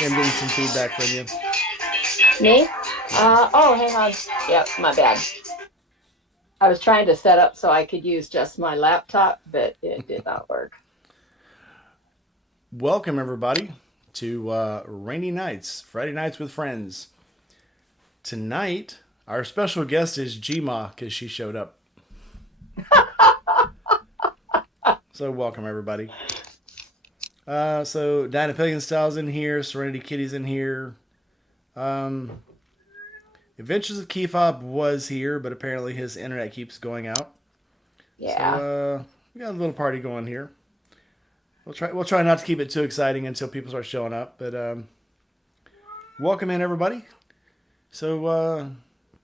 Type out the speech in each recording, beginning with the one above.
Yeah, I'm getting some feedback from you. Me? Yeah. Oh, hang on. Yep, my bad. I was trying to set up so I could use just my laptop, but it did not work. Welcome, everybody, to Rainy Nights, Friday Nights with Friends. Tonight, our special guest is Gma because she showed up. So, welcome, everybody. So, Dinah Pagan Styles in here, Serenity Kitty's in here. Um, Adventures of Keyfob was here, but apparently his internet keeps going out. So, Yeah. we got a little party going here. We'll try not to keep it too exciting until people start showing up. But welcome in, everybody. So,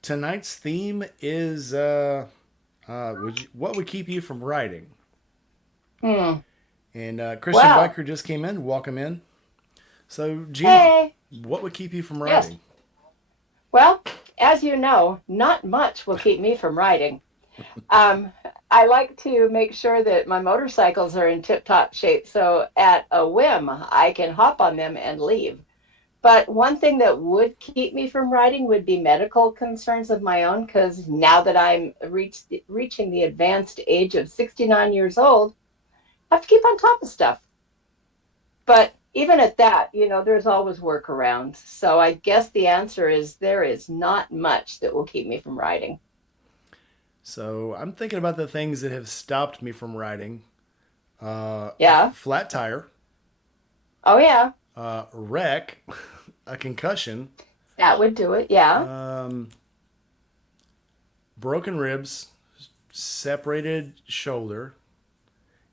tonight's theme is what would keep you from writing? Hmm. And Christian Well, Biker just came in. Welcome in. So, Gma, hey. what would keep you from Yes. writing? Well, as you know, not much will keep me from riding. Um, I like to make sure that my motorcycles are in tip-top shape, so at a whim, I can hop on them and leave. But one thing that would keep me from riding would be medical concerns of my own, because now that I'm reaching the advanced age of 69 years old, I have to keep on top of stuff. But even at that, there's always workarounds. So I guess the answer is there is not much that will keep me from riding. So, I'm thinking about the things that have stopped me from writing. Yeah. Flat tire, Oh, yeah. wreck, a concussion, That would do it. Yeah. um, broken ribs, separated shoulder,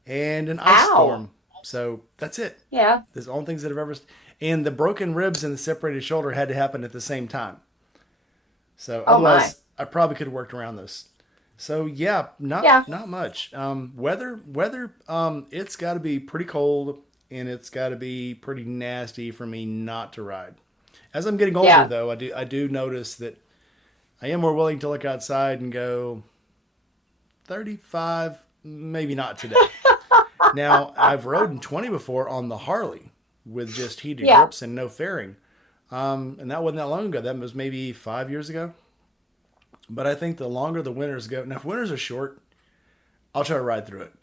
and an ice Ow. storm. So that's it. Yeah. There's all things that have ever. And the broken ribs and the separated shoulder had to happen at the same time. So Oh, my. otherwise, I probably could have worked around those. So yeah, not Yeah. not much. Weather. It's got to be pretty cold and it's got to be pretty nasty for me not to ride. As I'm getting older, Yeah. though, I do notice that I am more willing to look outside and go 35, maybe not today. Now, I've rode in 20 before on the Harley with just heated Yeah. grips and no fairing. And that wasn't that long ago. That was maybe 5 years ago. But I think the longer the winters go, now if winters are short, I'll try to ride through it.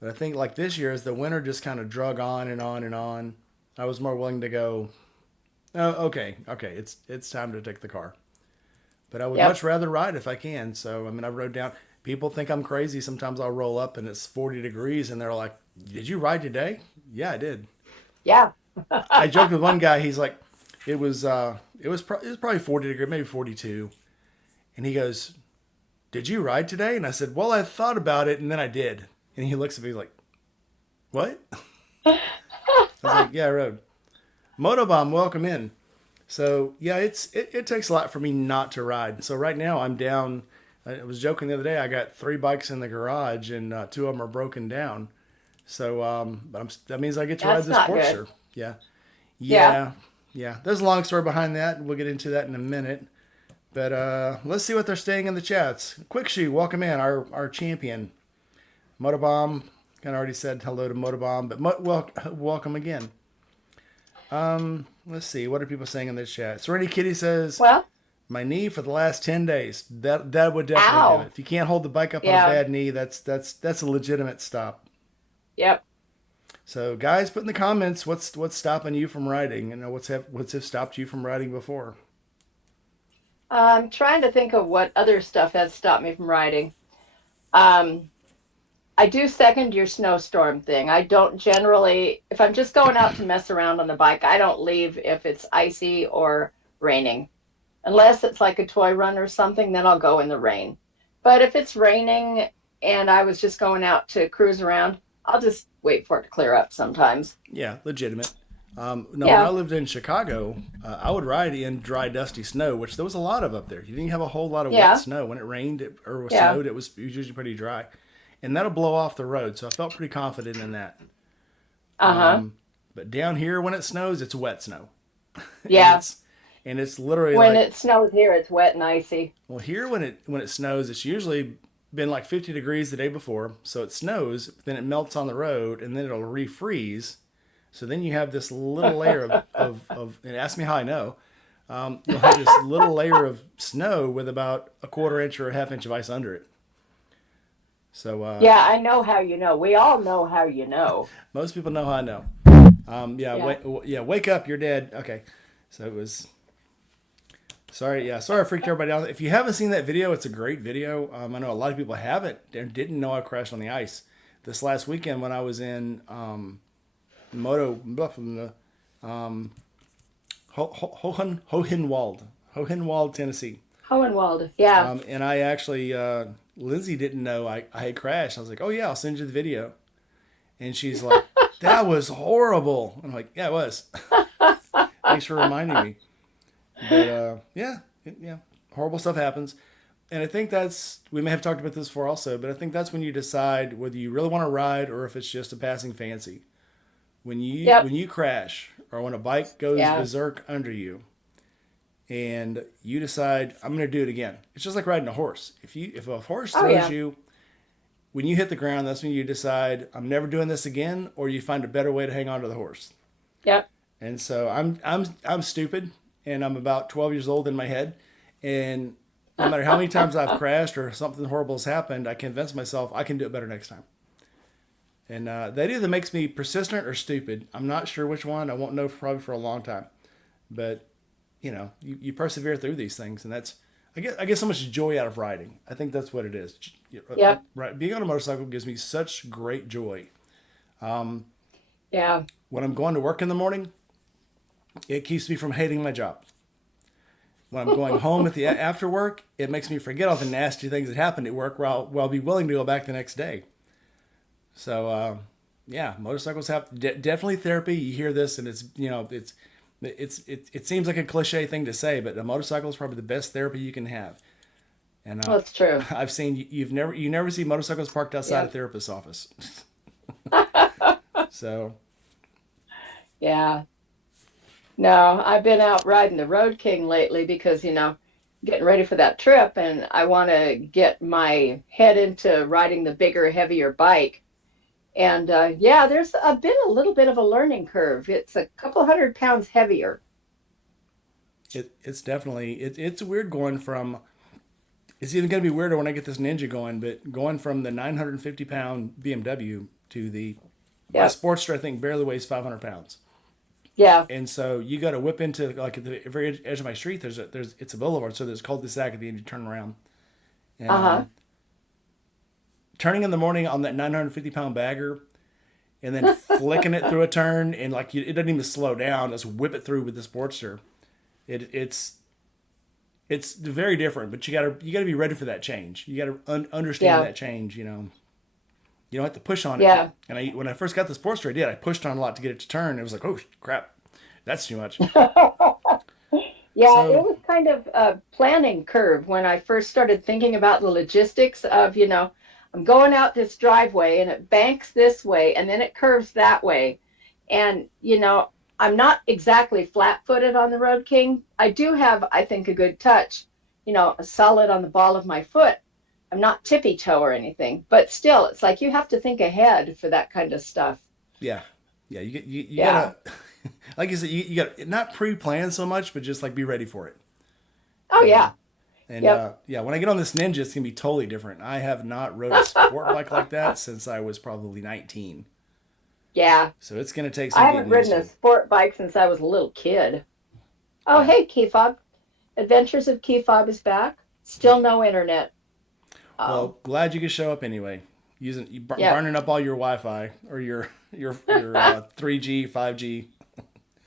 But I think like this year, as the winter just kind of drug on and on and on, I was more willing to go, oh, okay, it's time to take the car. But I would Yep. much rather ride if I can. So, I mean, I rode down. People think I'm crazy. Sometimes I'll roll up and it's 40 degrees and they're like, "Did you ride today?" Yeah, I did. Yeah. I joked with one guy. He's like, it was probably 40 degrees, maybe 42. And he goes, "Did you ride today?" And I said, "Well, I thought about it and then I did." And he looks at me like, "What?" I was like, "Yeah, I rode." Motobomb, welcome in. So yeah, it takes a lot for me not to ride. So right now I'm down. I was joking the other day. I got three bikes in the garage and two of them are broken down. So but that means I get to ride That's the not good. Sportster. Yeah, Yeah. yeah, yeah. There's a long story behind that. We'll get into that in a minute. But let's see what they're saying in the chats. Quick Shoe, welcome in our champion. Motobomb, kind of already said hello to Motobomb, but welcome again. Let's see. What are people saying in the chat? Serenity Kitty says, Well, my knee for the last 10 days. That would definitely do it. ow. If you can't hold the bike up on a Yeah. bad knee, that's a legitimate stop. Yep. So guys, put in the comments what's stopping you from riding. You know what's have stopped you from riding before. I'm trying to think of what other stuff has stopped me from riding. Um, I do second your snowstorm thing. I don't generally, if I'm just going out to mess around on the bike, I don't leave if it's icy or raining. Unless it's like a toy run or something, then I'll go in the rain. But if it's raining and I was just going out to cruise around, I'll just wait for it to clear up sometimes. Yeah, legitimate. No, when I Yeah, lived in Chicago, I would ride in dry, dusty snow, which there was a lot of up there. You didn't have a whole lot of wet yeah, snow. When it rained or yeah. snowed, it was usually pretty dry. And that'll blow off the road, so I felt pretty confident in that. Uh-huh. But down here, when it snows, it's wet snow, and Yeah. it's literally When like, it snows here, it's wet and icy. well, here when it snows, it's usually been like 50 degrees the day before, so it snows, then it melts on the road, and then it'll refreeze, So then you have this little layer of and ask me how I know. You'll have this little layer of snow with about a quarter inch or a half inch of ice under it. So Yeah, I know how you know. We all know how you know. most people know how I know. Yeah, Yeah. wake up, you're dead. Okay, so it was. Sorry, yeah, sorry I freaked everybody out. If you haven't seen that video, it's a great video. I know a lot of people haven't and didn't know I crashed on the ice this last weekend when I was in Moto Hohenwald, Tennessee. Hohenwald. Yeah. And I actually, Lindsay didn't know I had crashed. I was like, oh yeah, I'll send you the video. And she's like, that was horrible. I'm like, yeah, it was. Thanks for reminding me. But yeah, horrible stuff happens. And I think we may have talked about this before also, but I think that's when you decide whether you really want to ride or if it's just a passing fancy. Yep. When you crash or when a bike goes Yeah. berserk under you and you decide I'm going to do it again. It's just like riding a horse. If a horse Oh, throws yeah. you, when you hit the ground, that's when you decide I'm never doing this again, or you find a better way to hang on to the horse. Yep. And so I'm stupid, and I'm about 12 years old in my head, and no matter how many times I've crashed or something horrible has happened, I convince myself I can do it better next time. And that either makes me persistent or stupid. I'm not sure which one. I won't know probably for a long time. But you persevere through these things, and that's I get so much joy out of riding. I think that's what it is. Yep. Right, being on a motorcycle gives me such great joy. Yeah. When I'm going to work in the morning, it keeps me from hating my job. When I'm going home after work, it makes me forget all the nasty things that happened at work, while I'll be willing to go back the next day. So yeah, motorcycles have definitely therapy. You hear this, and it seems like a cliche thing to say, but a motorcycle is probably the best therapy you can have. And Well, it's true. I've seen you never see motorcycles parked outside a Yep. therapist's office. So Yeah. No, I've been out riding the Road King lately because, getting ready for that trip and I want to get my head into riding the bigger, heavier bike. And yeah, been a little bit of a learning curve. It's a couple 100 pounds heavier. it's definitely it's weird going from. It's even going to be weirder when I get this Ninja going, but going from the 950-pound BMW to my Yep. Sportster, I think barely weighs 500 pounds. Yeah. And so you got to whip into, like, at the very edge of my street. It's a boulevard, so there's cul-de-sac at the end. You turn around, and Uh-huh. turning in the morning on that 950-pound bagger, and then flicking it through a turn, and like it doesn't even slow down. Just whip it through with the Sportster. It's very different, but you gotta be ready for that change. You gotta understand Yeah. that change. You don't have to push on it. Yeah. And when I first got the Sportster, I did. I pushed on a lot to get it to turn. It was like, oh crap, that's too much. Yeah, it So was kind of a planning curve when I first started thinking about the logistics of, I'm going out this driveway and it banks this way and then it curves that way. And, I'm not exactly flat-footed on the Road King. I do have, I think, a good touch, a solid on the ball of my foot. I'm not tippy-toe or anything, but still, it's like you have to think ahead for that kind of stuff. yeah, yeah, you Yeah. gotta, like you said, you gotta not pre-plan so much, but just like be ready for it. Oh, And yeah. and Yep. yeah, when I get on this Ninja, it's gonna be totally different. I have not rode a sport bike like that since I was probably 19, Yeah. so it's gonna take I some haven't getting used ridden a to. sport bike since I was a little kid. Oh, Yeah. hey, Key Fob. Adventures of Key Fob is back. Still no internet. Oh, Well, glad you could show up anyway. yep. Burning up all your Wi-Fi or your 3G, 5G,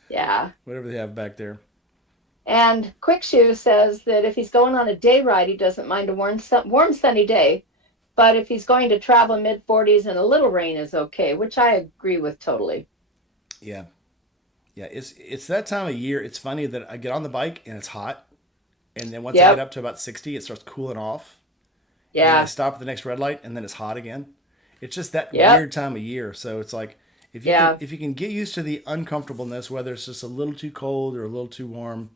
Yeah. whatever they have back there. And Quick Shoe says that if he's going on a day ride, he doesn't mind a warm sunny day. But if he's going to travel mid 40s and a little rain is okay, which I agree with totally. Yeah, yeah. It's that time of year. It's funny that I get on the bike and it's hot, and then once I get Yep. up to about 60, it starts cooling off, and then I Yeah. stop at the next red light, and then it's hot again. It's just that Yep. weird time of year. So it's like Yeah. if you can get used to the uncomfortableness, whether it's just a little too cold or a little too warm.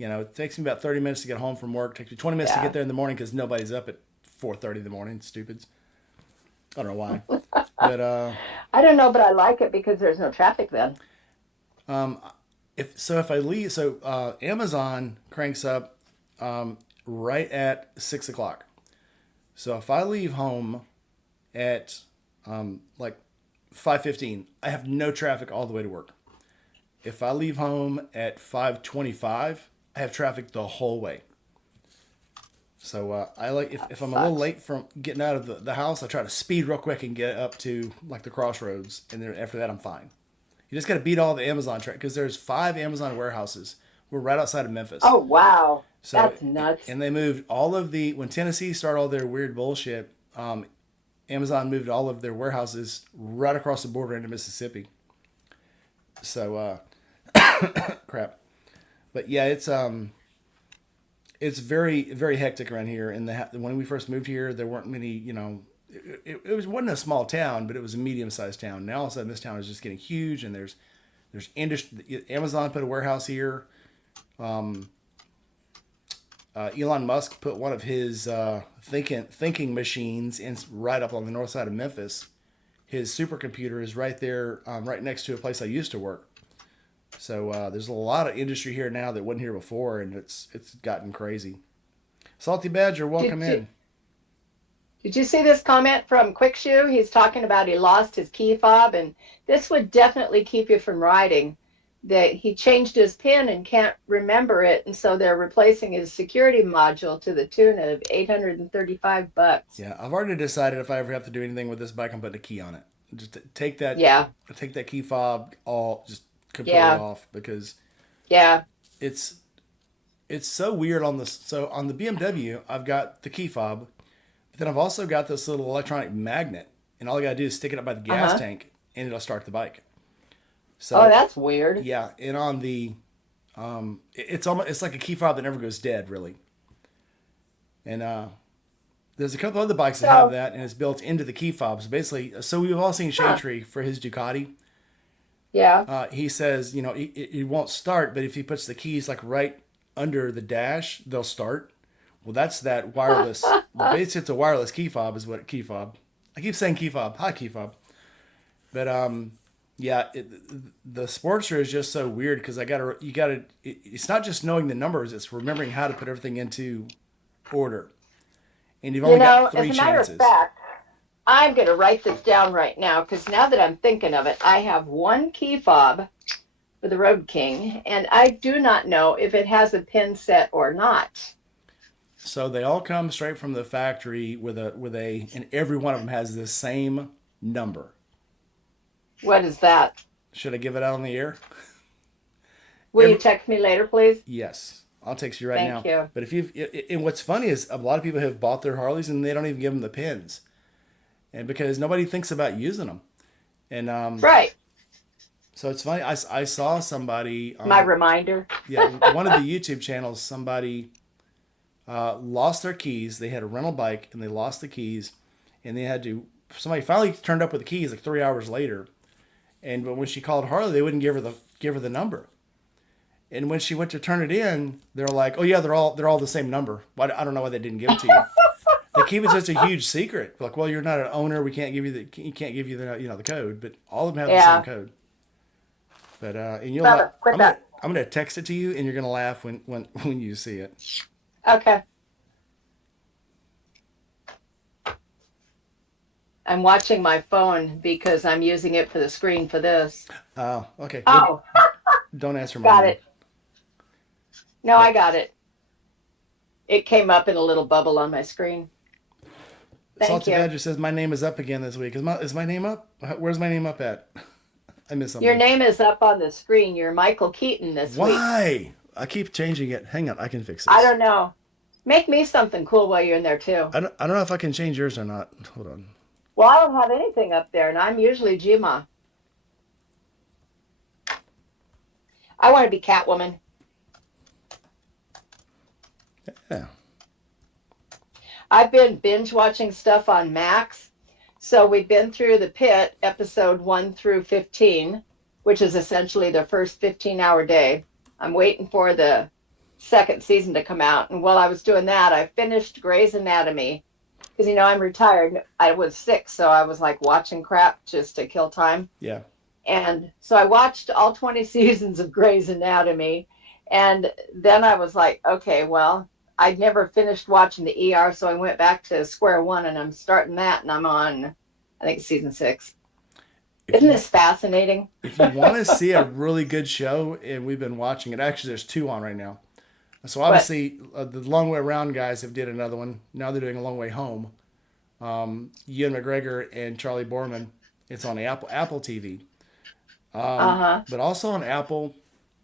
It takes me about 30 minutes to get home from work. It takes me 20 minutes to get Yeah. there in the morning because nobody's up at 4:30 in the morning. Stupids. I don't know why. But I don't know, but I like it because there's no traffic then. um, if I leave, Amazon cranks up right at 6 o'clock. So if I leave home at like 5:15, I have no traffic all the way to work. If I leave home at 5:25, I have traffic the whole way. So I like if I'm a little Sucks. late from getting out of the house, I try to speed real quick and get up to like the crossroads, and then after that I'm fine. You just got to beat all the Amazon traffic because there's 5 Amazon warehouses. We're right outside of Memphis. Oh, wow. So That's nuts. and they moved all of the when Tennessee started all their weird bullshit. Amazon moved all of their warehouses right across the border into Mississippi. So crap. But yeah, it's very hectic around here. And when we first moved here, there weren't many. Wasn't a small town, but it was a medium sized town. Now all of a sudden, this town is just getting huge, and there's industry. Amazon put a warehouse here. Elon Musk put one of his thinking machines in right up on the north side of Memphis. His supercomputer is right there, right next to a place I used to work. So there's a lot of industry here now that wasn't here before, and it's gotten crazy. Salty Badger, Did welcome you, in. did you see this comment from Quickshoe? He's talking about he lost his key fob, and this would definitely keep you from riding. That he changed his PIN and can't remember it, and so they're replacing his security module to the tune of $835. Yeah, I've already decided if I ever have to do anything with this bike, I'm putting a key on it. Just Yeah, take that key fob all just completely yeah, off because yeah. it's it's so weird on the BMW. I've got the key fob, but then I've also got this little electronic magnet, and all I gotta do is stick it up by the gas Uh-huh. tank, and it'll start the bike. Oh, So that's weird. yeah, and on the it's like a key fob that never goes dead, really. And there's a couple other bikes that have So, that, and it's built into the key fob. So basically, so we've all seen Shade huh, Tree for his Ducati. yeah. He says, it won't start, but if he puts the keys like right under the dash, they'll start. Well, that's that wireless. Basically, it's a wireless key fob, is what key fob. I keep saying key fob. Hi, key fob. But yeah, the Sportster is just so weird because you gotta. It's not just knowing the numbers; it's remembering how to put everything into order. And you've only got As three a matter of chances. fact, I'm going to write this down right now because now that I'm thinking of it, I have one key fob for the Road King, and I do not know if it has a pin set or not. So they all come straight from the factory and every one of them has the same number. What is that? Should I give it out on the air? Will you Every, text me later, please? yes, I'll text you right Thank now. you. But and what's funny is a lot of people have bought their Harleys and they don't even give them the pins, and because nobody thinks about using them. And Right. so it's funny. I saw somebody My on reminder. yeah one of the YouTube channels. Somebody lost their keys. They had a rental bike and they lost the keys, and they had to. Somebody finally turned up with the keys like 3 hours later, and but when she called Harley, they wouldn't give her the number. And when she went to turn it in, they're like, "Oh yeah, they're all the same number." Why I don't know why they didn't give it to you. They keep it such a huge secret. Like, well, you're not an owner. We can't give you the code. But all of them have the same Yeah. code. But and Bubba, quit that. I'm gonna text it to you, and you're gonna laugh when you see it. Okay. I'm watching my phone because I'm using it for the screen for this. Oh, okay. Well, Oh, don't answer mine got then. it. No, I But got it. It came up in a little bubble on my screen. Thank Salty you. Badger says my name is up again this week. Is my name up? Where's my name up at? I missed Your something. name is up on the screen. You're Michael Keaton this week. Why? I keep changing it. Hang on, I can fix I this. don't know. Make me something cool while you're in there too. I don't know if I can change yours or not. Hold on. Well, I don't have anything up there, and I'm usually Jima. I want to be Catwoman. Yeah. I've been binge watching stuff on Max. So we've been through The Pit, episode 1 through 15, which is essentially the first 15-hour day. I'm waiting for the second season to come out. And while I was doing that, I finished Grey's Anatomy. because I'm retired. I was sick, so I was like watching crap just to kill time. Yeah. And so I watched all 20 seasons of Grey's Anatomy. And then I was like, okay, well, I'd never finished watching the ER, so I went back to square one and I'm starting that and I'm on, I think, season 6. If Isn't you this fascinating? if you want to see a really good show, and we've been watching it. Actually, there's two on right now. So What? obviously, the Long Way Around guys have did another one. Now they're doing a Long Way Home. Ewan McGregor and Charlie Borman. It's on Apple TV. Uh-huh. But also on Apple,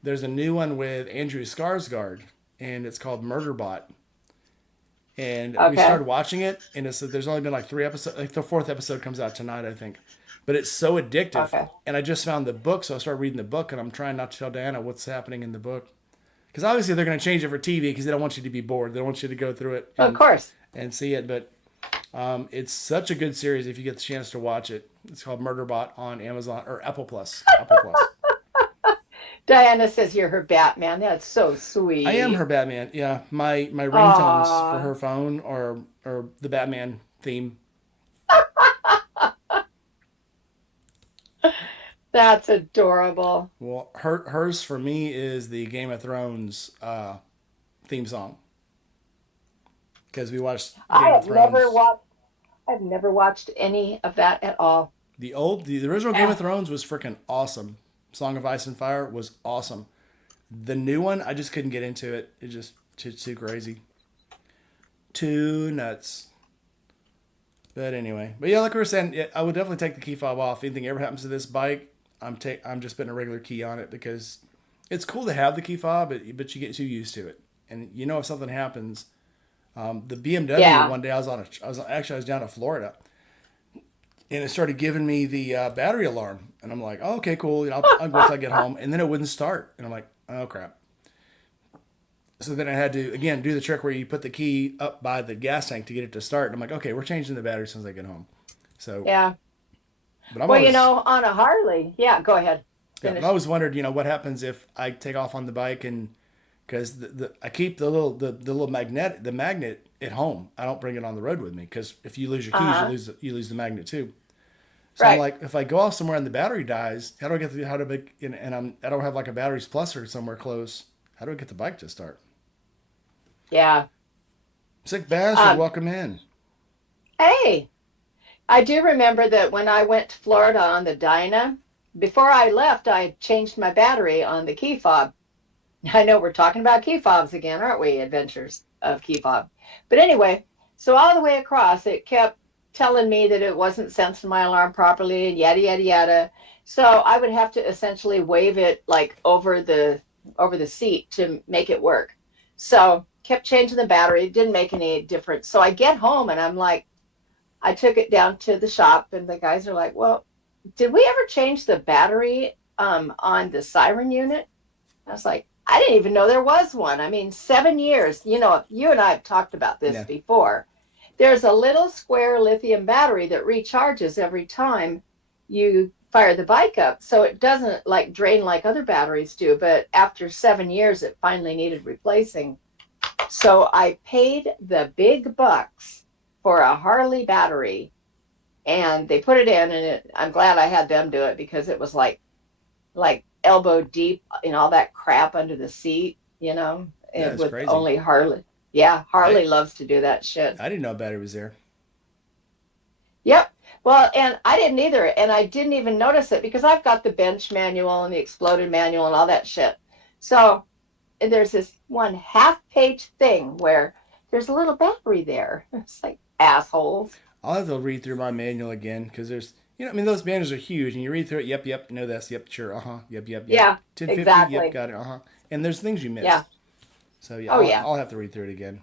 there's a new one with Andrew Skarsgård, and it's called Murderbot. And we Okay. started watching it, and there's only been like 3 episodes. Like the fourth episode comes out tonight, I think. But it's so addictive. Okay. And I just found the book, so I started reading the book, and I'm trying not to tell Diana what's happening in the book. Because obviously they're going to change it for TV because they don't want you to be bored. They don't want you to go through it Of course. and see it. But it's such a good series if you get the chance to watch it. It's called Murderbot on Amazon or Apple Plus. Apple Plus. Diana says you're her Batman. That's so I am sweet. her Batman. Yeah, my ringtones for Aw, her phone or the Batman theme. that's adorable. Well, hers for me is the Game of Thrones theme song because we watched I Game of have never Thrones. watched I've never watched any of that at all. The original Game of Ah, Thrones was freaking awesome. Song of Ice and Fire was awesome. The new one, I just couldn't get into it. It just too crazy, too nuts. But anyway, but yeah, like we were saying, yeah, I would definitely take the key fob off. Anything ever happens to this bike, I'm just putting a regular key on it because it's cool to have the key fob, but you get too used to it. And if something happens, the BMW yeah. one day I was down in Florida and it started giving me the battery alarm, and I'm like, oh, okay, cool. I'll wait till I get home, and then it wouldn't start, and I'm like, oh crap. So then I had to again do the trick where you put the key up by the gas tank to get it to start. And I'm like, okay, we're changing the battery as soon as I get home. So, Yeah. but I'm Well, always, on a Harley, yeah, go ahead. yeah, but I Finish. always wondered, what happens if I take off on the bike and because I keep the little magnet at home. I don't bring it on the road with me because if you lose your keys, Uh-huh. you lose the magnet too. So I'm Right. like, if I go off somewhere and the battery dies, how do I get how to make and I don't have like a batteries plus or somewhere close. How do I get the bike to start? Yeah. Sick bastard, Um, welcome in. hey, I do remember that when I went to Florida on the Dyna, before I left, I changed my battery on the key fob. I know we're talking about key fobs again, aren't we? Adventures of key fob. But anyway, so all the way across, it kept telling me that it wasn't sensing my alarm properly and yada yada yada. So I would have to essentially wave it like over the seat to make it work. So kept changing the battery, didn't make any difference. So I get home and I'm like, I took it down to the shop and the guys are like, well, did we ever change the battery on the siren unit? I was like, I didn't even know there was one. I mean, 7 years. You and I have talked about this Yeah. before. There's a little square lithium battery that recharges every time you fire the bike up. So it doesn't like drain like other batteries do. But after 7 years, it finally needed replacing. So I paid the big bucks for a Harley battery and they put it in and I'm glad I had them do it because it was like elbow deep in all that crap under the seat, Yeah, and it's with crazy. only Harley. Yeah, I Harley loves to do that shit. I didn't know a battery was there. Yep. Well, and I didn't either, and I didn't even notice it because I've got the bench manual and the exploded manual and all that shit. So and there's this one half-page thing where there's a little battery there. It's like assholes. I'll have to read through my manual again because I mean, those manuals are huge, and you read through it. Yep, yep, know this. Yep, sure. Uh huh. Yep, yep, yep. Yeah, 1050. Yep, exactly. got it. Uh huh. And there's things you Yeah. miss. So yeah, Oh yeah. I'll have to read through it again.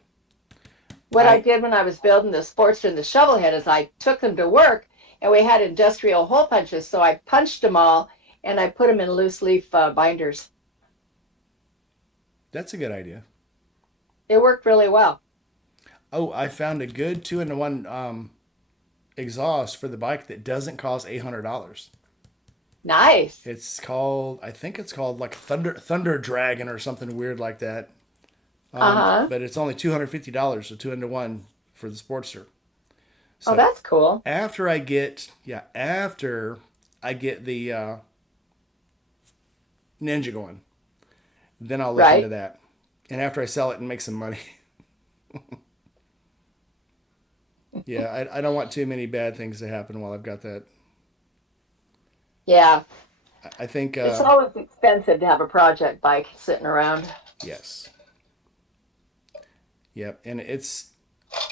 What I I did when I was building the Sportster and the Shovelhead is I took them to work and we had industrial hole punches. So I punched them all and I put them in loose leaf binders. That's a good idea. It worked really well. Oh, I found a good 2-in-1 exhaust for the bike that doesn't cost $800. Nice. I think it's called like Thunder Dragon or something weird like that. Uh-huh. But it's only $250, so 2-in-1 for the Sportster. Oh, So that's cool. after I get the Ninja going, then I'll look into Right. that. And after I sell it and make some money. Yeah, I don't want too many bad things to happen while I've got that. Yeah. I think It's always expensive to have a project bike sitting around. yes, yep. And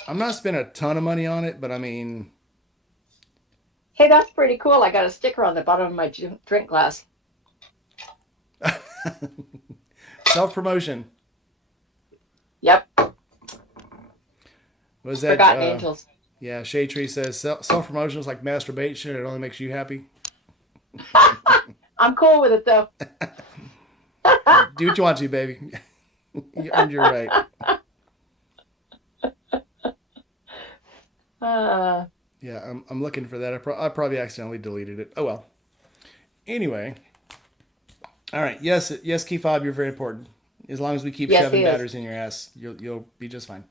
I'm not spending a ton of money on it, but I mean, Hey, that's pretty cool. I got a sticker on the bottom of my drink glass. self promotion. Yep. Was that Forgotten Angels. yeah? Shade Tree says self promotion is like masturbation. It only makes you happy. I'm cool with it though. Hey, do what you want to, baby. You earned your right. uh, Yeah, I'm looking for that. I probably accidentally deleted it. Oh well. Anyway, all right. Yes, Key Fob, you're very important. As long as we keep yes, shoving he is. batteries in your ass, you'll be just fine.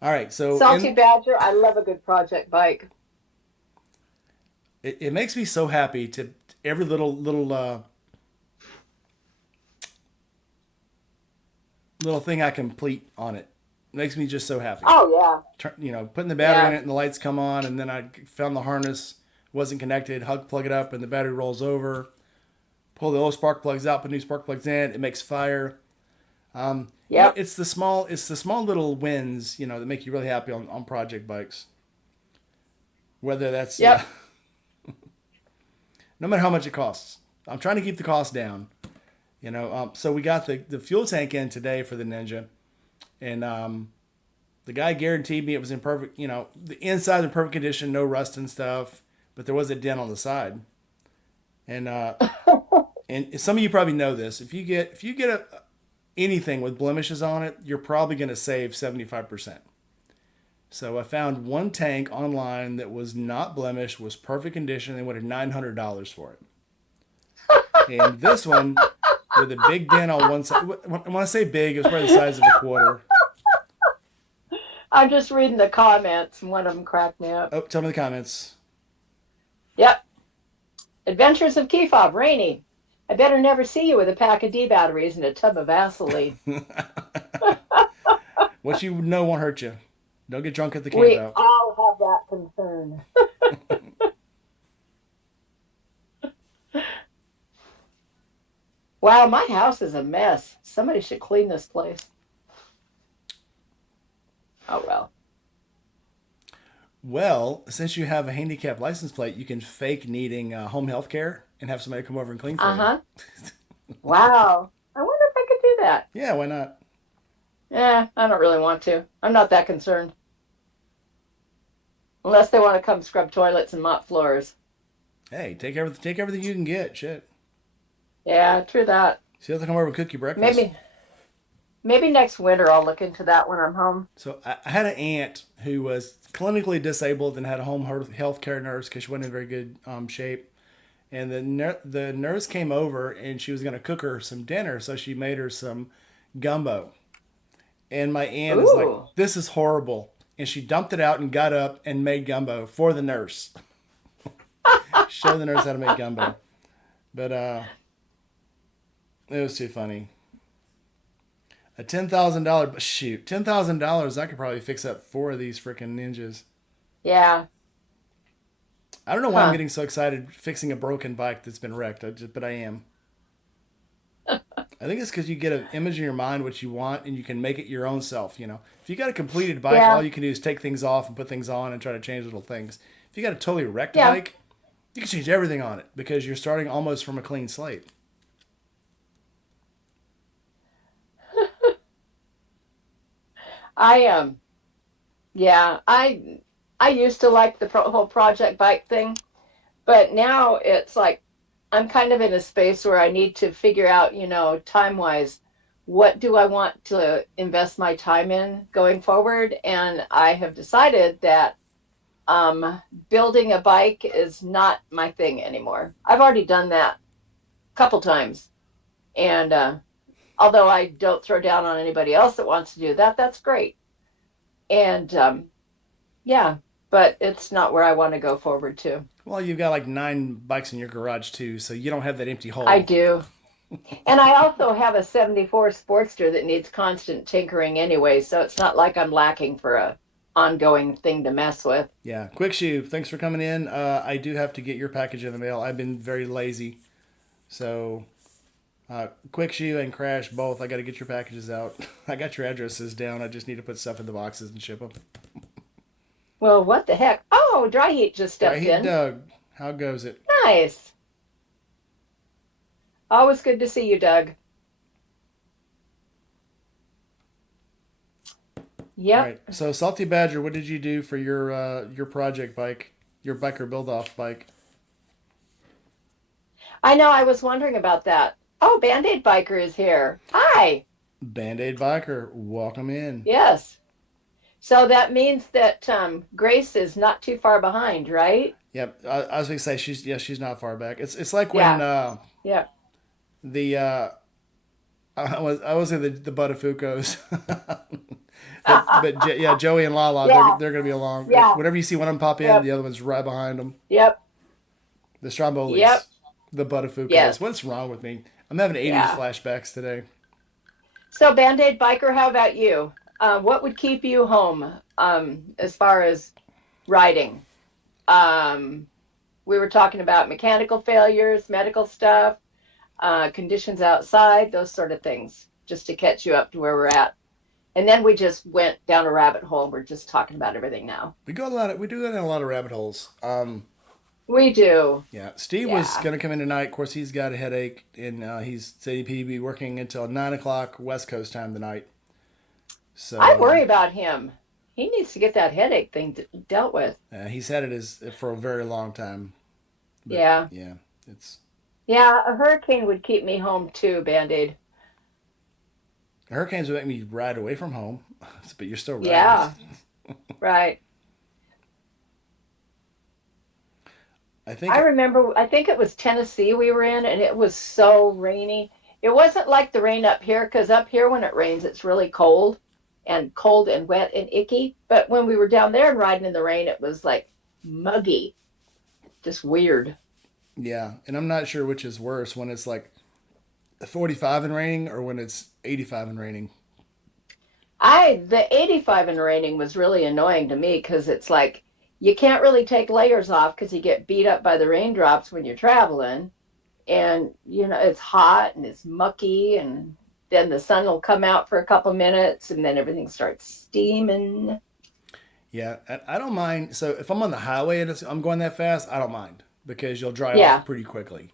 All right. So Salty Badger. I love a good project bike. it makes me so happy to every little thing I complete on it. It makes me just so happy. Oh yeah, Putting the battery in yeah. it and the lights come on, and then I found the harness wasn't connected. Plug it up, and the battery rolls over. Pull the old spark plugs out, put new spark plugs in. It makes fire. Yep. It's the small little wins, that make you really happy on project bikes. Whether that's Yep. no matter how much it costs. I'm trying to keep the cost down. So we got the fuel tank in today for the Ninja, and the guy guaranteed me it was in perfect. The inside in perfect condition, no rust and stuff, but there was a dent on the side, and some of you probably know this. If you get anything with blemishes on it, you're probably going to save 75%. So I found one tank online that was not blemished, was perfect condition. They wanted $900 for it. And this one with a big dent on one side. When I say big, it was probably the size of a quarter. I'm just reading the comments, and one of them cracked me up. Oh, tell me the comments. Yep. Adventures of Key Fob. Rainy. I better never see you with a pack of D batteries and a tub of Vaseline. What you know won't hurt you. Don't get drunk at the camp We out. all have that concern. Wow, my house is a mess. Somebody should clean this place. Oh well. Well, since you have a handicap license plate, you can fake needing home health care and have somebody come over and clean for Uh you. huh. Wow. I wonder if I could do that. Yeah, why not? Yeah, I don't really want to. I'm not that concerned. Unless they want to come scrub toilets and mop floors. Hey, take everything you can get. Shit. Yeah, true that. See if they come over and cook you breakfast. Maybe next winter I'll look into that when I'm home. So I had an aunt who was clinically disabled and had a home health care nurse because she wasn't in very good shape. And the nurse came over and she was going to cook her some dinner, so she made her some gumbo. And my aunt is like, Ooh. "This is horrible," and she dumped it out and got up and made gumbo for the nurse. Show the nurse how to make gumbo, but it was too funny. A $10,000 shoot, $10,000. I could probably fix up 4 of these freaking ninjas. Yeah. I don't know why I'm Huh. getting so excited fixing a broken bike that's been wrecked, but I am. I think it's because you get an image in your mind what you want and you can make it your own self. If you got a completed bike, all Yeah. you can do is take things off and put things on and try to change little things. If you got a totally wrecked Yeah. bike, you can change everything on it because you're starting almost from a clean slate. I yeah, I used to like the whole project bike thing, but now it's like I'm kind of in a space where I need to figure out, time wise, what do I want to invest my time in going forward? And I have decided that building a bike is not my thing anymore. I've already done that a couple times, and although I don't throw down on anybody else that wants to do that, that's great. And yeah. but it's not where I want to go forward to. Well, you've got like 9 bikes in your garage too, so you don't have that empty I hole. do. And I also have a 74 Sportster that needs constant tinkering anyway, so it's not like I'm lacking for a ongoing thing to mess with. Yeah, quick shoe. Thanks for coming in. I do have to get your package in the mail. I've been very lazy, so quick shoe and crash both. I got to get your packages out. I got your addresses down. I just need to put stuff in the boxes and ship them. Well, what the heck? Oh, Dry Heat just Right, stepped hey in. Doug, how goes it? Nice. Always good to see you, Doug. All Yep. right. So Salty Badger, what did you do for your project bike, your biker build off bike? I know, I was wondering about that. Oh, Band-Aid Biker is here. Hi. Band Aid biker, welcome in. Yes. So that means that Grace is not too far behind, right? Yep. I was gonna say she's not far back. It's like when Yeah. Yeah. the I was in the Buttafuoco's, but yeah, Joey and Lala Yeah. they're gonna be along. Yeah. Whenever you see one of them pop in, Yep. the other one's right behind them. Yep. The Strombolis, Yep. the Buttafuoco's. Yes. What's wrong with me? I'm having 80s Yeah. flashbacks today. So, Band-Aid Biker, how about you? What would keep you home as far as riding? Um, we were talking about mechanical failures, medical stuff, conditions outside, those sort of things, just to catch you up to where we're at. And then we just went down a rabbit hole. We're just talking about everything now. We do go down a lot of rabbit holes. We do. Yeah, Steve was Yeah. gonna come in tonight. Of course, he's got a headache, and he's said he'd be working until 9 o'clock West Coast time tonight. I So worry about him. He needs to get that headache thing dealt with. he's had it for a very long time. But Yeah. yeah, it's Yeah, a hurricane would keep me home too, Band-Aid. hurricanes would make me ride away from home, but you're still riding. Yeah, right. I I think remember, I think it was Tennessee we were in, and it was so rainy. It wasn't like the rain up here, because up here when it rains, it's really cold and wet and icky. But when we were down there and riding in the rain, it was like muggy, just weird. yeah, and I'm not sure which is worse when it's like 45 and raining or when it's 85 and raining. The 85 and raining was really annoying to me because it's like you can't really take layers off because you get beat up by the raindrops when you're traveling. And, it's hot and it's mucky, and then the sun will come out for a couple minutes and then everything starts steaming. Yeah, and I don't mind. So if I'm on the highway and I'm going that fast, I don't mind because you'll dry off Yeah, pretty quickly.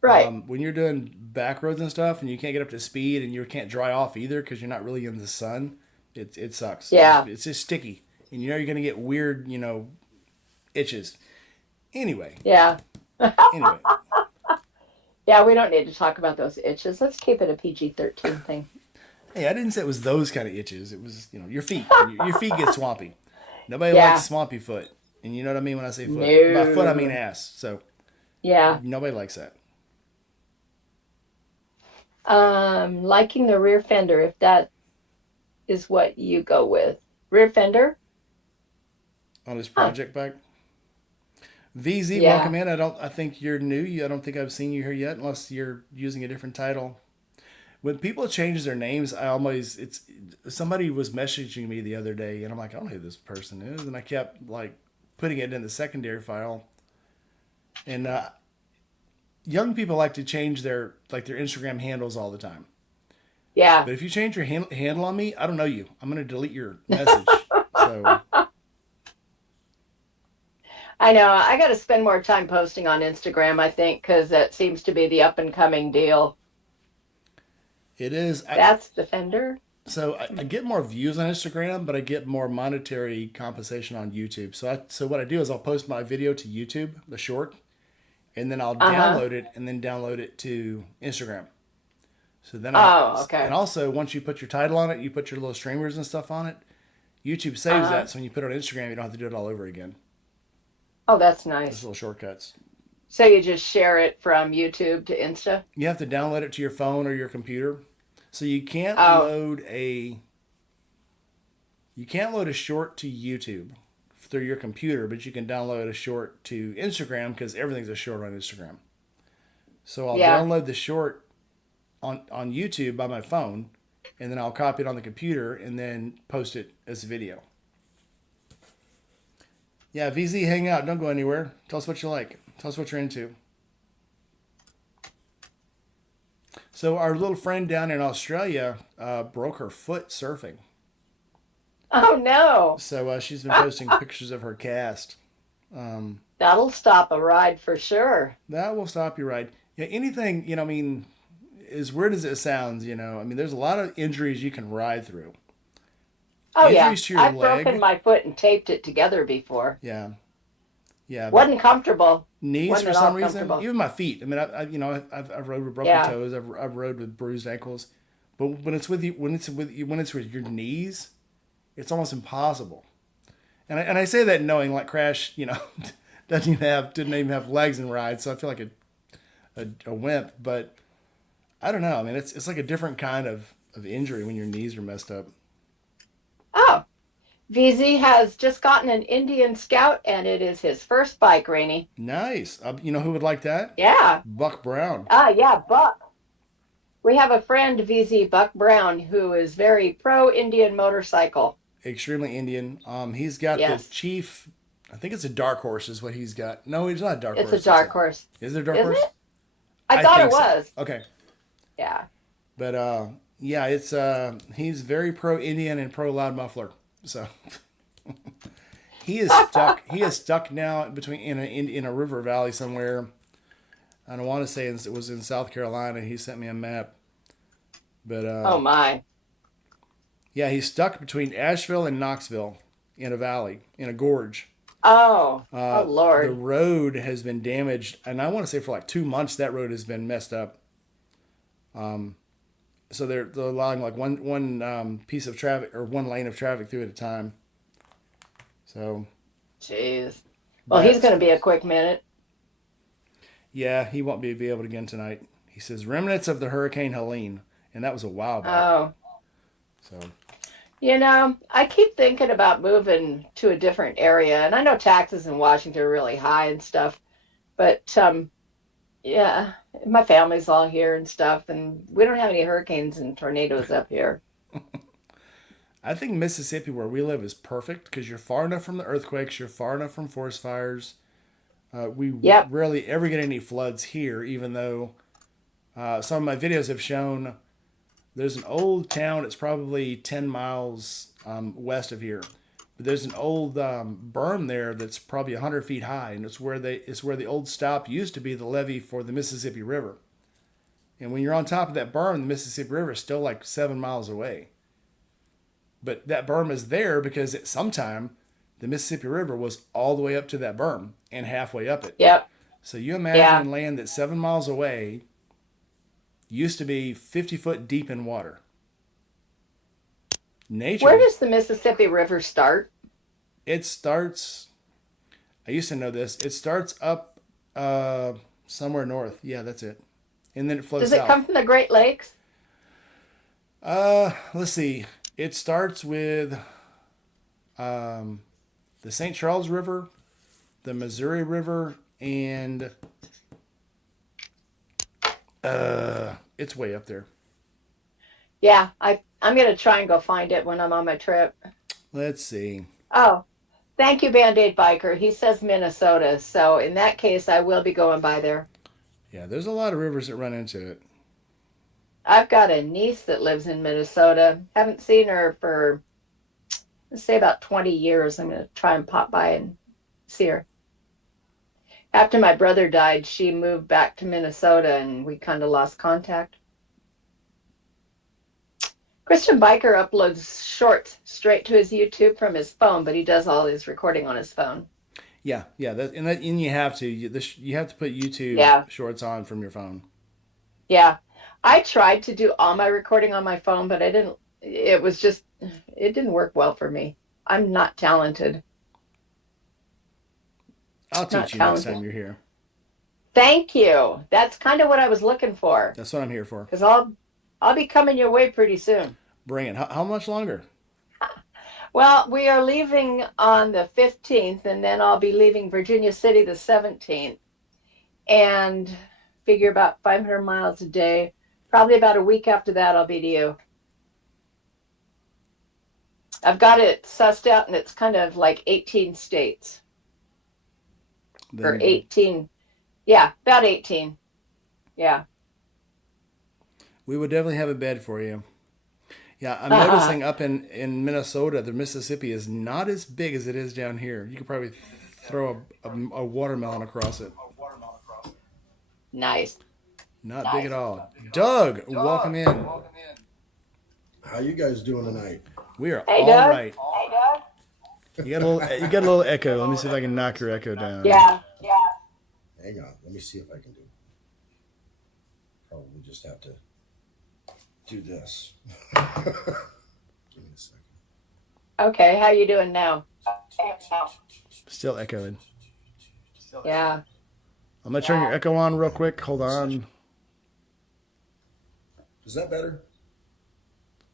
right. When you're doing back roads and stuff and you can't get up to speed and you can't dry off either because you're not really in the sun, it sucks. Yeah. It's just sticky. And you're going to get weird, itches. Anyway, Yeah. anyway. Yeah, we don't need to talk about those itches. Let's keep it a PG-13 thing. Hey, I didn't say it was those kind of itches. It was, your feet. Your feet get swampy. Nobody likes Yeah. swampy foot. And you know what I mean when I say foot? By foot, I mean No. ass. So Yeah. nobody likes that. Liking the rear fender, if that is what you go with. Rear fender? On this Huh. project bike. VZ, Yeah. welcome in. I think you're new. I don't think I've seen you here yet, unless you're using a different title. When people change their names, it's somebody was messaging me the other day, and I'm like, I don't know who this person is, and I kept like putting it in the secondary file. And young people like to change their Instagram handles all the time. Yeah. But if you change your handle on me, I don't know you. I'm gonna delete your message. So I know. I got to spend more time posting on Instagram, I think, because that seems to be the up and coming deal. it is. That's the fender. So I get more views on Instagram, but I get more monetary compensation on YouTube. So what I do is I'll post my video to YouTube, the short, and then I'll Uh-huh. download it and then download it to Instagram. So then Oh, and okay. also once you put your title on it, you put your little streamers and stuff on it. YouTube saves Uh-huh. that, so when you put it on Instagram, you don't have to do it all over again. Oh, that's Just nice. little shortcuts. So you just share it from YouTube to Insta? You have to download it to your phone or your computer. So Oh, you can't load a short to YouTube through your computer, but you can download a short to Instagram because everything's a short on Instagram. So I'll Yeah. download the short on YouTube by my phone, and then I'll copy it on the computer and then post it as a video. Yeah, VZ, hang out. Don't go anywhere. Tell us what you like. Tell us what you're into. So our little friend down in Australia broke her foot surfing. Oh no. So she's been posting pictures of her cast. That'll stop a ride for sure. That will stop your ride. Yeah, anything, I mean, as weird as it sounds, I mean, there's a lot of injuries you can ride through. Oh yeah. Injuries to your I've leg. broken my foot and taped it together before. Yeah. Yeah. But Wasn't comfortable. knees Wasn't for at some all reason, comfortable. even my feet. I mean, I've rode with broken Yeah. toes. I've rode with bruised ankles. But when it's with you, when it's with your knees, it's almost impossible. And I say that knowing like Crash, didn't even have legs and rides, so I feel like a wimp. But I don't know. I mean, it's like a different kind of injury when your knees are messed up. Oh, VZ has just gotten an Indian Scout, and it is his first bike, Rainey. Nice. You know who would like that? Yeah. Buck Brown. Yeah, Buck. We have a friend, VZ Buck Brown, who is very pro Indian motorcycle. Extremely Indian. He's got Yes. the chief. I think it's a dark horse is what he's got. No, it's not a dark It's horse. a dark horse. Is it a dark Is horse? it? I thought think it so. was. Okay. Yeah. But yeah, it's he's very pro Indian and pro loud muffler. So he is stuck. He is stuck now between in a river valley somewhere. I don't want to say it was in South Carolina. He sent me a map. But Oh my. yeah, he's stuck between Asheville and Knoxville in a valley, in a gorge. Oh. Uh, Oh Lord. The road has been damaged, and I want to say for like 2 months that road has been messed up. So they're allowing like one piece of traffic or one lane of traffic through at a time. So Jeez. Well, he's going to be a quick minute. yeah, he won't be able to get in tonight. He says remnants of the Hurricane Helene, and that was a while back. Oh. So I keep thinking about moving to a different area, and I know taxes in Washington are really high and stuff, but yeah, my family's all here and stuff, and we don't have any hurricanes and tornadoes up here. I think Mississippi, where we live, is perfect because you're far enough from the earthquakes, you're far enough from forest fires. We Yep. rarely ever get any floods here, even though some of my videos have shown there's an old town. It's probably 10 miles west of here. But there's an old berm there that's probably 100 feet high, and it's where the old stop used to be the levee for the Mississippi River. And when you're on top of that berm, the Mississippi River is still like 7 miles away. But that berm is there because at some time the Mississippi River was all the way up to that berm and halfway up it. Yep. So you Yeah. imagine land that's 7 miles away used to be 50 foot deep in water. Nature. Where does the Mississippi River start? It starts. I used to know this. It starts up somewhere north. Yeah, that's it. And then it flows Does it south. come from the Great Lakes? Let's see. It starts with the St. Charles River, the Missouri River, and it's way up there. Yeah, I'm going to try and go find it when I'm on my trip. Let's see. Oh, thank you, Band-Aid Biker. He says Minnesota, so in that case, I will be going by there. Yeah, there's a lot of rivers that run into it. I've got a niece that lives in Minnesota. Haven't seen her for, let's say, about 20 years. I'm going to try and pop by and see her. After my brother died, she moved back to Minnesota, and we kind of lost contact. Christian Biker uploads shorts straight to his YouTube from his phone, but he does all his recording on his phone. Yeah. And you have to. You have to put YouTube Yeah. shorts on from your phone. Yeah. I tried to do all my recording on my phone, but it didn't work well for me. I'm not talented. I'll Not teach you next talented. time you're here. Thank you. That's kind of what I was looking for, That's what I'm here for. because I'll be coming your way pretty soon. Bring it. How much longer? Well, we are leaving on the 15th, and then I'll be leaving Virginia City the 17th, and figure about 500 miles a day. Probably about a week after that, I'll be to you. I've got it sussed out, and it's kind of like 18 states or Then 18. Yeah, about 18. Yeah. we would definitely have a bed for you. Yeah, I'm Uh-huh. noticing up in Minnesota, the Mississippi is not as big as it is down here. You could probably throw a watermelon across it. Nice. Not big at all. Doug, welcome in. How you guys doing tonight? We are Hey, all Doug. right. You got a little echo. Let me see if I can knock your echo down. Yeah. Hang on, let me see if I can do. Probably just have to do this. Give me a second. Okay. How you doing now? Still echoing. Yeah. I'm gonna turn your echo on real quick. Hold on. Is that better?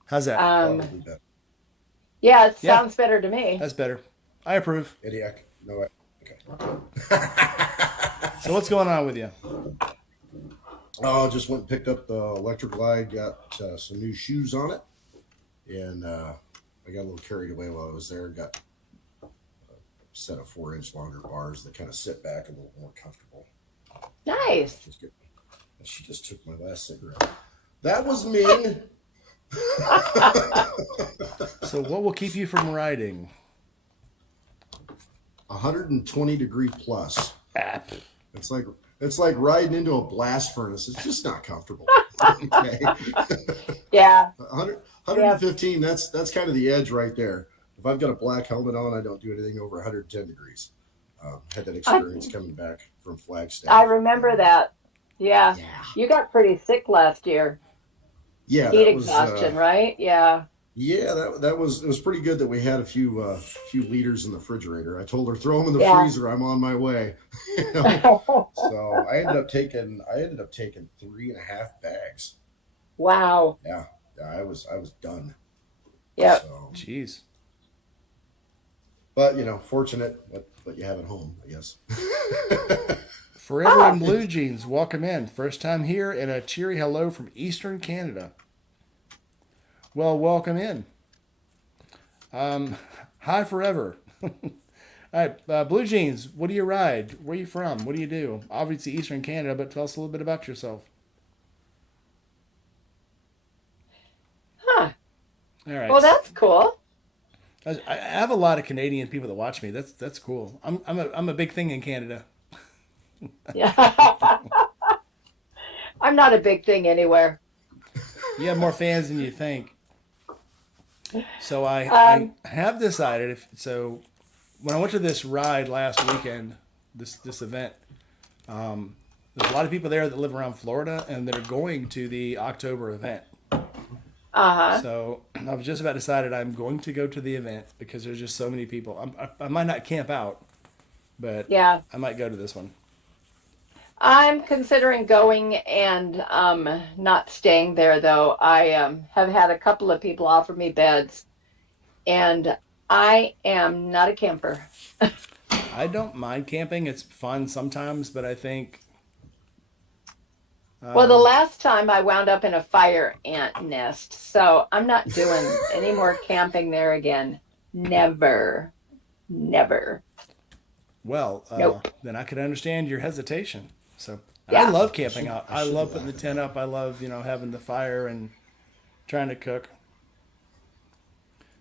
How's that? Um, Probably better. yeah, it Yeah, sounds better to me. that's better. I approve. Idiac? No. Okay. So what's going on with you? Oh, just went and picked up the electric glide. Got some new shoes on it, and I got a little carried away while I was there. Got a set of 4-inch longer bars that kind of sit back a little more comfortable. Nice. Just get, she just took my last cigarette. That was mean. So what will keep you from riding? 120-degree plus. Ah, It's like riding into a blast furnace. It's just not comfortable. Okay. Yeah. 100, Yeah. 115. That's kind of the edge right there. If I've got a black helmet on, I don't do anything over 110 degrees. Had that I experience coming back from I Flagstaff. remember that. Yeah. Yeah, You got pretty sick last year. yeah, Heat that was exhaustion, right? Yeah. yeah, that was it was pretty good that we had a few liters in the refrigerator. I told her throw them in the Yeah. freezer. I'm on my way. You know? So I ended up taking 3.5 bags. Wow. Yeah, yeah, I was done. Yep. So, jeez. but fortunate what you have at home, I guess. Forever in Oh, blue jeans, welcome in. First time here, and a cheery hello from Eastern Canada. Well, welcome in. Hi, forever. All right, blue jeans. What do you ride? Where are you from? What do you do? Obviously, Eastern Canada, but tell us a little bit about yourself. huh. All Well, right. that's cool. I have a lot of Canadian people that watch me. That's cool. I'm a big thing in Canada. Yeah. I'm not a big thing anywhere. You have more fans than you think. So I Um, have decided if so when I went to this ride last weekend, this event, there's a lot of people there that live around Florida and that are going to the October event. uh-huh. So I've just about decided I'm going to go to the event because there's just so many people. I might not camp out, but Yeah. I might go to this one. I'm considering going and not staying there though. I have had a couple of people offer me beds, and I am not a camper. I don't mind camping. It's fun sometimes, but I think Well, the um, last time I wound up in a fire ant nest, so I'm not doing any more camping there again. Never. Never. well, Nope. then I could understand your hesitation. So I Yeah. love I camping should out. I I should love putting laugh the at tent that. up. I love having the fire and trying to cook.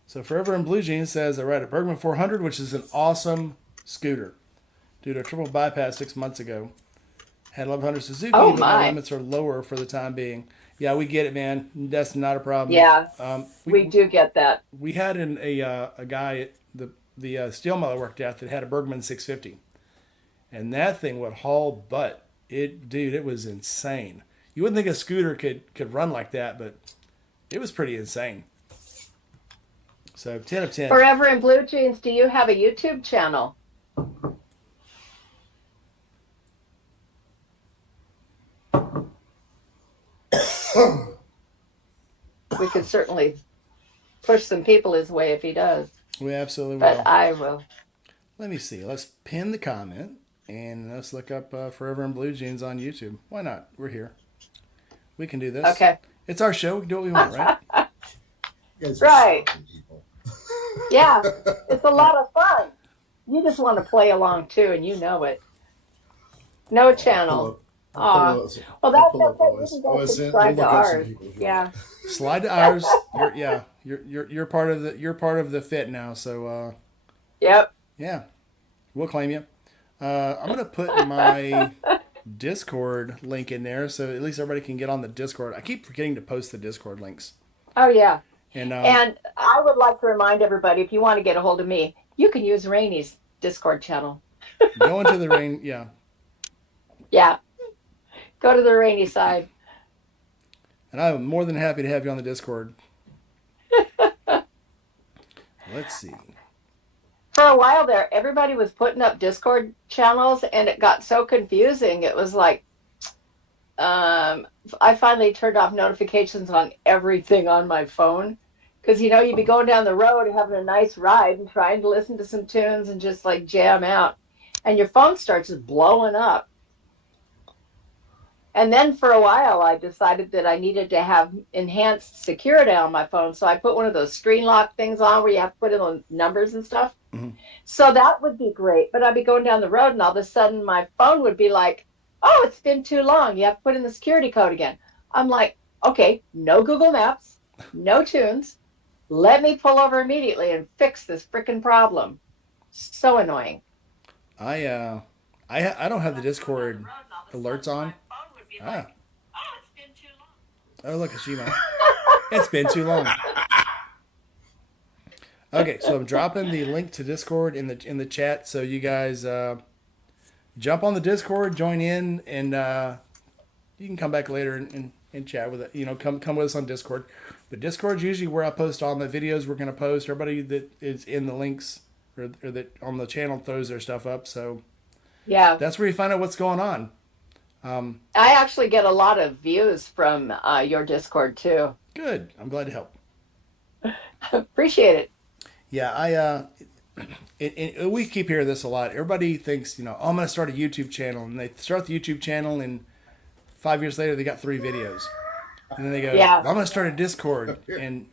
So Forever in Blue Jeans says I ride a Bergman 400, which is an awesome scooter. Due to a triple bypass 6 months ago, had 1100 Suzuki, Oh but my my. limits are lower for the time being. Yeah, we get it, man. That's not a problem. Yeah, We we do get that. we had a guy at the steel mill I worked at that had a Bergman 650, and that thing would haul butt. It was insane. You wouldn't think a scooter could run like that, but it was pretty insane. So 10 of 10. Forever in Blue Jeans, do you have a YouTube channel? We could certainly push some people his way if he does. We absolutely but will. I will. Let me see. Let's pin the comment and let's look up Forever in Blue Jeans on YouTube. Why not? We're here. We can do this. Okay. It's our show. We can do what we want, right? You guys are Right. shocking people. Yeah, it's a lot of fun. You just want to play along too, and you know it. No I'll channel. pull Aw. up, Well, I'll that's pull up okay. You can go OSN. subscribe We'll to look up some ours. people if you Yeah. want. Slide to ours. You're part of the fit now. So Yep. yeah, we'll claim you. I'm gonna put my Discord link in there so at least everybody can get on the Discord. I keep forgetting to post the Discord links. Oh, yeah. And And I would like to remind everybody, if you want to get a hold of me, you can use Rainy's Discord channel. go into the rain. Yeah. Yeah. Go to the Rainy side. And I'm more than happy to have you on the Discord. Let's see. For a while there, everybody was putting up Discord channels, and it got so confusing. It was like, I finally turned off notifications on everything on my phone. Because, you'd be going down the road having a nice ride and trying to listen to some tunes and just like jam out. And your phone starts just blowing up. And then for a while, I decided that I needed to have enhanced security on my phone. So I put one of those screen lock things on where you have to put in the numbers and stuff. Mm-hmm. So that would be great. But I'd be going down the road and all of a sudden my phone would be like, oh, it's been too long. You have to put in the security code again. I'm like, okay, no Google Maps, no tunes. Let me pull over immediately and fix this freaking problem. So annoying. I don't have the Discord alerts on. Ah. Oh, look at Shima. It's been too long. Okay, so I'm dropping the link to Discord in the chat, so you guys jump on the Discord, join in, and you can come back later and chat with it. Come with us on Discord. But Discord's usually where I post all the videos we're going to post. Everybody that is in the links or that on the channel throws their stuff up. So yeah, that's where you find out what's going on. I actually get a lot of views from your Discord too. Good. I'm glad to help. Appreciate it. Yeah, we keep hearing this a lot. Everybody thinks, oh, I'm going to start a YouTube channel. And they start the YouTube channel, and 5 years later, they got 3 videos. And then they go, yeah. I'm going to start a Discord. And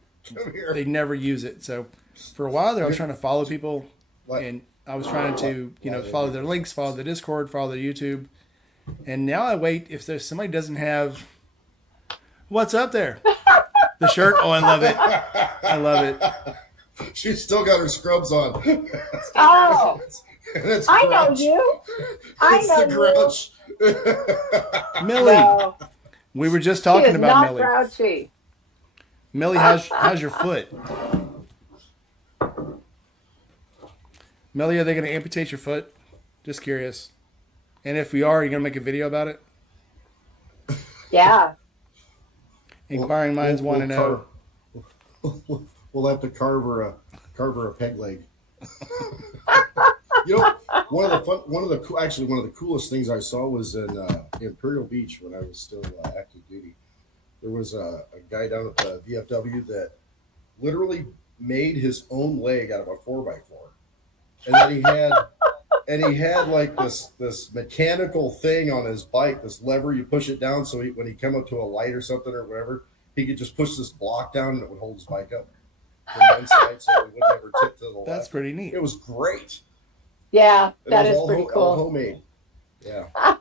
they never use it. So for a while there, I was trying to follow people. And I was trying to, follow their links, follow the Discord, follow their YouTube. And now I wait if there's somebody doesn't have what's up there. The shirt. Oh, I love it. I love it. She's still got her scrubs on. Oh, it's I know you. I it's know the you. Millie. No, We were just she talking is about not Millie. grouchy. Millie, how's your foot? Millie, are they going to amputate your foot? Just curious. And if we are you going to make a video about it? Yeah. Inquiring minds want to know. We'll have to carve her a peg leg. One of the coolest things I saw was in Imperial Beach when I was still active duty. There was a guy down at the VFW that literally made his own leg out of a 4x4, and then he had like this mechanical thing on his bike, this lever you push it down, so when he come up to a light or something or whatever, he could just push this block down and it would hold his bike up from one side so it would never tip to the left. That's pretty neat. It was great. Yeah, that It is was pretty all cool. homemade. Yeah.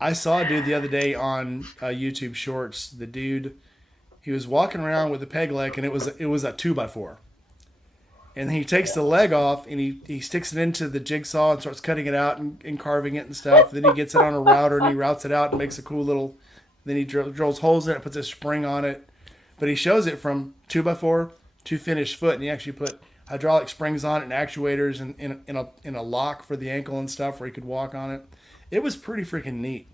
I saw a dude the other day on YouTube Shorts. The dude, he was walking around with a peg leg, and it was a 2x4. And he takes the leg off, and he sticks it into the jigsaw and starts cutting it out and carving it and stuff. Then he gets it on a router, and he routes it out and makes a cool little... Then he drills holes in it, puts a spring on it. But he shows it from 2x4 to finished foot, and he actually put hydraulic springs on it and actuators and in a lock for the ankle and stuff where he could walk on it. It was pretty freaking neat.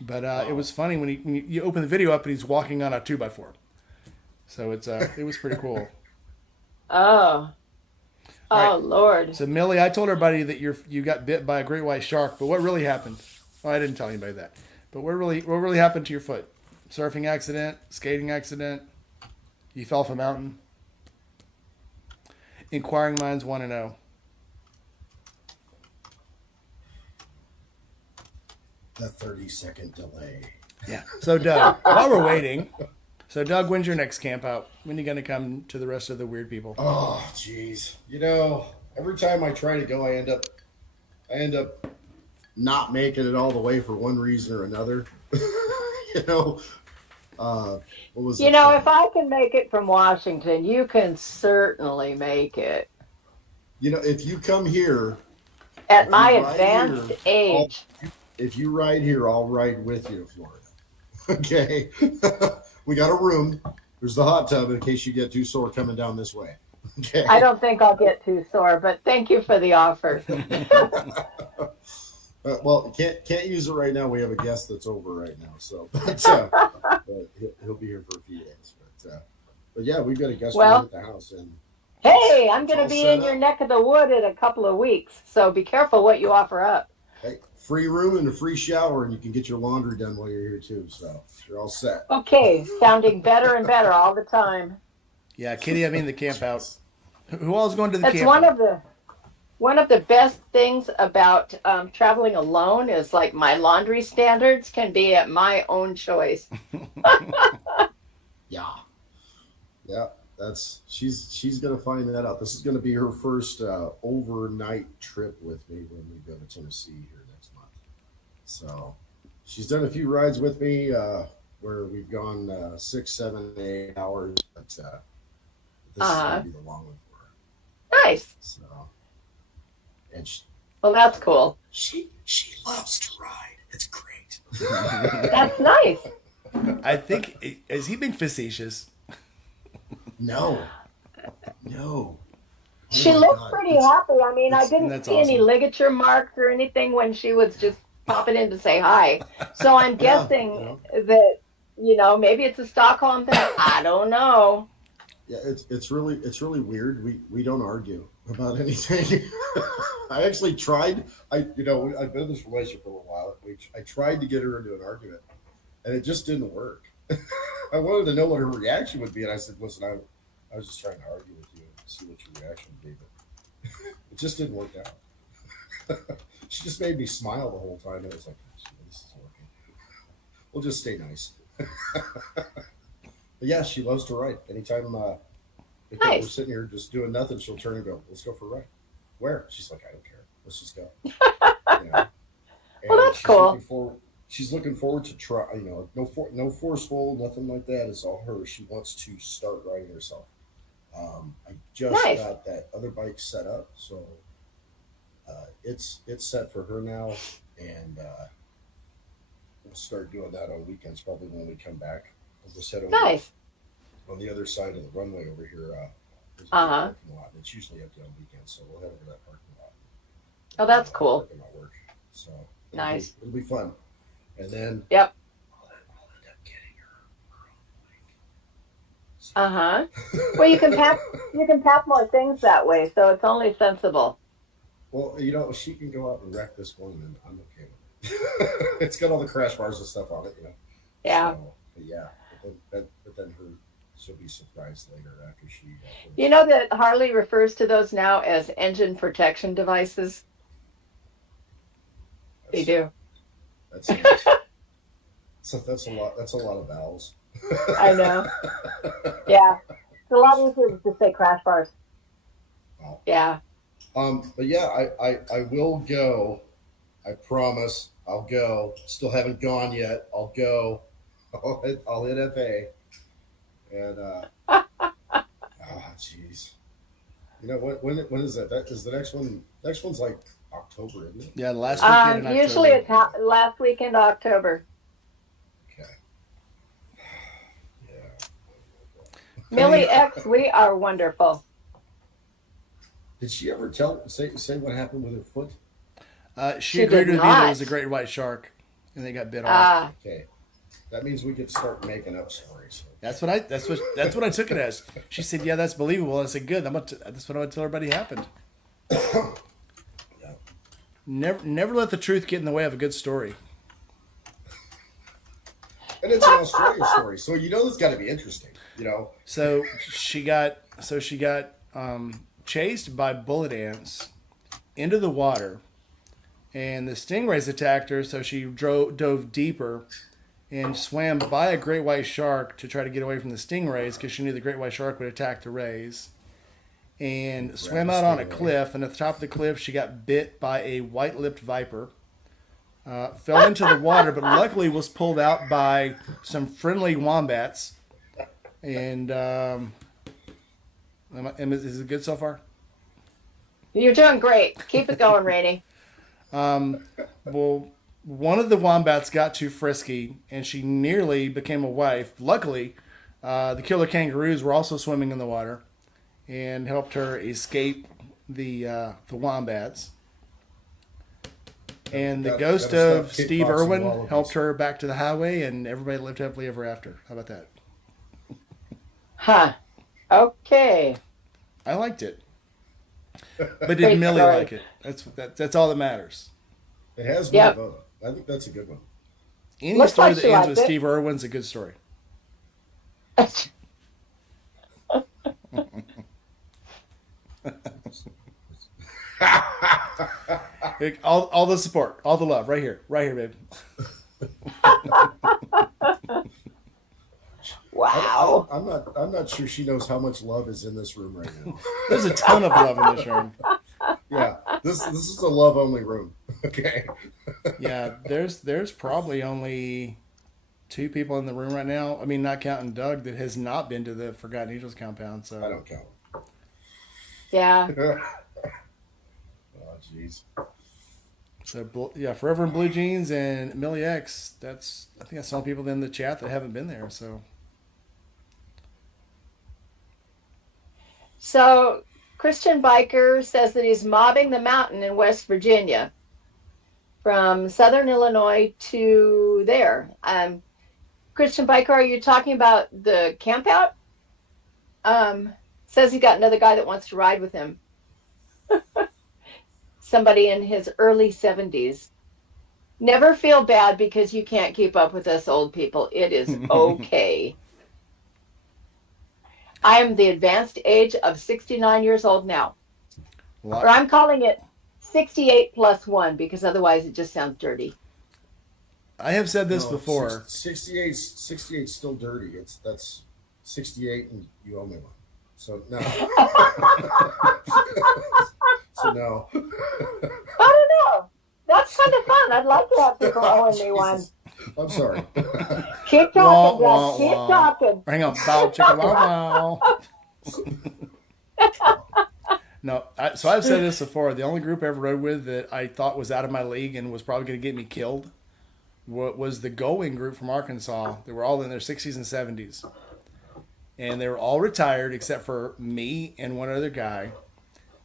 But it was funny when you open the video up and he's walking on a 2x4. So it was pretty cool. Oh. Oh, right. Lord. So Millie, I told everybody that you got bit by a great white shark, but what really happened? Well, I didn't tell anybody that. But what really happened to your foot? Surfing accident, skating accident, you fell off a mountain. Inquiring minds want to know. The 30-second delay. Yeah. So Doug, while we're waiting, when's your next camp out? When are you going to come to the rest of the weird people? Oh, jeez. Every time I try to go, I end up not making it all the way for one reason or another. What was it? If I can make it from Washington, you can certainly make it. If you come here, At my advanced age. If you ride here, I'll ride with you to Florida. Okay. We got a room. There's the hot tub in case you get too sore coming down this way. Okay. I don't think I'll get too sore, but thank you for the offer. Well, can't use it right now. We have a guest that's over right now, so but he'll be here for a few days. But yeah, we've got a guest at the house, and hey, I'm going to be in your neck of the wood in a couple of weeks, so be careful what you offer up. Hey, free room and a free shower, and you can get your laundry done while you're here too. So you're all set. Okay, sounding better and better all the time. Yeah, Kitty, I mean the camp out. Who all is going to the That's camp out? One of the best things about traveling alone is like my laundry standards can be at my own choice. Yeah. She's gonna find that out. This is gonna be her first overnight trip with me when we go to Tennessee here next month. So she's done a few rides with me where we've gone 6, 7, 8 hours, but this is gonna be the long one for her. Nice. So, and well, that's cool. She loves to ride. It's great. That's nice. I think is he being facetious? No. She looks pretty happy. I mean, I didn't see any ligature marks or anything when she was just popping in to say hi. So I'm guessing that maybe it's a Stockholm thing. I don't know. Yeah, it's really weird. We don't argue about anything. I actually tried. I've been in this relationship for a while. I tried to get her into an argument, and it just didn't work. I wanted to know what her reaction would be, and I said, "Listen, I was just trying to argue with you and see what your reaction would be, but it just didn't work out." She just made me smile the whole time, and it's like, "This is working. We'll just stay nice." But yeah, she loves to ride. Anytime we're sitting here just doing nothing, she'll turn and go, "Let's go for a ride." Where? She's like, "I don't care. Let's just go." Well, that's cool. She's looking forward to try. No forceful, nothing like that. It's all her. She wants to start riding herself. I just got that other bike set up, so it's set for her now, and we'll start doing that on weekends probably when we come back. We'll just head over on the other side of the runway over here. There's a parking lot. It's usually empty on weekends, so we'll head over that parking lot. Oh, that's cool. Work. So nice. It'll be fun. And then I'll end up getting her own bike. So. Well, you can pack more things that way, so it's only sensible. Well, she can go out and wreck this one, and I'm okay with it. It's got all the crash bars and stuff on it, Yeah. So, but then she'll be surprised later after she. You know that Harley refers to those now as engine protection devices. They do. That's nice. So that's a lot. That's a lot of vowels. I know. Yeah, it's a lot easier to say crash bars. Wow. Yeah. But yeah, I will go. I promise. I'll go. Still haven't gone yet. I'll go. I'll hit FA. And jeez. When is that? That is the next one. Next one's like October, isn't it? Yeah, last weekend in October. Usually it's last weekend October. Okay. Yeah. Millie X, we are wonderful. Did she ever say what happened with her foot? She agreed with me that it was a great white shark, and they got bit off. Okay. That means we could start making up stories. That's what I took it as. She said, "Yeah, that's believable." I said, "Good. That's what I would tell everybody happened." Yeah. Never let the truth get in the way of a good story. And it's an Australian story, so it's got to be interesting, So she got chased by bullet ants into the water, and the stingrays attacked her, so she dove deeper and swam by a great white shark to try to get away from the stingrays because she knew the great white shark would attack the rays. And swam out on a cliff, and at the top of the cliff, she got bit by a white-lipped viper. Fell into the water, but luckily was pulled out by some friendly wombats. And is it good so far? You're doing great. Keep it going, Rainey. Well, one of the wombats got too frisky, and she nearly became a wife. Luckily, the killer kangaroos were also swimming in the water and helped her escape the wombats. And the ghost of Steve Irwin helped her back to the highway, and everybody lived happily ever after. How about that? Huh. Okay. I liked it. But did Millie like it? That's all that matters. It has me. Yep. I think that's a good one. Any story that ends with Steve Irwin's a good story. all the support, all the love, right here, babe. Wow. I'm not sure she knows how much love is in this room right now. There's a ton of love in this room. Yeah, this is a love only room. Okay. Yeah, there's probably only 2 people in the room right now. I mean, not counting Doug, that has not been to the Forgotten Angels compound. So I don't count. Yeah. Oh, jeez. So yeah, Forever in Blue Jeans and Millie X. I think I saw people in the chat that haven't been there. So Christian Biker says that he's mobbing the mountain in West Virginia from Southern Illinois to there. Christian Biker, are you talking about the camp out? Says he got another guy that wants to ride with him. Somebody in his early 70s. Never feel bad because you can't keep up with us old people. It is okay. I am the advanced age of 69 years old now. Or I'm calling it 68 plus 1 because otherwise it just sounds dirty. I have said this before. 68 still dirty. That's 68 and you owe me one. So no. So no. I don't know. That's kind of fun. I'd like to have people owing me one. I'm sorry. Keep talking, Doug. Keep talking. Hang on. Bow, chicka, wow, wow. No, so I've said this before. The only group I ever rode with that I thought was out of my league and was probably going to get me killed was the Going group from Arkansas. They were all in their 60s and 70s. And they were all retired except for me and one other guy.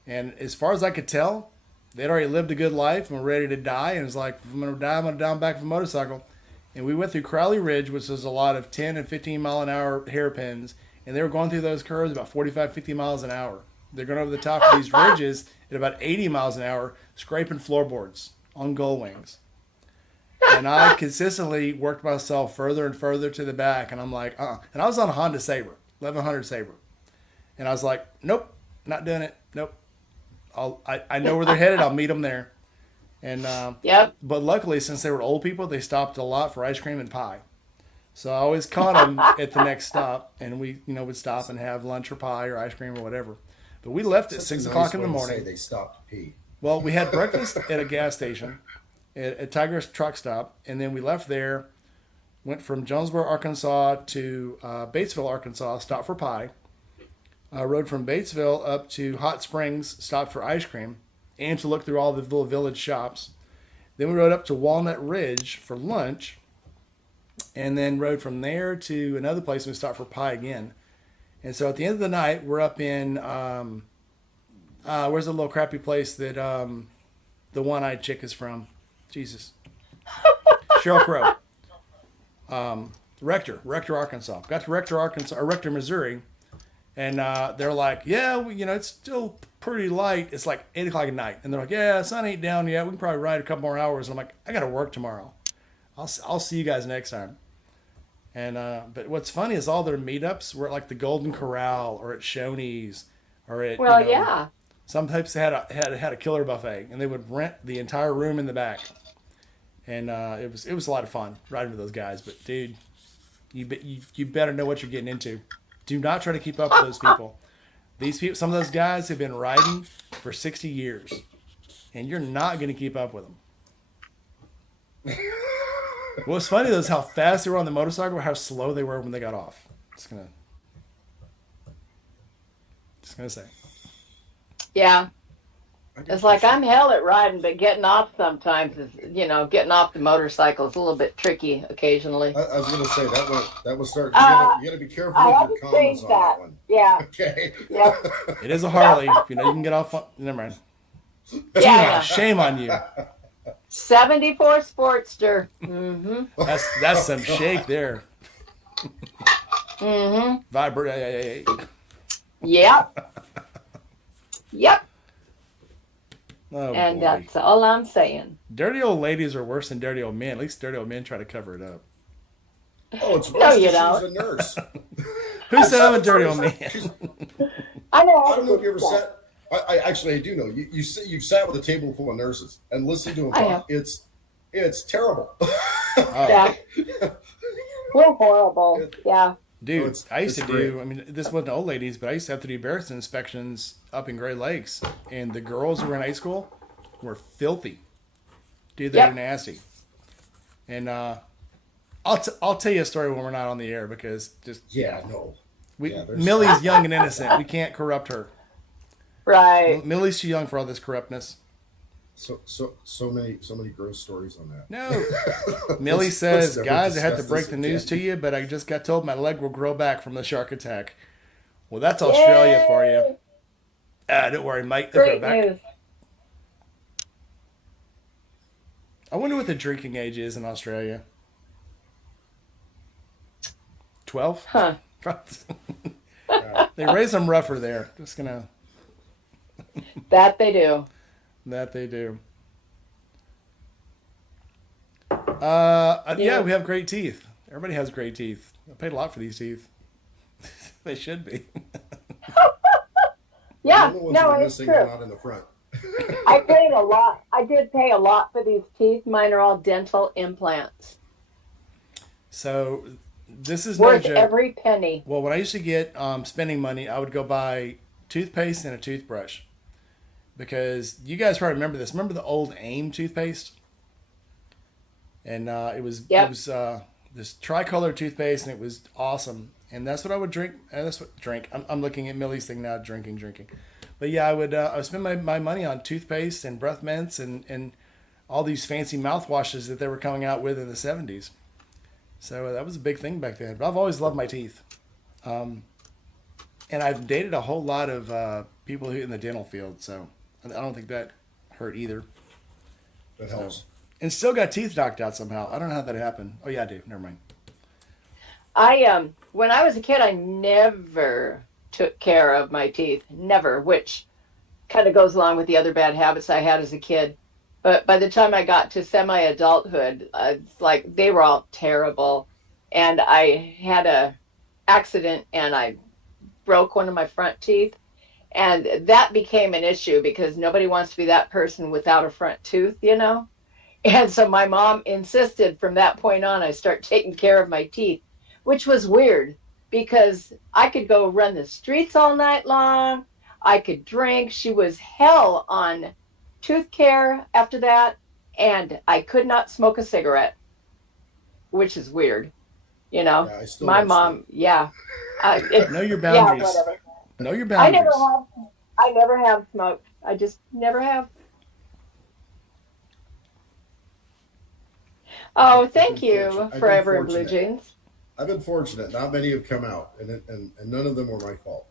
And as far as I could tell, they'd already lived a good life and were ready to die. And it was like, if I'm going to die, I'm going to die on the back of a motorcycle. And we went through Crowley Ridge, which was a lot of 10 and 15 mile an hour hairpins. And they were going through those curves about 45, 50 miles an hour. They're going over the top of these ridges at about 80 miles an hour, scraping floorboards on gull wings. And I consistently worked myself further and further to the back. And I'm like, And I was on a Honda Sabre, 1100 Sabre. And I was like, nope, not doing it. Nope. I know where they're headed. I'll meet them there. And yep. But luckily, since they were old people, they stopped a lot for ice cream and pie. So I always caught them at the next stop, and we would stop and have lunch or pie or ice cream or whatever. But we left at 6 o'clock in the morning. Say they stopped to pee. Well, we had breakfast at a gas station, at Tiger's truck stop, and then we left there, went from Jonesboro, Arkansas to Batesville, Arkansas, stopped for pie. Rode from Batesville up to Hot Springs, stopped for ice cream, and to look through all the little village shops. Then we rode up to Walnut Ridge for lunch, and then rode from there to another place and we stopped for pie again. And so at the end of the night, we're up in, where's the little crappy place that the one-eyed chick is from? Jesus. Sheryl Crow. Rector, Arkansas. Got to Rector, Missouri. And they're like, yeah, it's still pretty light. It's like 8 o'clock at night. And they're like, yeah, sun ain't down yet. We can probably ride a couple more hours. And I'm like, I got to work tomorrow. I'll see you guys next time. And but what's funny is all their meetups were at like the Golden Corral or at Shoney's or at Well, yeah. some types had a killer buffet, and they would rent the entire room in the back, and it was a lot of fun riding with those guys. But dude, you better know what you're getting into. Do not try to keep up with those people. These people, some of those guys have been riding for 60 years, and you're not going to keep up with them. What's funny though is how fast they were on the motorcycle, or how slow they were when they got off. Just gonna say. Yeah. It's like I'm hell at riding, but getting off sometimes is, getting off the motorcycle is a little bit tricky occasionally. I was going to say that was start. You got to be careful I with have your to change comments on that. that one. Yeah. Okay. Yep. It is a Harley. You can get off. Never mind. Yeah. Shame on you. 74 Sportster. Mm-hmm. That's some shake there. Mm-hmm. Vibrate. Yep. Yep. Oh, And boy. that's all I'm saying. Dirty old ladies are worse than dirty old men. At least dirty old men try to cover it up. Oh, it's No, you She was don't. a nurse. Who said I'm a dirty old man? I know. I don't know if you ever sat. I actually I do know. You've sat with a table full of nurses and listened to them I talk. have. It's terrible. Oh, Yeah. We're horrible. Yeah. dude, it's- I used to it's do. great. I mean, this wasn't old ladies, but I used to have to do barracks inspections up in Great Lakes, and the girls who were in high school were filthy. Dude, they Yep. were nasty. And I'll tell you a story when we're not on the air because just Yeah, no. Yeah, there's- Millie's young and innocent. We can't corrupt her. Right. Millie's too young for all this corruptness. So many gross stories on that. No. Millie Let's says, never guys, I had to discuss break this the news again." to you, but I just got told my leg will grow back from the shark attack. Well, that's Australia for you. Don't worry, Mike. They'll grow Great back. news. I wonder what the drinking age is in Australia. 12? Huh. They raise them rougher there. Just gonna. That they do. That they do. Yeah. Yeah, we have great teeth. Everybody has great teeth. I paid a lot for these teeth. They should be. Yeah. The only ones No, that are it's missing true. are not in the front. I paid a lot. I did pay a lot for these teeth. Mine are all dental implants. So this is no Worth joke. every penny. Well, when I used to get spending money, I would go buy toothpaste and a toothbrush. Because you guys probably remember this. Remember the old AIM toothpaste? And it was Yep. this tricolor toothpaste, and it was awesome. And that's what I would drink. I'm looking at Millie's thing now, drinking. But yeah, I would spend my money on toothpaste and breath mints and all these fancy mouthwashes that they were coming out with in the 70s. So that was a big thing back then. But I've always loved my teeth. And I've dated a whole lot of people who in the dental field, so I don't think that hurt either. That helps. And still got teeth knocked out somehow. I don't know how that happened. Oh yeah, I do. Never mind. When I was a kid, I never took care of my teeth. Never, which kind of goes along with the other bad habits I had as a kid. But by the time I got to semi-adulthood, it's like they were all terrible. And I had a accident and I broke one of my front teeth. And that became an issue because nobody wants to be that person without a front tooth, And so my mom insisted from that point on, I start taking care of my teeth, which was weird because I could go run the streets all night long. I could drink. She was hell on tooth care after that. And I could not smoke a cigarette, which is weird. Yeah, I still My don't mom, smoke. yeah. Know your Yeah, boundaries. whatever. Know your I boundaries. never have smoked. I just never have. Oh, thank you, I've been Forever in Blue fortunate. Jeans. I've been fortunate. Not many have come out, and none of them were my fault.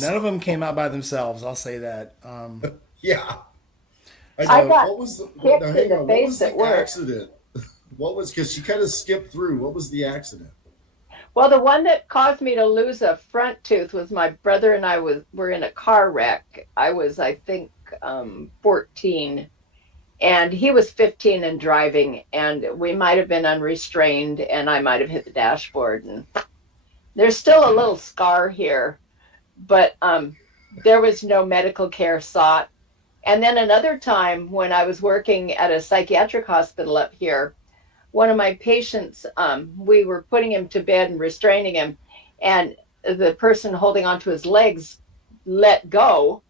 None of them came out by themselves. I'll say that. Yeah. I got what was the kicked now, in hang the on, what face was the at work. accident? What was because she kind of skipped through. What was the accident? Well, the one that caused me to lose a front tooth was my brother and I were in a car wreck. I was, I think, 14, and he was 15 and driving, and we might have been unrestrained, and I might have hit the dashboard. And there's still a little scar here, but there was no medical care sought. And then another time when I was working at a psychiatric hospital up here, one of my patients, we were putting him to bed and restraining him, and the person holding onto his legs let go.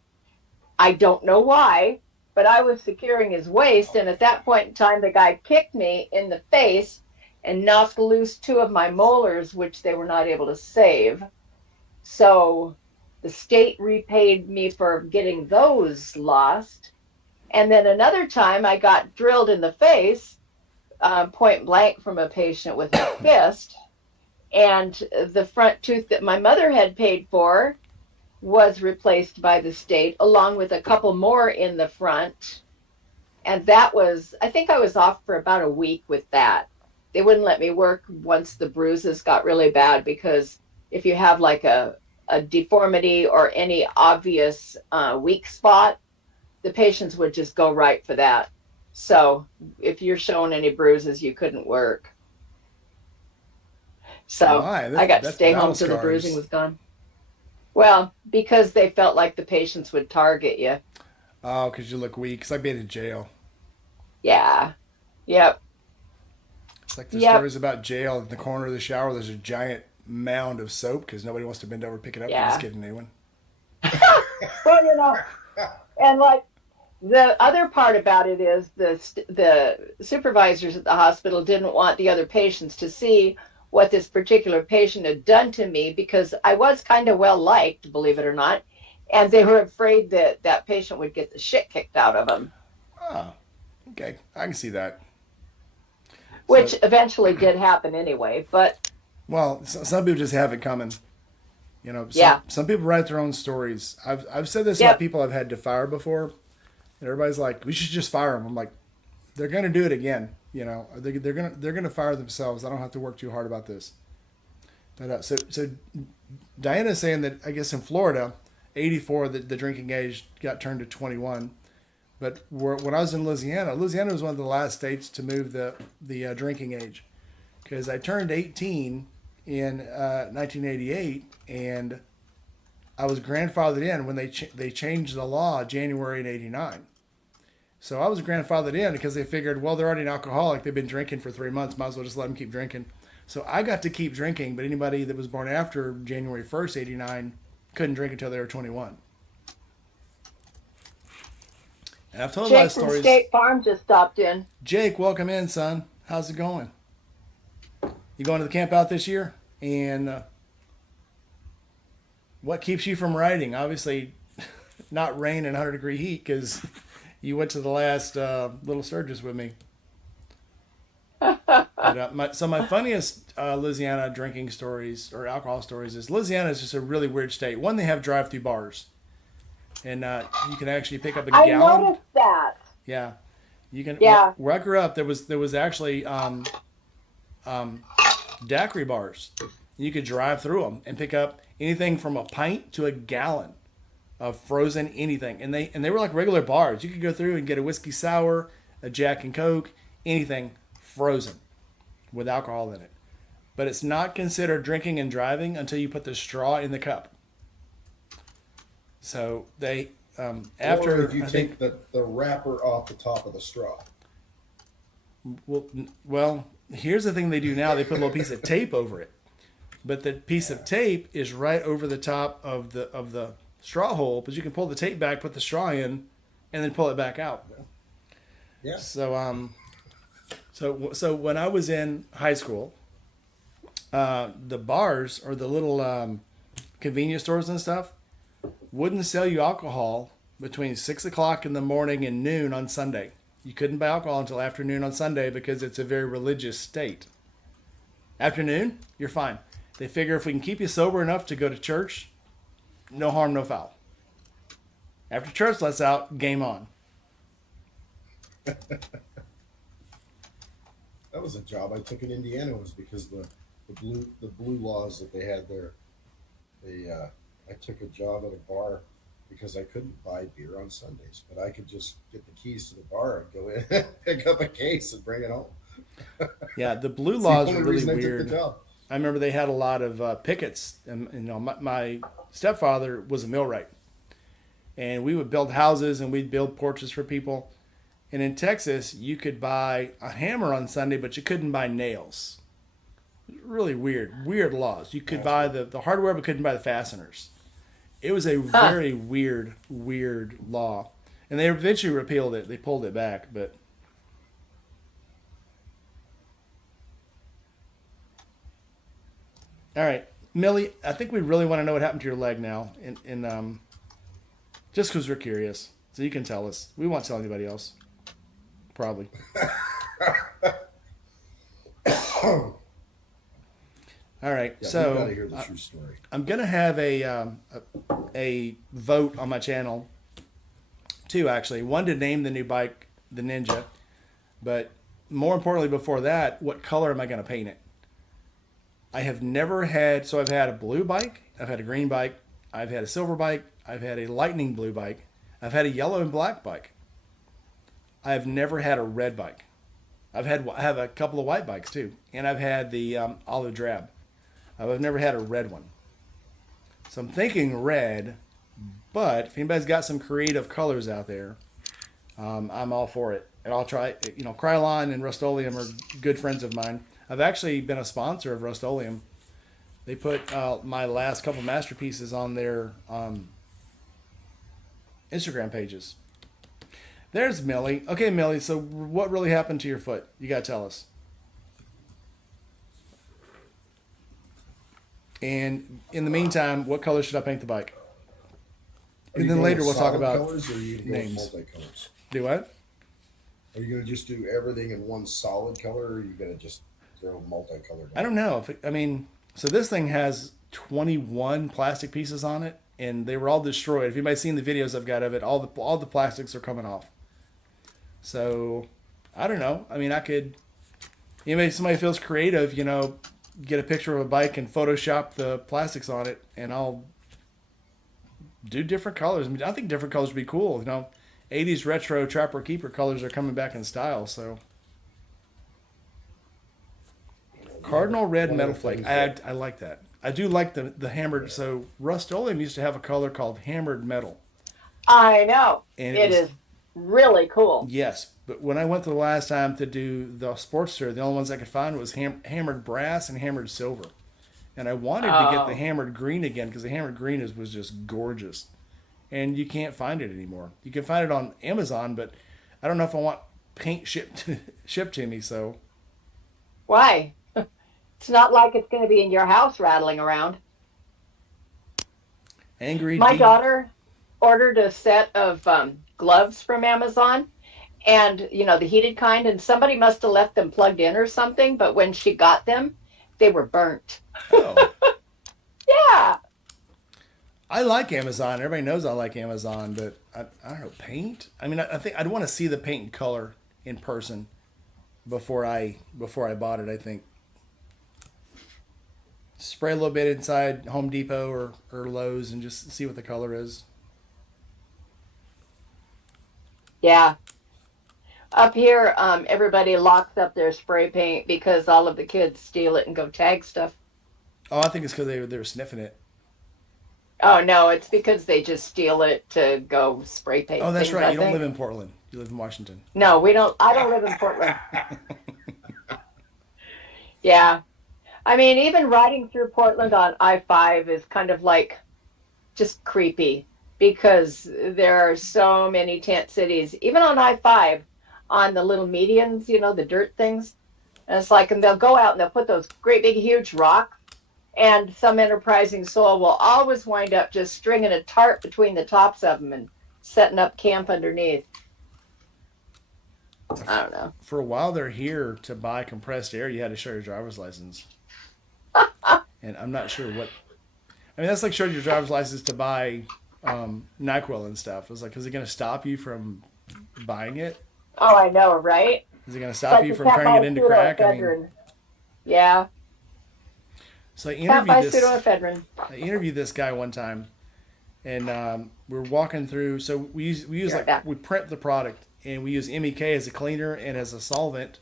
I don't know why, but I was securing his waist, and at that point in time, the guy kicked me in the face and knocked loose two of my molars, which they were not able to save. So the state repaid me for getting those lost. And then another time, I got drilled in the face, point blank from a patient with a fist. And the front tooth that my mother had paid for was replaced by the state, along with a couple more in the front. And that was, I think I was off for about a week with that. They wouldn't let me work once the bruises got really bad, because if you have like a deformity or any obvious weak spot, the patients would just go right for that. So if you're showing any bruises, you couldn't work. So Why? I got to That's stay battle home till the scars. bruising was gone. Well, because they felt like the patients would target you. Oh, because you look weak. Because I've been in jail. Yeah. Yep. It's like the Yep. stories about jail. In the corner of the shower, there's a giant mound of soap because nobody wants to bend over and pick it up. You Yeah. just get a new one. Well, and like the other part about it is the supervisors at the hospital didn't want the other patients to see what this particular patient had done to me, because I was kind of well liked, believe it or not, and they were afraid that that patient would get the shit kicked out of him, Oh, okay. I can see that. which So, eventually did happen anyway. But well, some people just have it coming. You know, yeah, some people write their own stories. I've said this about yep, people I've had to fire before, and everybody's like, "We should just fire them." I'm like, "They're gonna do it again." You know, they're gonna fire themselves. I don't have to work too hard about this. But so Diana's saying that I guess in Florida, 84 the drinking age got turned to 21. But when I was in Louisiana, Louisiana was one of the last states to move the drinking age, because I turned 18 in 1988, and I was grandfathered in when they changed the law January in '89. So I was grandfathered in because they figured, well, they're already an alcoholic. They've been drinking for 3 months. Might as well just let them keep drinking. So I got to keep drinking, but anybody that was born after January 1st, '89, couldn't drink until they were 21. And I've told a lot Jake of from stories. State Farm just stopped in. Jake, welcome in, son. How's it going? You going to the camp out this year? And what keeps you from riding? Obviously, not rain and 100-degree heat, because you went to the last Little Sturgis with me. But, my funniest Louisiana drinking stories or alcohol stories is Louisiana is just a really weird state. One, they have drive-through bars, and you can actually pick up a I gallon. noticed that. Yeah, you can. Yeah. Where I grew up, there was actually daiquiri bars. You could drive through them and pick up anything from a pint to a gallon of frozen anything, and they were like regular bars. You could go through and get a whiskey sour, a Jack and Coke, anything frozen with alcohol in it. But it's not considered drinking and driving until you put the straw in the cup. So they Or after if you I take think the wrapper off the top of the straw. well here's the thing they do now, they put a little piece of tape over it, but the piece of tape is right over the top of the straw hole, but you can pull the tape back, put the straw in, and then pull it back out. Yeah. So when I was in high school, the bars or the little convenience stores and stuff wouldn't sell you alcohol between 6 o'clock in the morning and noon on Sunday. You couldn't buy alcohol until afternoon on Sunday because it's a very religious state. Afternoon, you're fine. They figure if we can keep you sober enough to go to church, no harm, no foul. After church lets out, game on. That was a job I took in Indiana, was because the blue laws that they had there. I took a job at a bar because I couldn't buy beer on Sundays, but I could just get the keys to the bar and go in, pick up a case, and bring it home. Yeah, the blue It's the laws only were really reason I took the weird. job. I remember they had a lot of pickets, and my stepfather was a millwright, and we would build houses and we'd build porches for people. And in Texas, you could buy a hammer on Sunday, but you couldn't buy nails. Really weird laws. You could buy the hardware, but couldn't buy the fasteners. It was a very weird law. And they eventually repealed it. They pulled it back, but... All right, Millie, I think we really want to know what happened to your leg now. Just because we're curious. So you can tell us. We won't tell anybody else. Probably. All right, Yeah, so you gotta hear the true story. I'm gonna have a vote on my channel. Two actually. One to name the new bike the Ninja, but more importantly, before that, what color am I gonna paint it? I have never had. So I've had a blue bike. I've had a green bike. I've had a silver bike. I've had a lightning blue bike. I've had a yellow and black bike. I've never had a red bike. I have a couple of white bikes too, and I've had the olive drab. I've never had a red one. So I'm thinking red, but if anybody's got some creative colors out there, I'm all for it. And I'll try, Krylon and Rust-Oleum are good friends of mine. I've actually been a sponsor of Rust-Oleum. They put my last couple masterpieces on their Instagram pages. There's Millie. Okay, Millie, so what really happened to your foot? You got to tell us. And in the meantime, what color should I paint the bike? And then later we'll talk about colors, or are you gonna go names. multicolors? Do what? Are you gonna just do everything in one solid color, or are you gonna just throw multicolored? I don't know. So this thing has 21 plastic pieces on it, and they were all destroyed. If anybody's seen the videos I've got of it, all the plastics are coming off. So I don't know. I mean, somebody feels creative, get a picture of a bike and Photoshop the plastics on it, and I'll do different colors. I mean, I think different colors would be cool. 80s retro Trapper Keeper colors are coming back in style. So Cardinal Red Metal Flake. I like that. I do like the hammered. So Rust-Oleum used to have a color called hammered metal. I know. And it is really cool. Yes, but when I went the last time to do the Sportster, the only ones I could find was hammered brass and hammered silver. And I wanted to get the hammered green again because the hammered green was just gorgeous. And you can't find it anymore. You can find it on Amazon, but I don't know if I want paint shipped to me. So Why? It's not like it's going to be in your house rattling around. My daughter ordered a set of gloves from Amazon, and the heated kind, and somebody must have left them plugged in or something, but when she got them, they were burnt. Oh. Yeah. I like Amazon. Everybody knows I like Amazon, but I don't know, paint? I mean, I think I'd want to see the paint and color in person before I bought it, I think. Spray a little bit inside Home Depot or Lowe's and just see what the color is. Yeah. Up here, everybody locks up their spray paint because all of the kids steal it and go tag stuff. Oh, I think it's because they were sniffing it. Oh, no, it's because they just steal it to go spray paint. Oh, that's things, right. I You don't think. live in Portland. You live in Washington. No, we don't. I don't live in Portland. Yeah. I mean, even riding through Portland on I-5 is kind of like just creepy because there are so many tent cities, even on I-5, on the little medians, the dirt things. And it's like, and they'll go out and they'll put those great big huge rocks, and some enterprising soul will always wind up just stringing a tarp between the tops of them and setting up camp underneath. I don't know. For a while they're here to buy compressed air, you had to show your driver's license. And I'm not sure what... I mean, that's like showing your driver's license to buy NyQuil and stuff. It's like, is it going to stop you from buying it? Oh, I know, right? Is it going to stop you from turning it into crack? Yeah. So I I interviewed this guy one time, and we're walking through. So we use we print the product, and we use MEK as a cleaner and as a solvent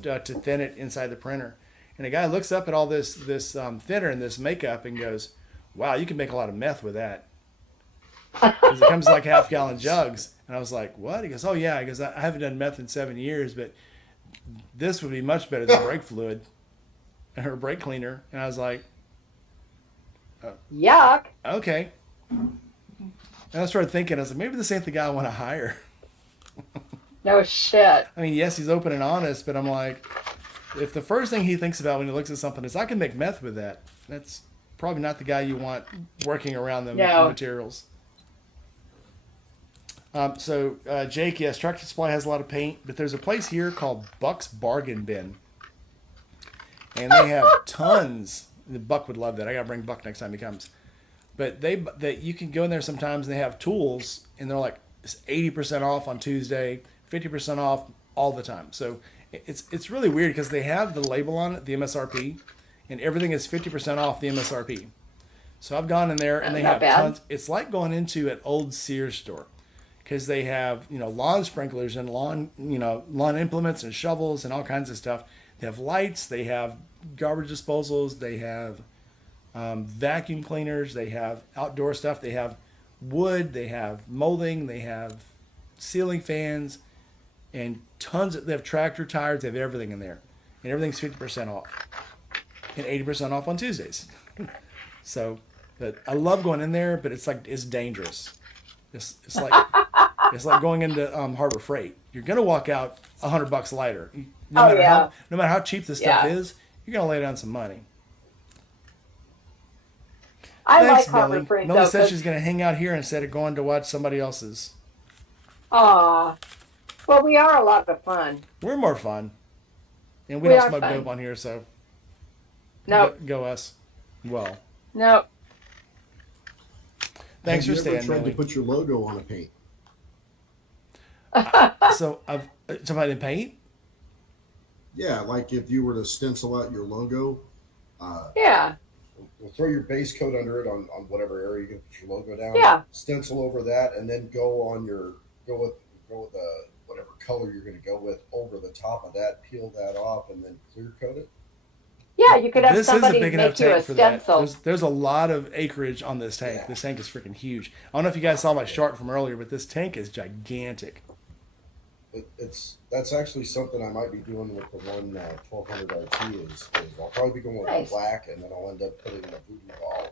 to thin it inside the printer. And a guy looks up at all this thinner and this makeup and goes, "Wow, you can make a lot of meth with that." because it comes in like half-gallon jugs. And I was like, what? He goes, oh, yeah. He goes, I haven't done meth in 7 years, but this would be much better than brake fluid or brake cleaner. And I was like, Yuck. okay. And I started thinking, I was like, maybe this ain't the guy I want to hire. No shit. I mean, yes, he's open and honest, but I'm like, if the first thing he thinks about when he looks at something is I can make meth with that, that's probably not the guy you want working around the No. materials. So Jake, yes, Tractor Supply has a lot of paint, but there's a place here called Buck's Bargain Bin, and they have tons. Buck would love that. I gotta bring Buck next time he comes. But you can go in there sometimes, and they have tools, and they're like 80% off on Tuesday, 50% off all the time. So it's really weird because they have the label on it, the MSRP, and everything is 50% off the MSRP. So I've gone in there, and they Not have bad. tons. It's like going into an old Sears store. Because they have, lawn sprinklers and lawn implements and shovels and all kinds of stuff. They have lights. They have garbage disposals. They have vacuum cleaners. They have outdoor stuff. They have wood. They have molding. They have ceiling fans, and they have tractor tires. They have everything in there, and everything's 50% off, and 80% off on Tuesdays. So, but I love going in there, but it's dangerous. It's like going into Harbor Freight. You're gonna walk out $100 lighter. No matter how cheap this stuff is, you're gonna lay down some money. I Thanks, like Harbor Millie. Freight Millie though. said she's gonna hang out here instead of going to watch somebody else's. Aw. Well, we are a lot of fun. We're more fun, and we We don't are smoke fun. dope on here, so No, go us. Well, no. thanks Have for you ever staying, tried Millie. to put your logo on a paint? So somebody in paint. Yeah, like if you were to stencil out your logo, Yeah. we'll throw your base coat under it on whatever area you're gonna put your logo down. Yeah. Stencil over that, and then go with whatever color you're gonna go with over the top of that. Peel that off, and then clear coat it. Yeah, you could have This is a somebody big enough make you a tank for that. stencil. There's a lot of acreage on this tank. Yeah. This tank is freaking huge. I don't know if you guys saw my chart from earlier, but this tank is gigantic. That's actually something I might be doing with the one 1200 RT is I'll probably be going with Nice. black, and then I'll end up putting a voodoo ball,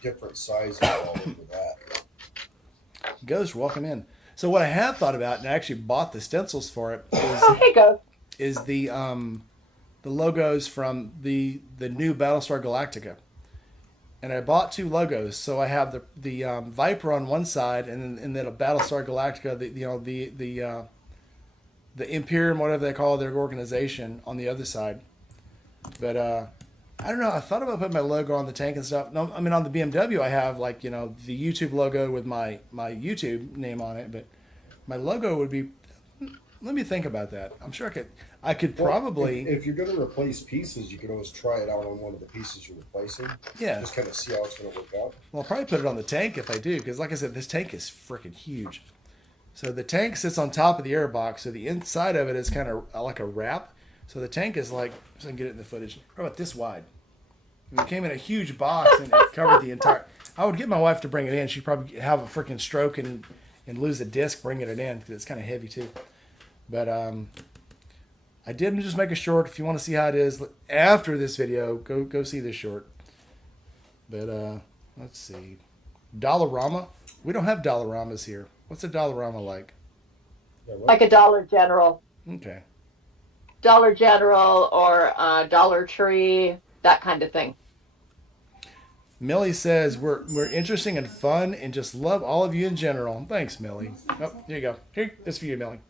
different sizes all over that. Ghost, welcome in. So what I have thought about, and I actually bought the stencils for it, Oh, hey, go. is the logos from the new Battlestar Galactica. And I bought 2 logos, so I have the Viper on one side, and then a Battlestar Galactica, the Imperium, whatever they call their organization, on the other side. But I don't know. I thought about putting my logo on the tank and stuff. No, I mean on the BMW, I have the YouTube logo with my YouTube name on it. But my logo would be. Let me think about that. I'm sure I could Well, probably. if you're going to replace pieces, you can always try it out on one of the pieces you're replacing. Yeah. Just kind of see how it's going to work out. Well, I'll probably put it on the tank if I do, because like I said, this tank is freaking huge. So the tank sits on top of the air box, so the inside of it is kind of like a wrap. So the tank is like, so I can get it in the footage, probably about this wide. It came in a huge box and it covered the entire. I would get my wife to bring it in. She'd probably have a freaking stroke and lose a disc bringing it in because it's kind of heavy too. But I did just make a short. If you want to see how it is after this video, go see this short. But let's see, Dollarama. We don't have Dollaramas here. What's a Dollarama like? Yeah, what? Like a Dollar General. Okay. Dollar General or Dollar Tree, that kind of thing. Millie says we're interesting and fun and just love all of you in general. Thanks, Millie. Oh, here you go. Here, this for you, Millie.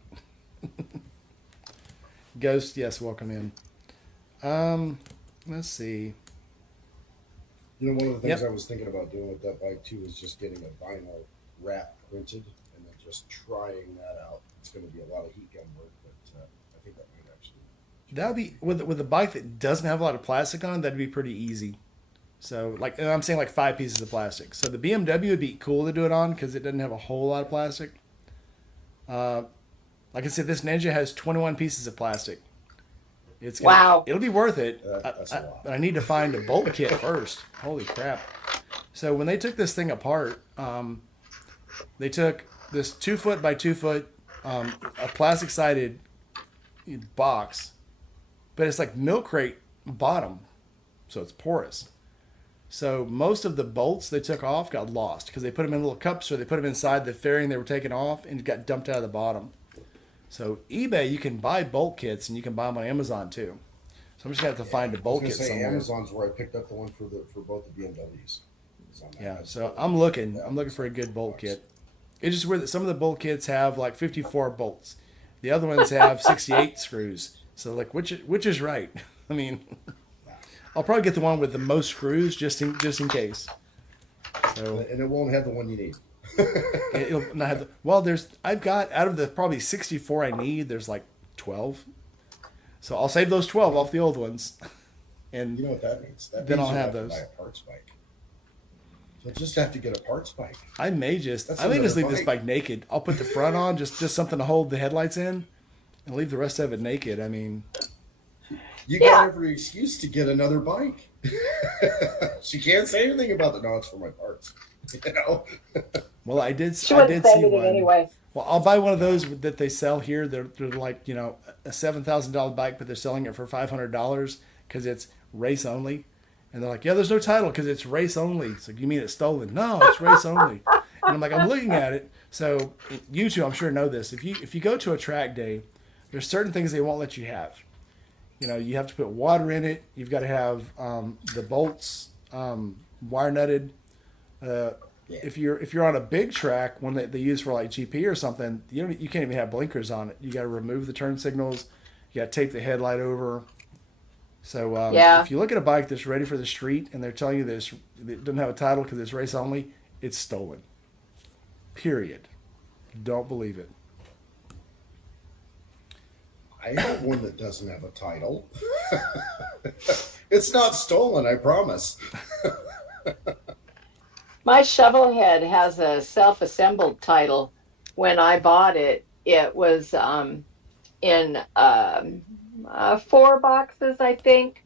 Ghost, yes, welcome in. Let's see. You know, one of the things Yep. I was thinking about doing with that bike too is just getting a vinyl wrap printed and then just trying that out. It's going to be a lot of heat gun work, but I think that might actually. That would be with a bike that doesn't have a lot of plastic on it. That'd be pretty easy. So, and I'm saying 5 pieces of plastic. So the BMW would be cool to do it on because it doesn't have a whole lot of plastic. Like I said, this Ninja has 21 pieces of plastic. Wow. It'll be worth it. That's a lot. But I need to find a bolt kit first. Holy crap! So when they took this thing apart, They took this 2 foot by 2 foot, a plastic sided box, but it's like milk crate bottom, so it's porous. So most of the bolts they took off got lost because they put them in little cups or they put them inside the fairing they were taking off and it got dumped out of the bottom. So eBay, you can buy bolt kits and you can buy them on Amazon too. So I'm just gonna have to find a bolt kit somewhere. Amazon's where I picked up the one for both the BMWs. Yeah, so I'm looking for a good bolt kit. It's just weird that some of the bolt kits have like 54 bolts, the other ones have 68 screws. So like, which is right? I mean, I'll probably get the one with the most screws just in case. So and it won't have the one you need. it'll not have the, well. I've got out of the probably 64 I need. There's like 12. So I'll save those 12 off the old ones, and you know what that means? That then means I'll have to those. buy a parts bike. You'll just have to get a parts bike. I may just leave this bike naked. I'll put the front on, just something to hold the headlights in, and leave the rest of it naked. I mean, you got every excuse to get another bike. She can't say anything about the nods for my parts. You know. Well, I did see one. Anyway. Well, I'll buy one of those that they sell here. They're like, you know, a $7,000 bike, but they're selling it for $500 because it's race only. And they're like, yeah, there's no title because it's race only. It's like, you mean it's stolen? No, it's race only. And I'm like, I'm looking at it. So you two, I'm sure, know this. If you go to a track day, there's certain things they won't let you have. You know, you have to put water in it. You've got to have the bolts wire nutted. If you're on a big track, one that they use for like GP or something, you can't even have blinkers on it. You got to remove the turn signals. You got to tape the headlight over. So if you look at a bike that's ready for the street and they're telling you this, it doesn't have a title because it's race only, it's stolen. Period. Don't believe it. I have one that doesn't have a title. It's not stolen, I promise. My shovel head has a self-assembled title. When I bought it, it was in 4 boxes, I think,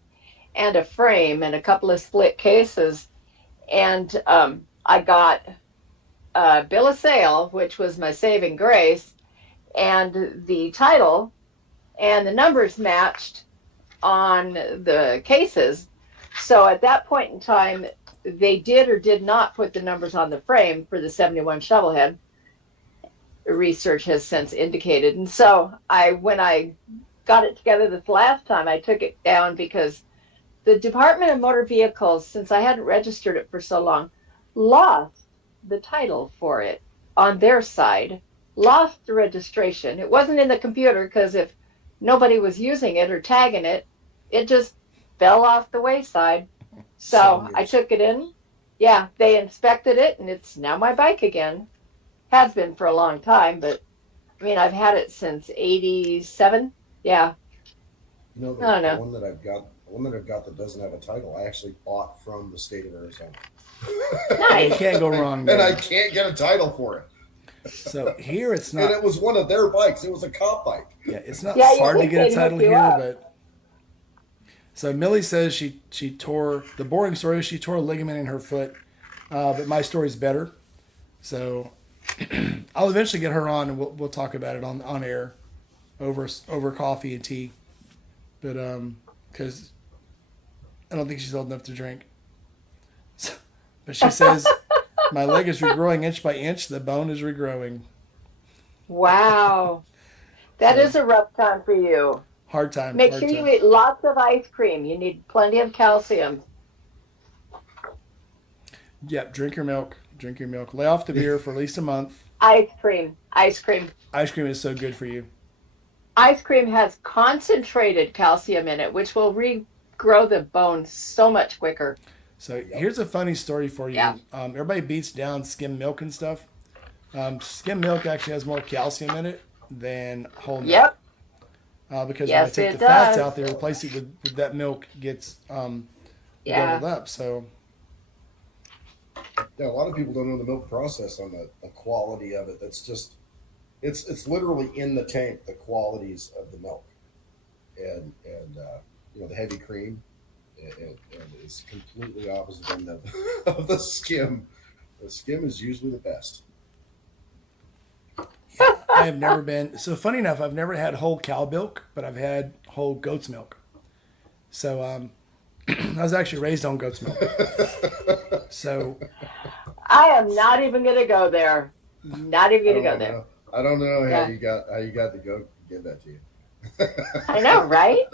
and a frame and a couple of split cases. And I got a bill of sale, which was my saving grace, and the title and the numbers matched on the cases. So at that point in time, they did or did not put the numbers on the frame for the 71 Shovelhead. Research has since indicated. And so when I got it together this last time, I took it down because the Department of Motor Vehicles, since I hadn't registered it for so long, lost the title for it on their side, lost the registration. It wasn't in the computer because if nobody was using it or tagging it, it just fell off the wayside. So I took it in. Yeah, they inspected it, and it's now my bike again. Has been for a long time, but I mean, I've had it since '87. Yeah. You know, the one that I've got that doesn't have a title, I actually bought from the state of Arizona. Nice. You can't go wrong. And I can't get a title for it. So here it's not. And it was one of their bikes. It was a cop bike. Yeah, it's not hard to get a title here, but. So Millie says she tore, the boring story is she tore a ligament in her foot, but my story's better. So I'll eventually get her on and we'll talk about it on air over coffee and tea. But because I don't think she's old enough to drink. So, but she says, my leg is regrowing inch by inch, the bone is regrowing. Wow. That is a rough time for you. Hard time. Make sure you eat lots of ice cream. You need plenty of calcium. Yep, drink your milk. Drink your milk. Lay off the beer for at least a month. Ice cream. Ice cream. Ice cream is so good for you. Ice cream has concentrated calcium in it, which will regrow the bone so much quicker. So here's a funny story for you. Yeah. Everybody beats down skim milk and stuff. Skim milk actually has more calcium in it than whole milk. Yep. Because when I take the fats out, they replace it with that milk gets built up. So yeah, a lot of people don't know the milk process on the quality of it. That's just it's literally in the tank, the qualities of the milk, and you know, the heavy cream, and it's completely opposite end of the skim. The skim is usually the best. I have never been. So funny enough, I've never had whole cow milk, but I've had whole goat's milk. So I was actually raised on goat's milk. So I am not even going to go there. Not even going to go there. Know. I don't know Yeah. how you got the goat to give that to you. I know, right?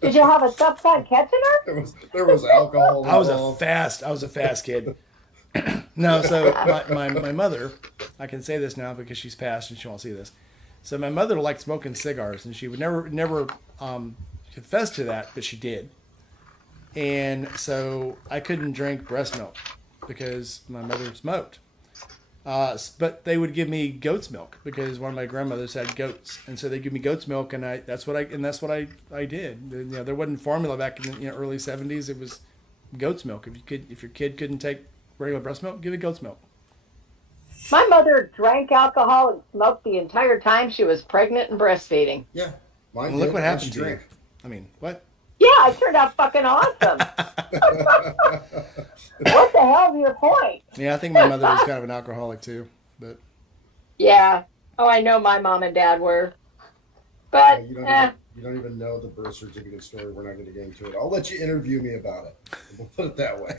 Did you have a tough time catching her? There was alcohol. I was involved. a fast kid. No, so my mother, I can say this now because she's passed and she won't see this. So my mother liked smoking cigars, and she would never confess to that, but she did. And so I couldn't drink breast milk because my mother smoked. But they would give me goat's milk because one of my grandmothers had goats, and so they give me goat's milk, and that's what I did. You know, there wasn't formula back in the early '70s. It was goat's milk. If your kid couldn't take regular breast milk, give it goat's milk. My mother drank alcohol and smoked the entire time she was pregnant and breastfeeding. Yeah. Mine And look did. what happened to you. Drink. I mean, what? Yeah, I turned out fucking awesome. What the hell's your point? Yeah, I think my mother was kind of an alcoholic too, but Yeah. Oh, I know my mom and dad were. But, You don't even know the birth certificate story. We're not going to get into it. I'll let you interview me about it. We'll put it that way.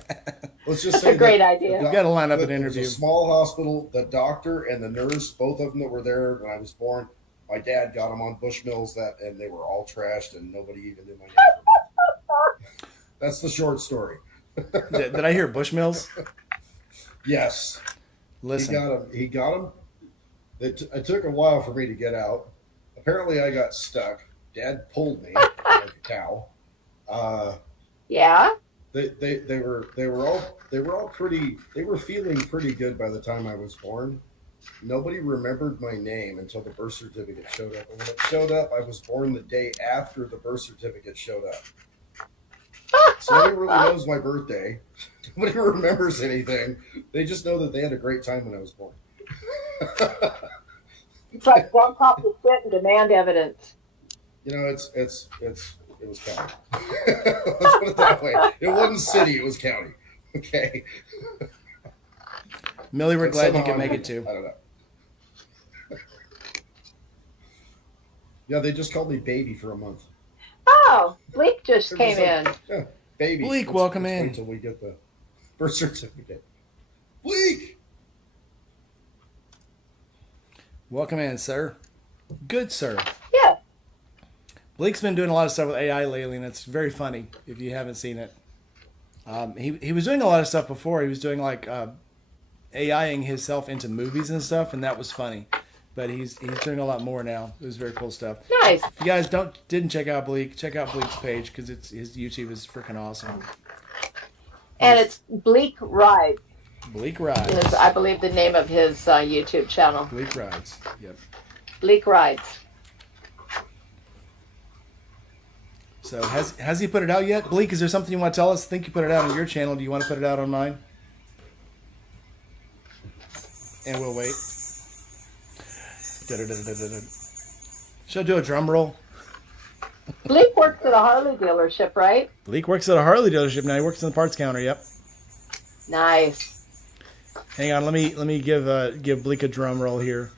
Let's just that's say a great idea. you got to line up an It interview. was a small hospital. The doctor and the nurse, both of them that were there when I was born, my dad got them on Bushmills and they were all trashed and nobody even knew my name. That's the short story. Did I hear Bushmills? Yes. Listen, He got them. It took a while for me to get out. Apparently, I got stuck. Dad pulled me like a cow. Yeah? They were all pretty. They were feeling pretty good by the time I was born. Nobody remembered my name until the birth certificate showed up. And when it showed up, I was born the day after the birth certificate showed up. So nobody really knows my birthday. Nobody remembers anything. They just know that they had a great time when I was born. It's like jump off the shit and demand evidence. You know, it was county. Let's put it that way. It wasn't city, it was county. Okay. Millie, we're And glad you somehow could make it too. I don't know. Yeah, they just called me baby for a month. Oh, Bleak just They're came just in. Yeah, baby. Bleak, welcome let's in. wait until we get the birth certificate. Bleak. Welcome in, sir. Good, sir. Yeah. Blake's been doing a lot of stuff with AI lately, and it's very funny if you haven't seen it. He was doing a lot of stuff before. He was doing like AIing himself into movies and stuff, and that was funny. But he's doing a lot more now. It was very cool stuff. Nice. If you guys didn't check out Bleak, check out Bleak's page because his YouTube is freaking awesome. And it's Bleak Rides. Bleak Rides. Is, I believe, the name of his YouTube channel. Bleak Rides. Yep. Bleak Rides. So has he put it out yet? Bleak, is there something you want to tell us? I think you put it out on your channel. Do you want to put it out on mine? And we'll wait. Da-da-da-da-da-da. Should I do a drum roll? Bleak works at a Harley dealership, right? Bleak works at a Harley dealership now. He works in the parts counter. Yep. Nice. Hang on. Let me give Bleak a drum roll here.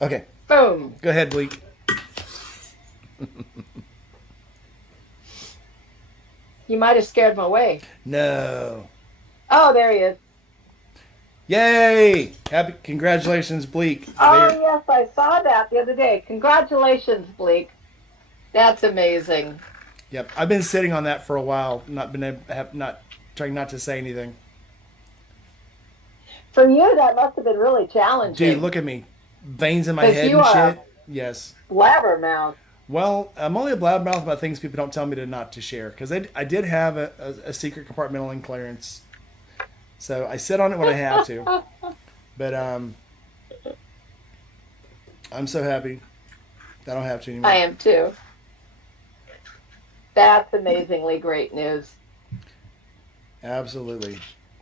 Okay. Boom. Go ahead, Bleak. You might have scared him away. No. Oh, there he is. Yay! Happy congratulations, Bleak. Oh, There- yes, I saw that the other day. Congratulations, Bleak. That's amazing. Yep. I've been sitting on that for a while. Not trying not to say anything. For you, that must have been really challenging. Dude, look at me. Veins in my 'Cause head you and are- shit. Yes. Blabbermouth. Well, I'm only a blabbermouth about things people don't tell me not to share. Because I did have a secret compartmental clearance. So I sit on it when I have to. But I'm so happy I don't have to anymore. I am too. That's amazingly great news. Absolutely.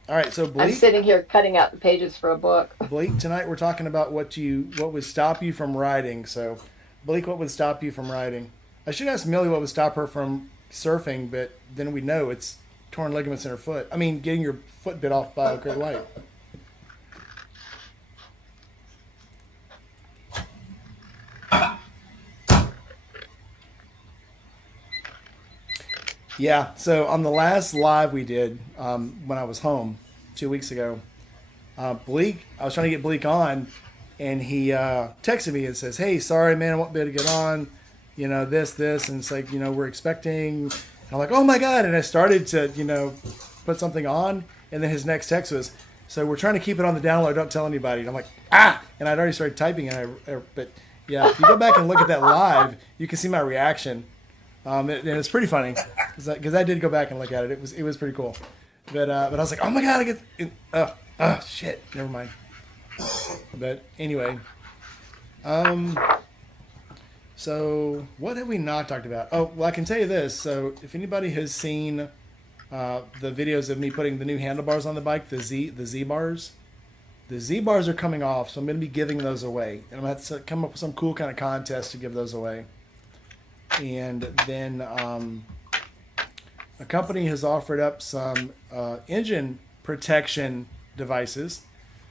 All right, so I'm Bleak, sitting here cutting out the pages for a book. Bleak, tonight we're talking about what would stop you from riding. So, Bleak, what would stop you from riding? I should ask Millie what would stop her from surfing, but then we know it's torn ligaments in her foot. I mean, getting your foot bit off by a great white. Yeah, so on the last live we did when I was home 2 weeks ago, Bleak, I was trying to get Bleak on, and he texted me and says, "Hey, sorry, man, I won't be able to get on. You know, this." And it's like, we're expecting. And I'm like, "Oh my God." And I started to, put something on. And then his next text was, "So we're trying to keep it on the download. Don't tell anybody." And I'm like, "Ah!" And I'd already started typing. But yeah, if you go back and look at that live, you can see my reaction. And it's pretty funny because I did go back and look at it. It was pretty cool. But I was like, "Oh my God, I get it." Shit. Never mind. But anyway, so what have we not talked about? Oh, well, I can tell you this. So if anybody has seen the videos of me putting the new handlebars on the bike, the Z bars, the Z bars are coming off. So I'm going to be giving those away, and I'm going to have to come up with some cool kind of contest to give those away. And then a company has offered up some engine protection devices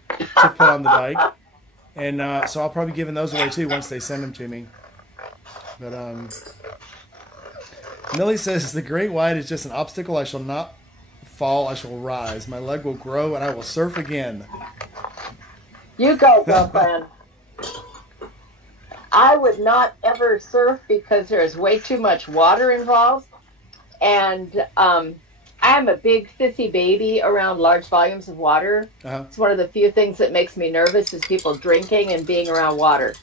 to put on the bike, and so I'll probably be giving those away too once they send them to me. But Millie says the great white is just an obstacle. I shall not fall. I shall rise. My leg will grow, and I will surf again. You go, girlfriend. I would not ever surf because there's way too much water involved. And I'm a big sissy baby around large volumes of water. Uh-huh. It's one of the few things that makes me nervous is people drinking and being around water.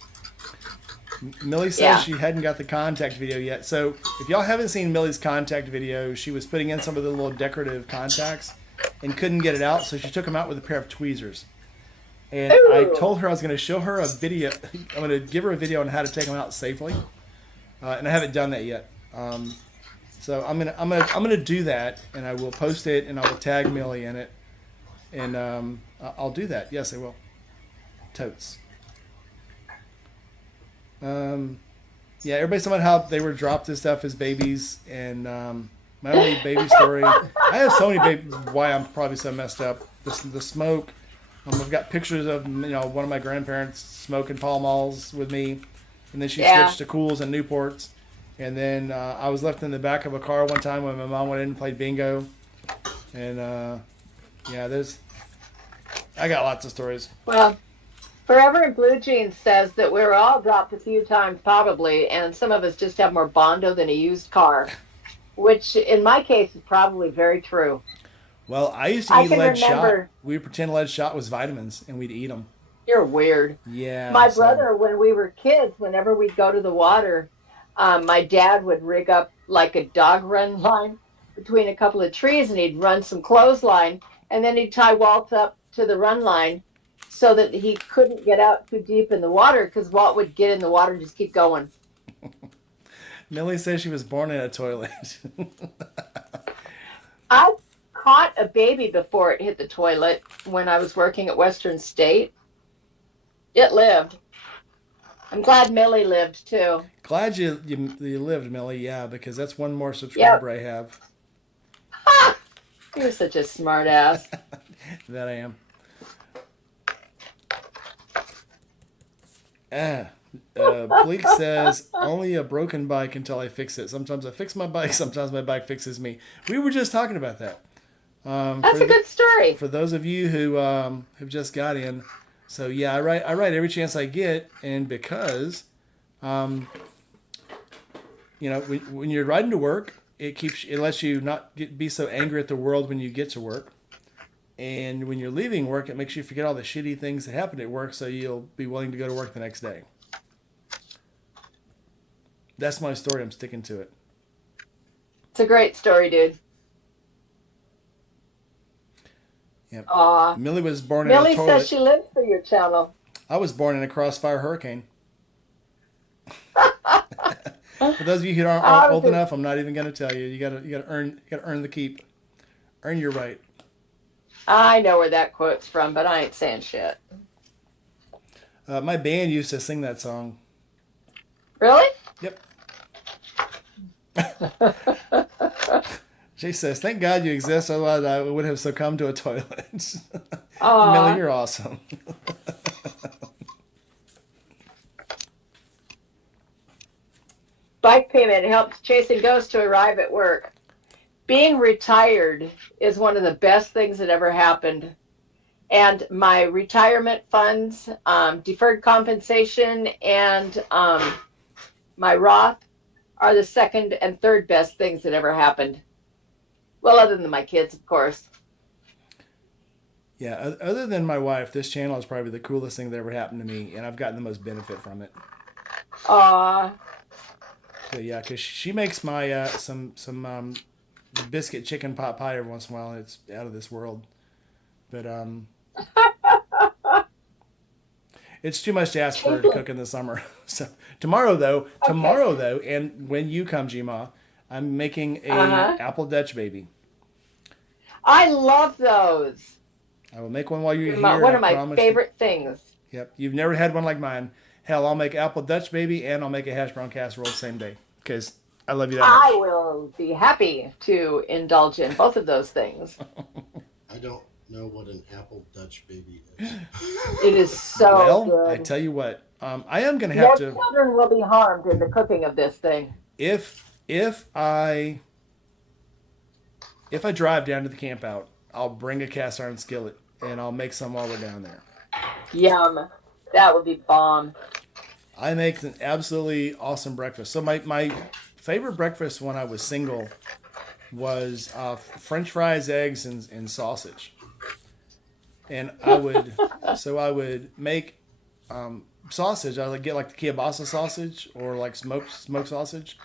Millie says she hadn't got the contact video yet. So if y'all haven't seen Millie's contact video, she was putting in some of the little decorative contacts and couldn't get it out. So she took them out with a pair of tweezers. And Ooh. I told her I was going to show her a video. I'm going to give her a video on how to take them out safely, and I haven't done that yet. So I'm gonna do that, and I will post it, and I will tag Millie in it, and I'll do that. Yes, I will. Totes. Yeah, everybody's talking about how they were dropped and stuff as babies, and my only baby story. I have so many babies. Why I'm probably so messed up. The smoke. I've got pictures of one of my grandparents smoking Pall Malls with me, and then she switched to Cools and Newports, and then I was left in the back of a car one time when my mom went in and played bingo, and I got lots of stories. Well, Forever in Blue Jeans says that we're all dropped a few times probably, and some of us just have more Bondo than a used car, which in my case is probably very true. Well, I used to eat lead shot. We would pretend lead shot was vitamins, and we'd eat them. You're weird. Yeah. My brother, when we were kids, whenever we'd go to the water, my dad would rig up like a dog run line between a couple of trees, and he'd run some clothesline, and then he'd tie Walt up to the run line so that he couldn't get out too deep in the water because Walt would get in the water and just keep going. Millie says she was born in a toilet. I caught a baby before it hit the toilet when I was working at Western State. It lived. I'm glad Millie lived too. Glad you lived, Millie. Yeah, because that's one more subscriber I have. Ha! You're such a smart ass. That I am. Bleak says, only a broken bike until I fix it. Sometimes I fix my bike, sometimes my bike fixes me. We were just talking about that. That's a good story. For those of you who have just got in. So yeah, I write every chance I get, and because when you're riding to work, it lets you not be so angry at the world when you get to work. And when you're leaving work, it makes you forget all the shitty things that happened at work, so you'll be willing to go to work the next day. That's my story. I'm sticking to it. It's a great story, dude. Yep. Aw. Millie was born in a toilet. Millie says she lives for your channel. I was born in a crossfire hurricane. For those of you who aren't old enough, I'm not even going to tell you. You gotta earn the keep. Earn your right. I know where that quote's from, but I ain't saying shit. My band used to sing that song. Really? Yep. She says, "Thank God you exist, otherwise I would have succumbed to a toilet." Millie, Aw. you're awesome. Bike payment helps chasing ghosts to arrive at work. Being retired is one of the best things that ever happened. And my retirement funds, deferred compensation, and my Roth are the second and third best things that ever happened. Well, other than my kids, of course. Yeah, other than my wife, this channel is probably the coolest thing that ever happened to me, and I've gotten the most benefit from it. Aw. So yeah, because she makes my some biscuit chicken pot pie every once in a while, and it's out of this world. But it's too much to ask for her to cook in the summer. So tomorrow though, and when you come, Gma, I'm making a apple Dutch baby. I love those. I will make one while you're here. One of I my promise favorite things. Yep, you've never had one like mine. Hell, I'll make apple Dutch baby and I'll make a hash brown casserole the same day because I love you that I much. will be happy to indulge in both of those things. I don't know what an apple Dutch baby is. It is so Well, I good. tell you what, I am gonna have No to children will be harmed in the cooking of this thing. if I drive down to the camp out, I'll bring a cast iron skillet and I'll make some while we're down there. Yum. That would be bomb. I make an absolutely awesome breakfast. So my favorite breakfast when I was single was French fries, eggs, and sausage. And I would make sausage. I would get like the kielbasa sausage or like smoked sausage,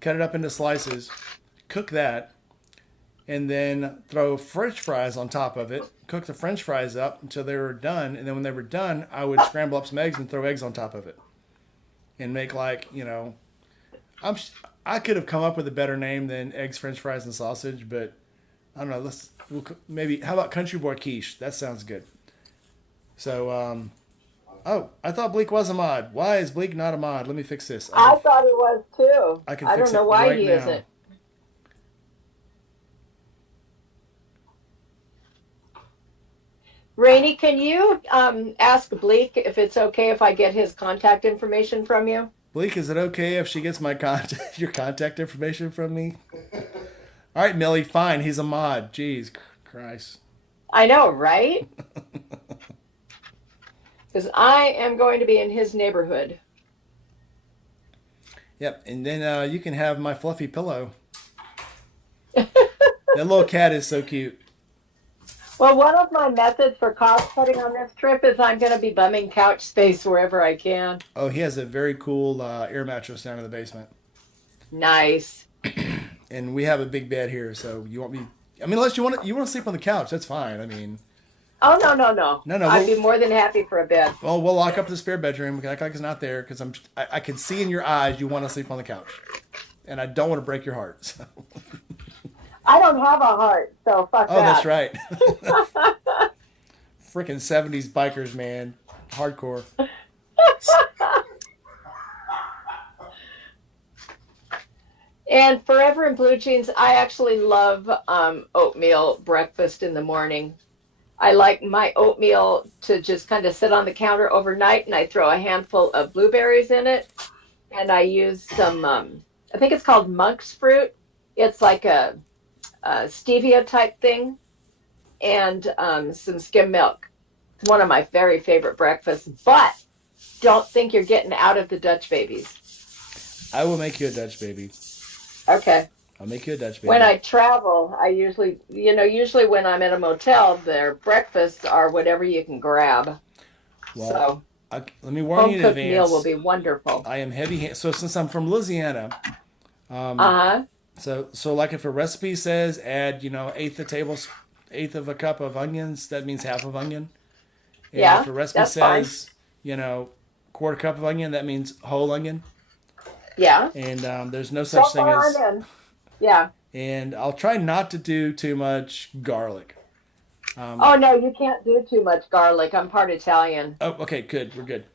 cut it up into slices, cook that, and then throw French fries on top of it. Cook the French fries up until they were done, and then when they were done, I would scramble up some eggs and throw eggs on top of it, and make like I could have come up with a better name than eggs, French fries, and sausage, but I don't know. Maybe how about country boy quiche? That sounds good. So oh, I thought Bleak was a mod. Why is Bleak not a mod? Let me fix this. I thought he was too. I can I fix don't know it why right he now. isn't. Rainey, can you ask Bleak if it's okay if I get his contact information from you? Bleak, is it okay if she gets my contact, your contact information from me? All right, Millie, fine. He's a mod. Jeez, Christ. I know, right? Because I am going to be in his neighborhood. Yep, and then you can have my fluffy pillow. That little cat is so cute. Well, one of my methods for cost cutting on this trip is I'm going to be bumming couch space wherever I can. Oh, he has a very cool air mattress down in the basement. Nice. And we have a big bed here, so you want me? I mean, unless you want to sleep on the couch, that's fine. I mean, Oh, no. No, I'd be more than happy for a bed. well, we'll lock up the spare bedroom. We can act like it's not there because I can see in your eyes you want to sleep on the couch, and I don't want to break your heart. So. I don't have a heart, so fuck Oh, that. that's right. Freaking 70s bikers, man, hardcore. And Forever in Blue Jeans, I actually love oatmeal breakfast in the morning. I like my oatmeal to just kind of sit on the counter overnight, and I throw a handful of blueberries in it, and I use some, I think it's called monk's fruit. It's like a stevia type thing, and some skim milk. It's one of my very favorite breakfasts, but don't think you're getting out of the Dutch babies. I will make you a Dutch baby. Okay. I'll make you a Dutch baby. When I travel, I usually when I'm at a motel, their breakfasts are whatever you can grab. Well, So let me warn home you in cooked advance. meal will be wonderful. I am heavy. So since I'm from Louisiana, Uh-huh. so like if a recipe says add eighth of a cup of onions, that means half of onion. And Yeah, if a recipe that's fine. says quarter cup of onion, that means whole onion. Yeah. And there's no So such thing far as. I'm in. Yeah. And I'll try not to do too much garlic. Oh no, you can't do too much garlic. I'm part Italian. Oh, okay, good. We're good.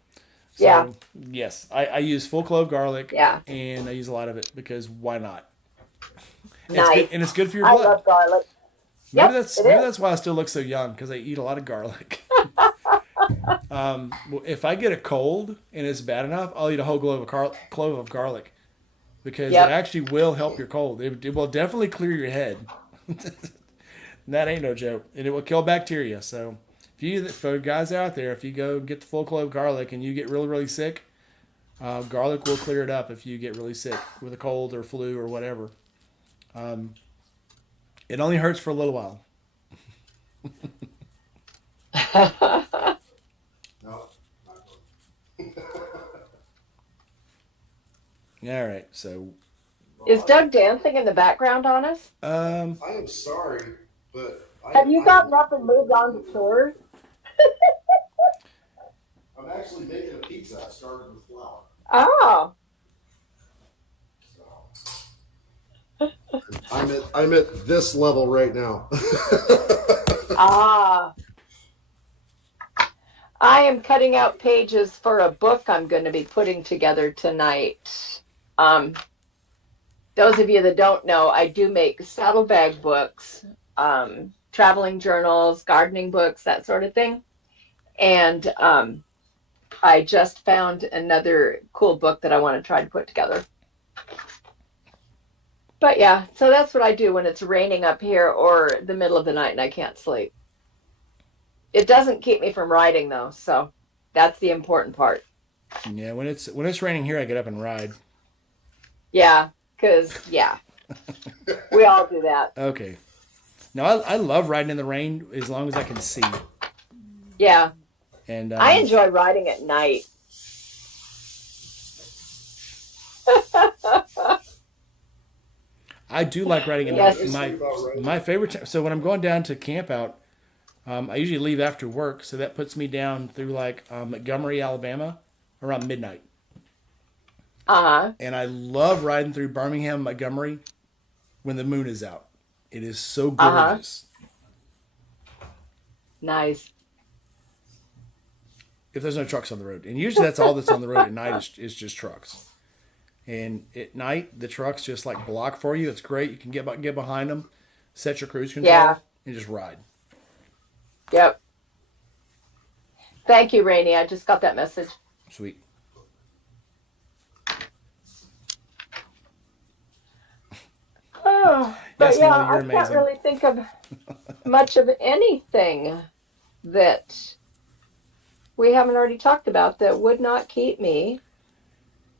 So, Yeah. yes, I use full clove garlic. Yeah. And I use a lot of it because why not? It's good, Nice. and it's good for your I blood. love garlic. Maybe Yep, that's it maybe is. that's why I still look so young because I eat a lot of garlic. If I get a cold and it's bad enough, I'll eat a whole clove of garlic because it Yep. actually will help your cold. It will definitely clear your head. That ain't no joke, and it will kill bacteria. So, for guys out there, if you go get the full clove of garlic and you get really really sick, garlic will clear it up if you get really sick with a cold or flu or whatever. Um, it only hurts for a little while. No, not good. All right, so Is Well, Doug dancing in the background on us? I am sorry, but Have you gotten up and moved on to chores? I'm actually making a pizza. I started with flour. Oh, So I'm at this level right now. ah. I am cutting out pages for a book I'm going to be putting together tonight. Um, those of you that don't know, I do make saddlebag books, traveling journals, gardening books, that sort of thing. And I just found another cool book that I want to try to put together. But yeah, so that's what I do when it's raining up here or the middle of the night and I can't sleep. It doesn't keep me from writing though, so that's the important part. yeah, when it's raining here, I get up and ride. Yeah, because yeah, we all do that. Okay. Now I love riding in the rain as long as I can see, Yeah, and I enjoy writing at night. I do like riding at Yes. night. My favorite time. So when I'm going down to camp out, I usually leave after work, so that puts me down through like Montgomery, Alabama, around midnight. Uh-huh. And I love riding through Birmingham, Montgomery, when the moon is out. It is so Uh-huh. gorgeous. Nice. If there's no trucks on the road, and usually that's all that's on the road at night is just trucks. And at night, the trucks just like block for you. It's great. You can get behind them, set your cruise Yeah. control, and just ride. Yep. Thank you, Rainey. I just got that message. Sweet. Oh, but Yes, yeah, Millie, you're I can't amazing. really think of much of anything that we haven't already talked about that would not keep me.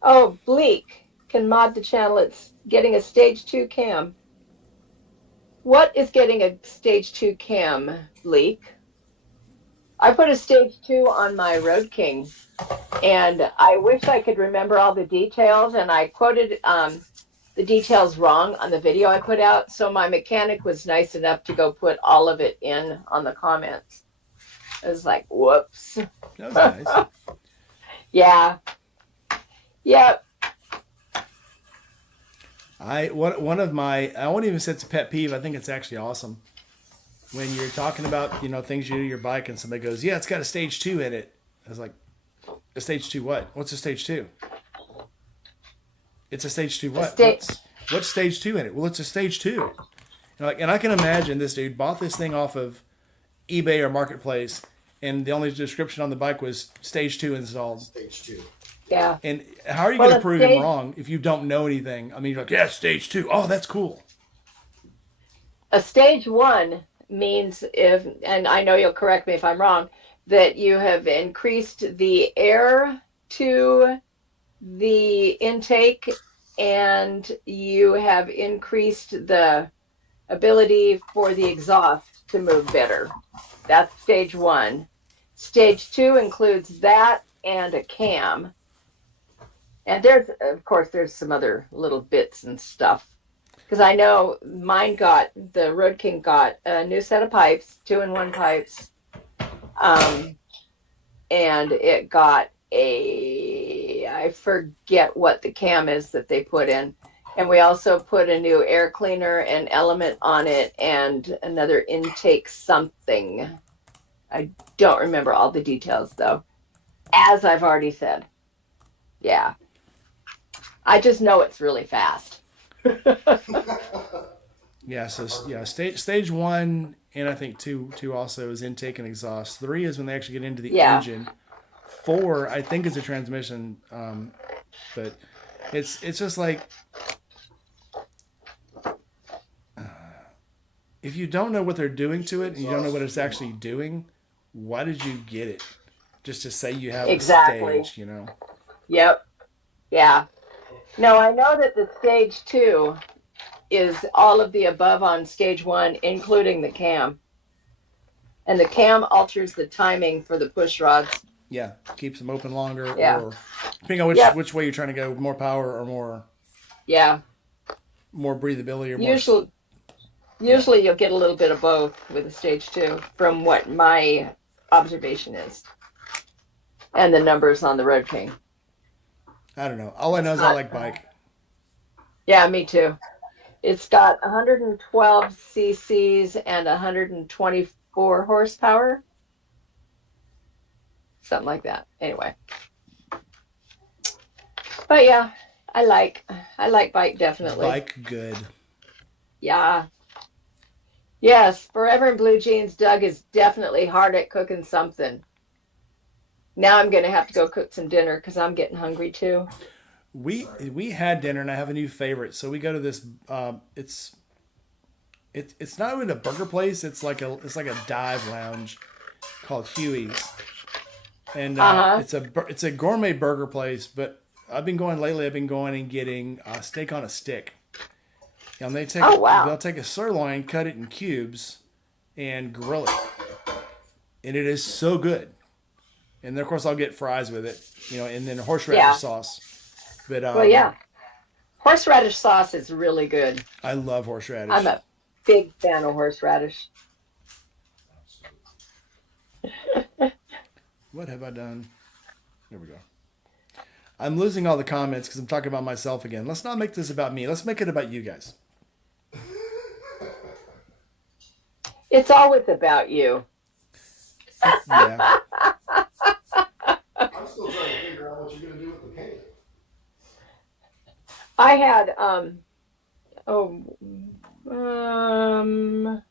Oh, Bleak can mod the channel. It's getting a stage 2 cam. What is getting a stage 2 cam, Bleak? I put a stage 2 on my Road King, and I wish I could remember all the details, and I quoted the details wrong on the video I put out, so my mechanic was nice enough to go put all of it in on the comments. I was like, whoops. That was nice. Yeah. Yep. One of my I won't even say it's a pet peeve. I think it's actually awesome when you're talking about things you do to your bike and somebody goes, yeah, it's got a stage 2 in it. I was like, a stage 2 what? What's a stage 2? It's a stage 2 what? What's stage 2 in it? Well, it's a stage 2. And I can imagine this dude bought this thing off of eBay or Marketplace, and the only description on the bike was stage 2 installed. Stage 2. Yeah. And how are you Well, going to a prove him stage- wrong if you don't know anything? I mean, you're like, yeah, stage 2. Oh, that's cool. A stage 1 means if, and I know you'll correct me if I'm wrong, that you have increased the air to the intake and you have increased the ability for the exhaust to move better. That's stage 1. Stage 2 includes that and a cam. And there's some other little bits and stuff. Because I know the Road King got a new set of pipes, 2-in-1 pipes. And it got I forget what the cam is that they put in. And we also put a new air cleaner and element on it and another intake something. I don't remember all the details though. As I've already said. Yeah. I just know it's really fast. Yeah, so yeah, stage one, and I think two also is intake and exhaust. Three is when they actually get into the Yeah. engine. Four, I think, is a transmission. But it's just like if you don't know what they're doing to it and you don't know what it's actually doing, why did you get it? Just to say you have a Exactly. stage, you know? Yep. Yeah. No, I know that the stage two is all of the above on stage one, including the cam. And the cam alters the timing for the push rods. Yeah, keeps them open longer, Yeah. or depending on Yep. which way you're trying to go, more power or Yeah. more breathability or more. Usually, Yeah, usually you'll get a little bit of both with the stage two, from what my observation is, and the numbers on the Road King. I don't know. All I know It's is I not. like bike. Yeah, me too. It's got 112 cc's and 124 horsepower, something like that. Anyway, but yeah, I like bike definitely. Bike good. Yeah. Yes, Forever in Blue Jeans Doug is definitely hard at cooking something. Now I'm going to have to go cook some dinner because I'm getting hungry too. We had dinner and I have a new favorite. So we go to this. It's not even a burger place. It's like a dive lounge called Huey's, and Uh-huh. it's a gourmet burger place. But I've been going lately. I've been going and getting steak on a stick. And Oh, wow. they'll take a sirloin, cut it in cubes, and grill it, and it is so good. And then of course I'll get fries with it, and then horseradish Yeah. sauce. But Well, yeah. Horseradish sauce is really good. I love I'm horseradish. a big fan of horseradish. What have I done? There we go. I'm losing all the comments because I'm talking about myself again. Let's not make this about me. Let's make it about you guys. It's always about you. Yeah. I'm still trying to figure out what you're going to do with the paint. I had oh um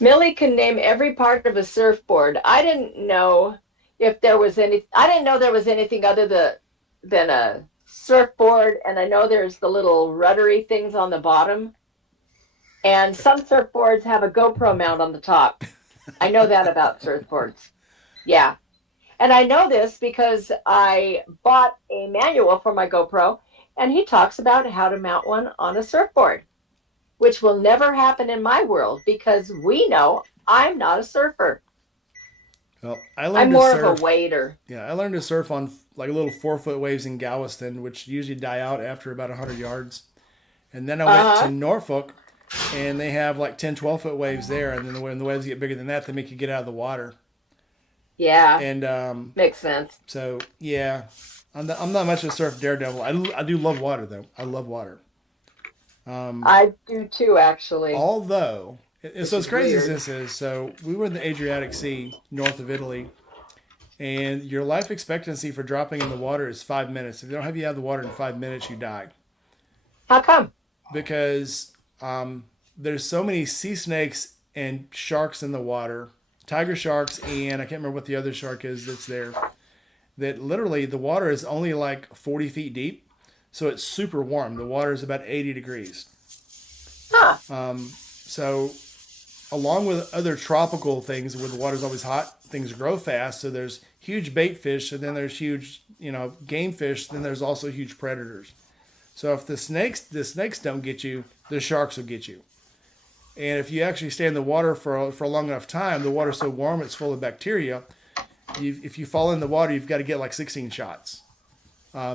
Millie can name every part of a surfboard. I didn't know if there was any. I didn't know there was anything other than a surfboard, and I know there's the little ruddery things on the bottom. And some surfboards have a GoPro mount on the top. I know that about surfboards. Yeah. And I know this because I bought a manual for my GoPro, and he talks about how to mount one on a surfboard, which will never happen in my world because we know I'm not a surfer. Well, I learned I'm to more of a surf. wader. Yeah, I learned to surf on like little 4 foot waves in Galveston, which usually die out after about 100 yards. And then I went to Uh-huh. Norfolk, and they have like 10, 12 foot waves there. And then when the waves get bigger than that, they make you get out of the water. Yeah, And makes sense. so, yeah, I'm not much of a surf daredevil. I do love water, though. I love water. I do too, actually, Although, which so as is crazy as weird. this is, so we were in the Adriatic Sea, north of Italy, and your life expectancy for dropping in the water is 5 minutes. If they don't have you out of the water in 5 minutes, you die. How come? Because there's so many sea snakes and sharks in the water, tiger sharks, and I can't remember what the other shark is that's there, that literally the water is only like 40 feet deep. So it's super warm. The water is about 80 degrees. Huh. So along with other tropical things where the water's always hot, things grow fast. So there's huge bait fish, and then there's huge, game fish. Then there's also huge predators. So if the snakes don't get you, the sharks will get you. And if you actually stay in the water for a long enough time, the water's so warm it's full of bacteria. If you fall in the water, you've got to get like 16 shots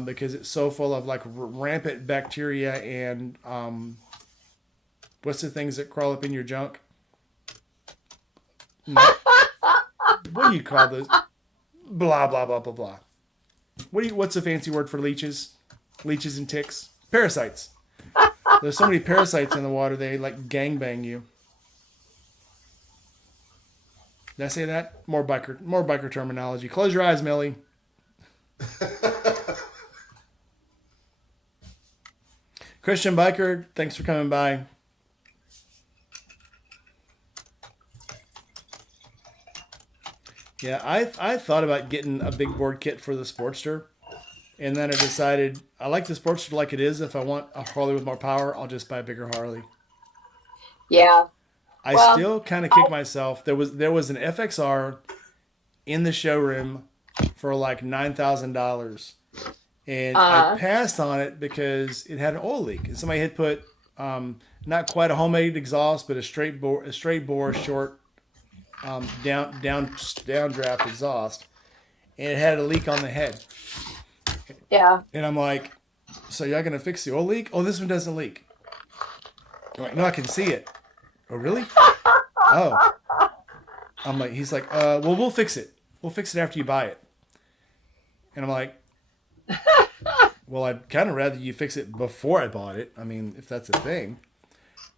because it's so full of like rampant bacteria and what's the things that crawl up in your junk? What do you call those? Blah blah blah blah blah. What's the fancy word for leeches? Leeches and ticks. Parasites. There's so many parasites in the water they like gangbang you. Did I say that? More biker terminology. Close your eyes, Millie. Christian Biker, thanks for coming by. Yeah, I thought about getting a big board kit for the Sportster, and then I decided I like the Sportster like it is. If I want a Harley with more power, I'll just buy a bigger Harley. Yeah. I Well, still kind of kick myself. There was an FXR in the showroom for like $9,000, and I uh, passed on it because it had an oil leak, and somebody had put not quite a homemade exhaust, but a straight bore short downdraft exhaust, and it had a leak on the head. yeah. And I'm like, so y'all gonna fix the oil leak? Oh, this one doesn't leak. I'm like, no, I can see it. Oh, really? Oh, I'm like, he's like, well, we'll fix it. We'll fix it after you buy it. And I'm like, well, I'd kind of rather you fix it before I bought it. I mean, if that's a thing.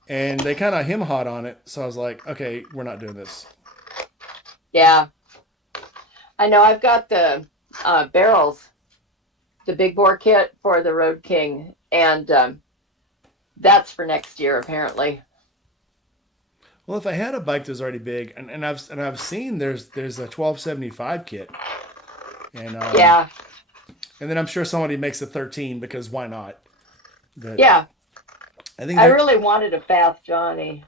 And they kind of him hot on it, so I was like, okay, we're not doing this. Yeah. I know I've got the barrels, the big bore kit for the Road King, and that's for next year apparently. Well, if I had a bike that was already big, and I've seen there's a 1275 kit, and Yeah. and then I'm sure somebody makes a 13 because why not? But Yeah. I think I really wanted a Fast Johnny.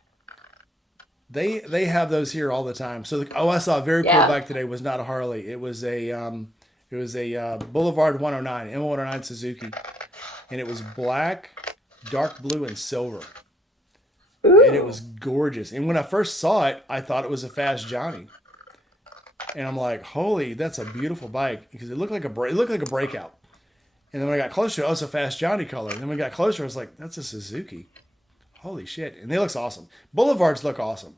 they have those here all the time. So I saw a very cool Yeah. bike today. It was not a Harley. It was a Boulevard 109 M109 Suzuki, and it was black, dark blue, and silver. And it Ooh. was gorgeous. And when I first saw it, I thought it was a Fast Johnny. And I'm like, holy, that's a beautiful bike because it looked like a breakout. And then when I got closer, oh, it's a Fast Johnny color. And then when we got closer, I was like, that's a Suzuki. Holy shit! And it looks awesome. Boulevards look awesome.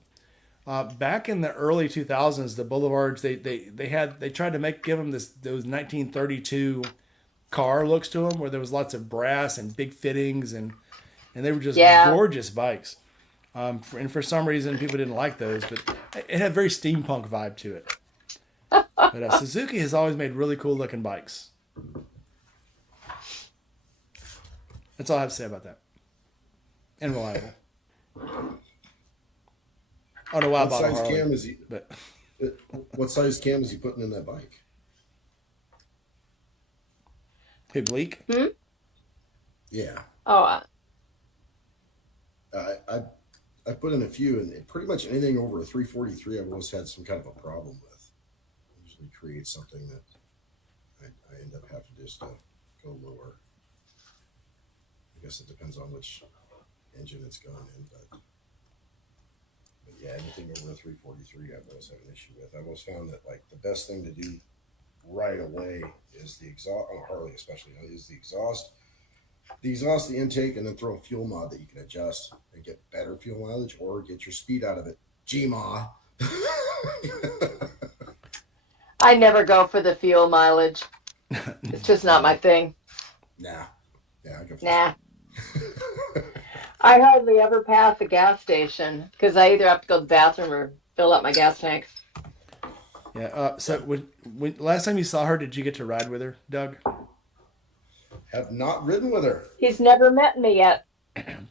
Back in the early 2000s, the Boulevards they tried to give them those 1932 car looks to them, where there was lots of brass and big fittings, and they were just Yeah. gorgeous bikes. And for some reason, people didn't like those, but it had a very steampunk vibe to it. But Suzuki has always made really cool looking bikes. That's all I have to say about that. And reliable. I don't know why I What bought a size Harley, cam is he? but What size cam is he putting in that bike? hey, Bleak. Hmm? Yeah, Oh, I I, I put in a few, and pretty much anything over a 343, I've always had some kind of a problem with. It usually creates something that I end up having to just go lower. I guess it depends on which engine it's gone in, but yeah, anything over a 343, I've always had an issue with. I've always found that like the best thing to do right away is the exhaust on a Harley, especially is the exhaust, the intake, and then throw a fuel mod that you can adjust and get better fuel mileage or get your speed out of it. Gma. I never go for the fuel mileage. It's just not my thing. Nah, yeah, I go for Nah. speed. I hardly ever pass a gas station because I either have to go to the bathroom or fill up my gas tank. Yeah. So when last time you saw her, did you get to ride with her, Doug? Have not ridden with her. He's never met me yet.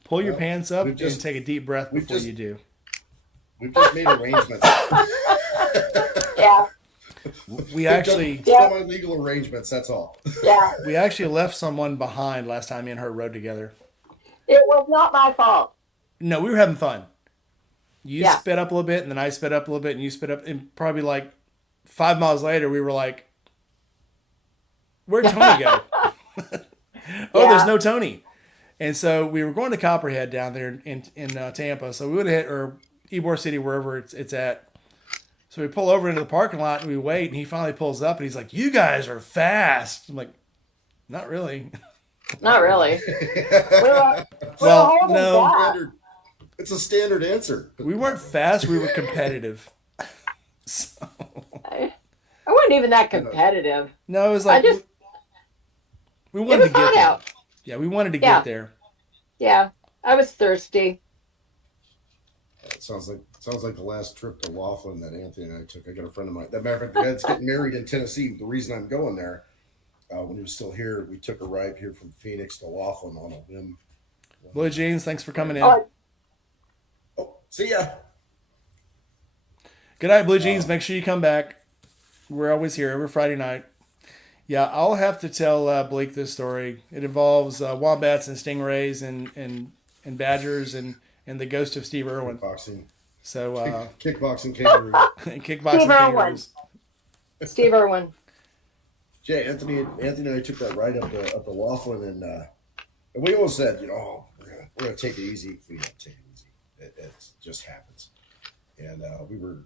Pull your Well, pants up we've just and take a deep breath we've before just you do. we've just made arrangements. Yeah. We actually Yeah. Semi-legal arrangements. That's all. Yeah. we actually left someone behind last time me and her rode together. It was not my fault. No, we were having fun. You Yeah. sped up a little bit, and then I sped up a little bit, and you sped up, and probably like 5 miles later, we were like, "Where'd Tony go?" Oh, there's Yeah. no Tony. And so we were going to Copperhead down there in Tampa. So we would have hit or Ybor City, wherever it's at. So we pull over into the parking lot and we wait, and he finally pulls up and he's like, "You guys are fast." I'm like, "Not really." Not really. We were Well, holding no, back. Standard. It's a standard answer. we weren't fast. We were competitive. So, I wasn't even that competitive. no, it was I like just, we it wanted was to get hot there. out. Yeah, we wanted to Yeah. get there. Yeah. I was thirsty. It sounds like the last trip to Laughlin that Anthony and I took. I got a friend of mine. That matter of fact, Dad's getting married in Tennessee. The reason I'm going there, when he was still here, we took a ride here from Phoenix to Laughlin on a whim. Blue Jeans, thanks for coming in. Oh, Oh, see ya. Good night, Blue Jeans. Make sure you come back. We're always here every Friday night. Yeah, I'll have to tell Blake this story. It involves wombats and stingrays and badgers and the ghost of Steve Irwin. Kickboxing, So kickboxing kangaroos. Steve kickboxing Irwin. kangaroos. Steve Irwin. Jay, Anthony and I took that ride up the Laughlin, and we always said, oh, we're gonna take it easy. We don't take it easy. It just happens. And we were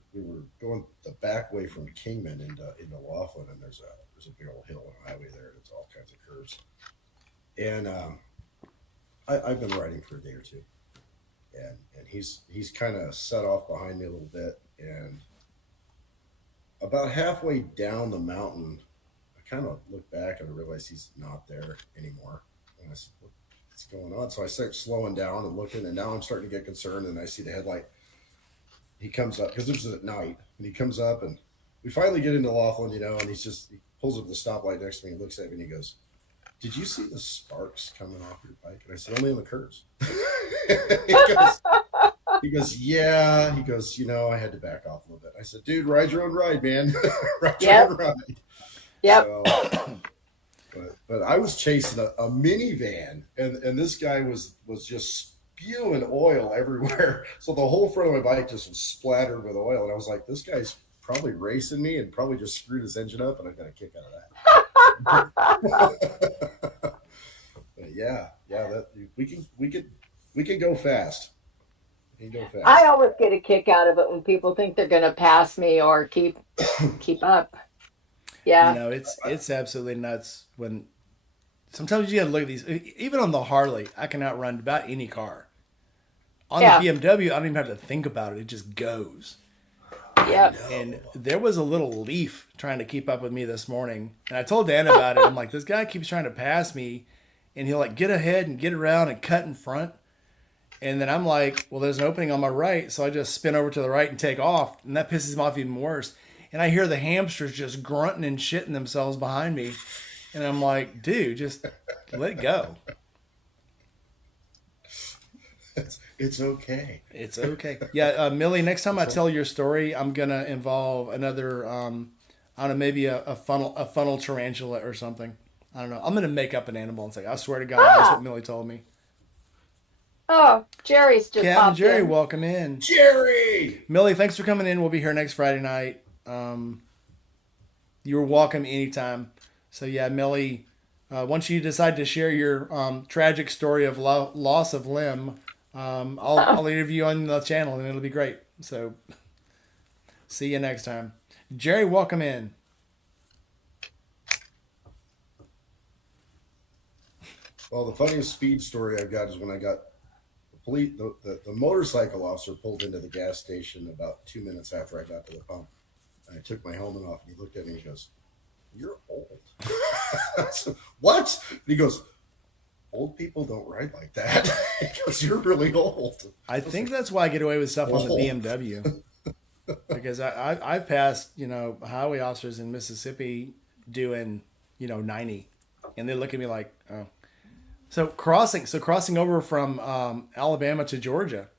going the back way from Kingman into Laughlin, and there's a big old hill and highway there, and it's all kinds of curves. And I've been riding for a day or two, and he's kind of set off behind me a little bit, and about halfway down the mountain, I kind of look back and I realize he's not there anymore. And I said, what's going on? So I start slowing down and looking, and now I'm starting to get concerned, and I see the headlight. He comes up, because this was at night, and he comes up, and we finally get into Laughlin, and he pulls up the stoplight next to me and looks at me and he goes, did you see the sparks coming off your bike? And I said, only on the curves. He goes, yeah. He goes, I had to back off a little bit. I said, dude, ride your own ride, man. Ride your own ride. Yep. So, but I was chasing a minivan, and this guy was just spewing oil everywhere. So the whole front of my bike just was splattered with oil. And I was like, this guy's probably racing me and probably just screwed his engine up, and I got a kick out of that. yeah, we can go fast. We can go fast. I always get a kick out of it when people think they're going to pass me or keep up. Yeah. It's absolutely nuts when sometimes you got to look at these. Even on the Harley, I can outrun about any car. On the BMW, I don't even have to think about it. It just goes. Yep. And there was a little leaf trying to keep up with me this morning. And I told Dan about it. I'm like, this guy keeps trying to pass me. And he'll get ahead and get around and cut in front. And then I'm like, well, there's an opening on my right. So I just spin over to the right and take off. And that pisses him off even worse. And I hear the hamsters just grunting and shitting themselves behind me. And I'm like, dude, just let it go. It's okay. It's okay. Yeah, Millie, next time I tell your story, I'm going to involve another, I don't know, maybe a funnel tarantula or something. I don't know. I'm going to make up an animal and say, I swear to God, that's what Millie told me. Oh, Jerry's just Captain popped Jerry, in. welcome in. Jerry! Millie, thanks for coming in. We'll be here next Friday night. You're welcome anytime. So, yeah, Millie, once you decide to share your tragic story of loss of limb, I'll interview you on the channel and it'll be great. So, see you next time. Jerry, welcome in. Well, the funniest speed story I've got is when I got the motorcycle officer pulled into the gas station about 2 minutes after I got to the pump. And I took my helmet off, and he looked at me and he goes, "You're old." I said, "What?" And he goes, "Old people don't ride like that." He goes, "You're really old." I think that's why I get away with stuff on the BMW. Because I've passed, highway officers in Mississippi doing, 90. And they look at me like, oh. So crossing over from Alabama to Georgia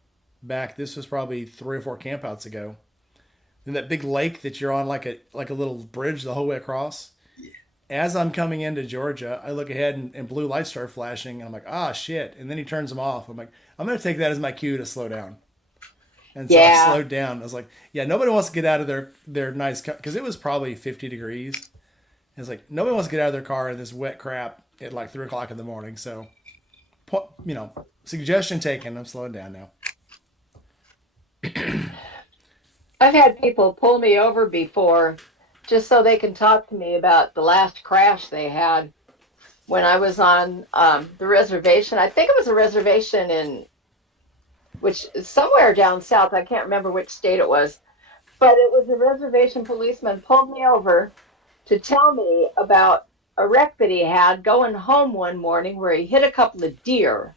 this was probably 3 or 4 campouts ago. And that big lake that you're on like a little bridge the whole way across. Yeah. As I'm coming into Georgia, I look ahead and blue lights start flashing. And I'm like, shit. And then he turns them off. I'm like, I'm going to take that as my cue to slow down. And so I slowed down. I was like, yeah, nobody wants to get out of their nice car. Because it was probably 50 degrees. It's like, nobody wants to get out of their car in this wet crap at like 3 o'clock in the morning. So, suggestion taken. I'm slowing down now. I've had people pull me over before just so they can talk to me about the last crash they had when I was on the reservation. I think it was a reservation somewhere down south. I can't remember which state it was. But it was a reservation policeman pulled me over to tell me about a wreck that he had going home one morning where he hit a couple of deer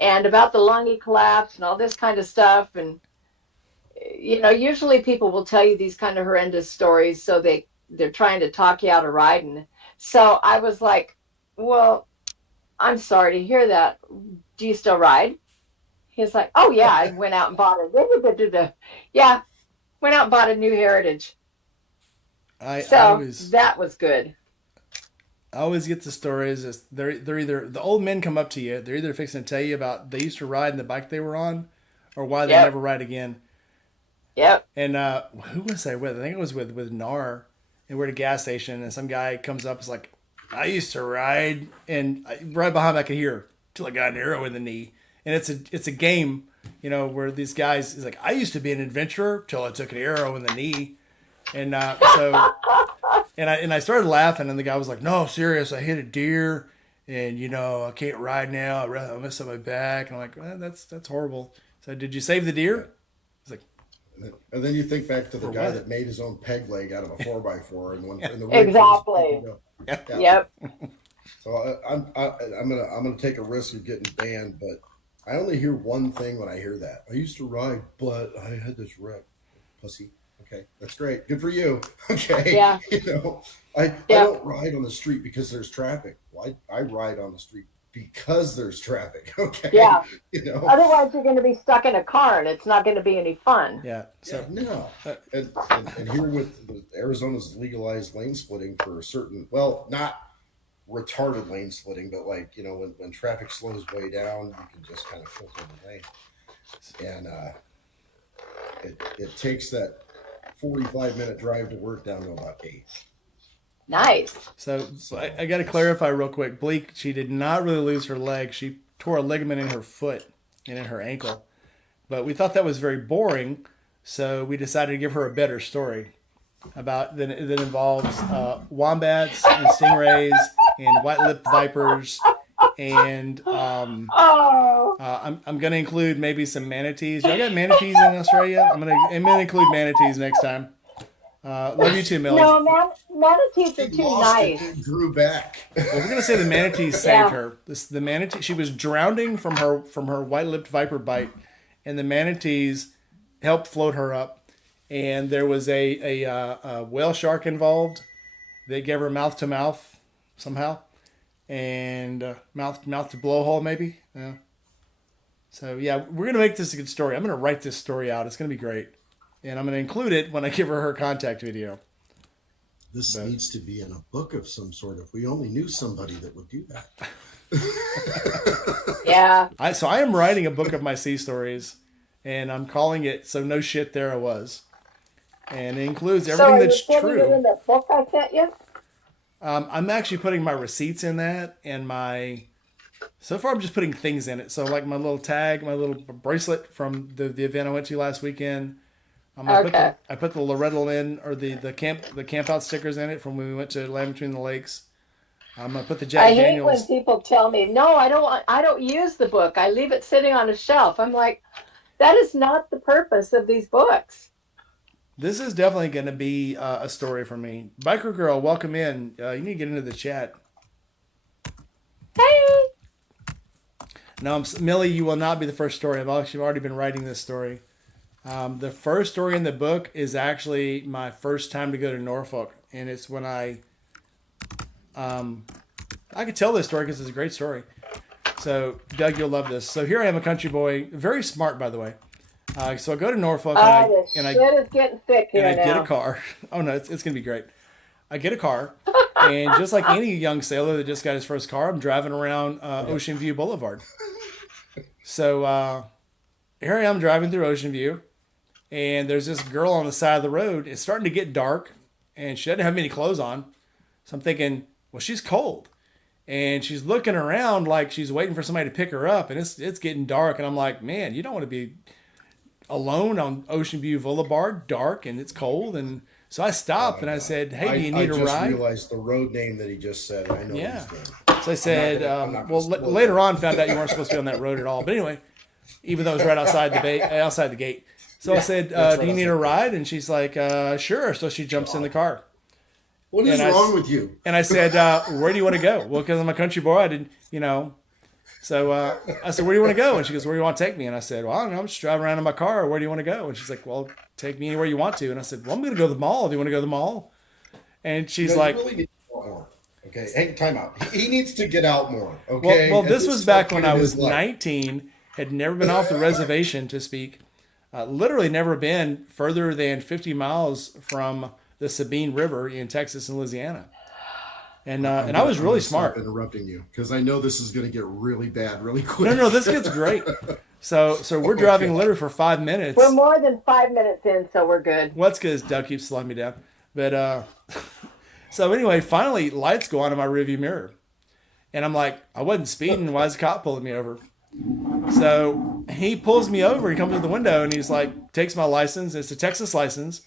and about the lungy collapse and all this kind of stuff. And, usually people will tell you these kind of horrendous stories. So they're trying to talk you out of riding. So I was like, well, I'm sorry to hear that. Do you still ride? He's like, oh yeah, I went out and bought went out and bought a new Heritage. I So always that was good. I always get the stories. They're either the old men come up to you. They're either fixing to tell you about they used to ride in the bike they were on, or why they Yep. never ride again. Yep. And who was I with? I think it was with Nar. And we're at a gas station, and some guy comes up. It's like, I used to ride, and right behind me I could hear till I got an arrow in the knee. And it's a game, where these guys is like, I used to be an adventurer till I took an arrow in the knee, and so and I started laughing, and the guy was like, no, serious, I hit a deer, and I can't ride now. I messed up my back, and I'm like, that's horrible. So did you save the deer? It's like, And then you think back to the For guy what? that made his own peg leg out of a 4x4 and when in the Exactly. Yeah. Yep. So I'm gonna take a risk of getting banned, but I only hear one thing when I hear that. I used to ride, but I had this wreck. Pussy. Okay, that's great. Good for you. Okay. Yeah. I Yeah. don't ride on the street because there's traffic. Well, I ride on the street because there's traffic. Okay. Yeah. You know. Otherwise, you're going to be stuck in a car, and it's not going to be any fun. yeah. So Yeah, no. And here with Arizona's legalized lane splitting for certain, well, not retarded lane splitting, but like, when traffic slows way down, you can just kind of filter the lane. And it takes that 45-minute drive to work down to about 8. Nice. So I got to clarify real quick. Bleak, she did not really lose her leg. She tore a ligament in her foot and in her ankle. But we thought that was very boring, so we decided to give her a better story that involves wombats and stingrays and white-lipped vipers. And Oh. I'm going to include maybe some manatees. Y'all got manatees in Australia? I'm gonna include manatees next time. Love you too, Millie. No, manatees are He too lost it nice. and grew back. Well, we're gonna say the manatees saved her. The manatee, she was drowning from her white-lipped viper bite, and the manatees helped float her up. And there was a whale shark involved. They gave her mouth to mouth somehow, and mouth to blowhole maybe. Yeah. So yeah, we're gonna make this a good story. I'm gonna write this story out. It's gonna be great, and I'm gonna include it when I give her contact video. This needs to be in a book of some sort. If we only knew somebody that would do that. Yeah. I am writing a book of my sea stories, and I'm calling it "So No Shit There I Was," and it includes So everything are you that's putting it true. in the book I sent you? I'm actually putting my receipts in that, and so far I'm just putting things in it. So like my little tag, my little bracelet from the event I went to last weekend. Okay. I put the Loretta Lynn or the camp out stickers in it from when we went to Land Between the Lakes. I'm gonna put the Jack I hate Daniels. when people tell me, "No, I don't use the book. I leave it sitting on a shelf." I'm like, that is not the purpose of these books. This is definitely going to be a story for me. Biker Girl, welcome in. You need to get into the chat. Hey. No, Millie, you will not be the first story. I've actually already been writing this story. The first story in the book is actually my first time to go to Norfolk, and it's when I could tell this story because it's a great story. So, Doug, you'll love this. So here I am, a country boy, very smart, by the way. So I go to Norfolk The shit is getting thick here and I now. get a car. Oh no, it's gonna be great. I get a car, and just like any young sailor that just got his first car, I'm driving around Ocean View Boulevard. So here I am driving through Ocean View, and there's this girl on the side of the road. It's starting to get dark, and she doesn't have any clothes on. So I'm thinking, well, she's cold, and she's looking around like she's waiting for somebody to pick her up, and it's getting dark, and I'm like, man, you don't want to be alone on Ocean View Boulevard, dark, and it's cold. And so I stopped and I said, hey, do you need a ride? I just realized the road name that he just said. I know Yeah. his name. So I said, I'm not gonna spoil later on found out you weren't supposed to be on that road at all. But anyway, even though it was right outside the gate. So I said, do you need a ride? And she's like, sure. So she jumps in the car. What is wrong with you? And I said, where do you want to go? Well, because I'm a country boy, I didn't, So I said, where do you want to go? And she goes, where do you want to take me? And I said, well, I don't know. I'm just driving around in my car. Where do you want to go? And she's like, well, take me anywhere you want to. And I said, well, I'm going to go to the mall. Do you want to go to the mall? And she's like, you really need to go out more. Okay, hey, time out. He needs to get out more. Okay. well, this was back when I in was his life. 19, had never been off the reservation to speak. Literally never been further than 50 miles from the Sabine River in Texas and Louisiana. And I was really smart. Stop interrupting you because I know this is going to get really bad really quick. No, this gets great. So we're driving literally for 5 minutes. We're more than 5 minutes in, so we're good. Well, that's because Doug keeps slowing me down. But so anyway, finally lights go on in my rearview mirror, and I'm like, I wasn't speeding. Why is the cop pulling me over? So he pulls me over. He comes to the window and he's like, takes my license. It's a Texas license,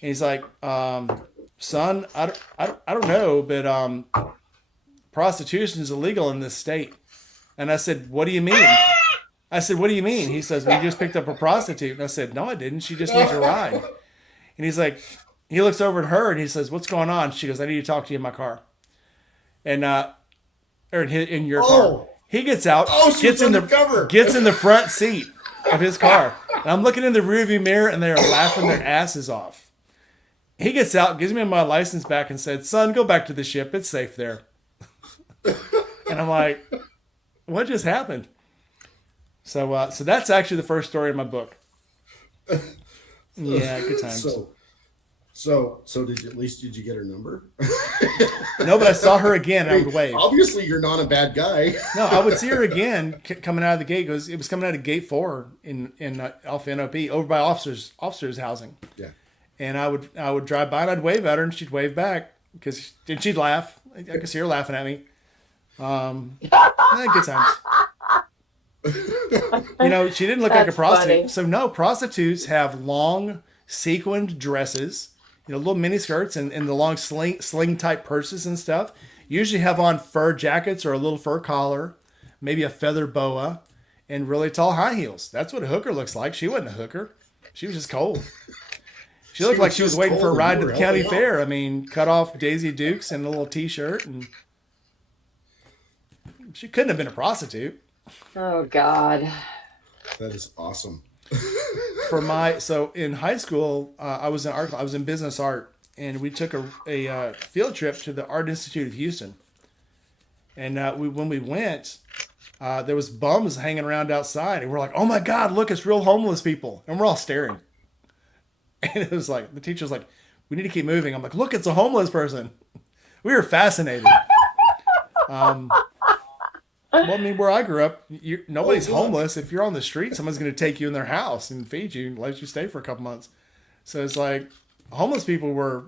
and he's like, son, I don't know, but prostitution is illegal in this state. And I said, what do you mean? I said, what do you mean? He says, well, you just picked up a prostitute. And I said, no, I didn't. She just needs a ride. And he's like, he looks over at her and he says, what's going on? She goes, I need to talk to you in my car. And, or in your car. He gets out, gets in the front seat of his car. And I'm looking in the rearview mirror and they're laughing their asses off. He gets out, gives me my license back and said, son, go back to the ship. It's safe there. And I'm like, what just happened? So that's actually the first story in my book. Yeah, good times. So did you get her number? No, but I saw her again and I would wave. Obviously, you're not a bad guy. No, I would see her again coming out of the gate. It was coming out of gate 4 in Alpha NOP over by officers housing. Yeah. And I would drive by and I'd wave at her and she'd wave back and she'd laugh. I could see her laughing at me. Good times. She didn't look like a prostitute. Funny. So no, prostitutes have long sequined dresses, little mini skirts and the long sling type purses and stuff. Usually have on fur jackets or a little fur collar, maybe a feather boa, and really tall high heels. That's what a hooker looks like. She wasn't a hooker. She was just cold. She looked like she was waiting for a ride to the county fair. I mean, cut off Daisy Dukes and a little t-shirt, and she couldn't have been a prostitute. Oh God. That is awesome. So in high school, I was in art. I was in business art, and we took a field trip to the Art Institute of Houston. And when we went, there was bums hanging around outside, and we're like, "Oh my God, look, it's real homeless people!" And we're all staring. And it was like the teacher was like, "We need to keep moving." I'm like, "Look, it's a homeless person." We were fascinated. Well, I mean, where I grew up, nobody's homeless. If you're on the street, someone's going to take you in their house and feed you and let you stay for a couple months. So it's like homeless people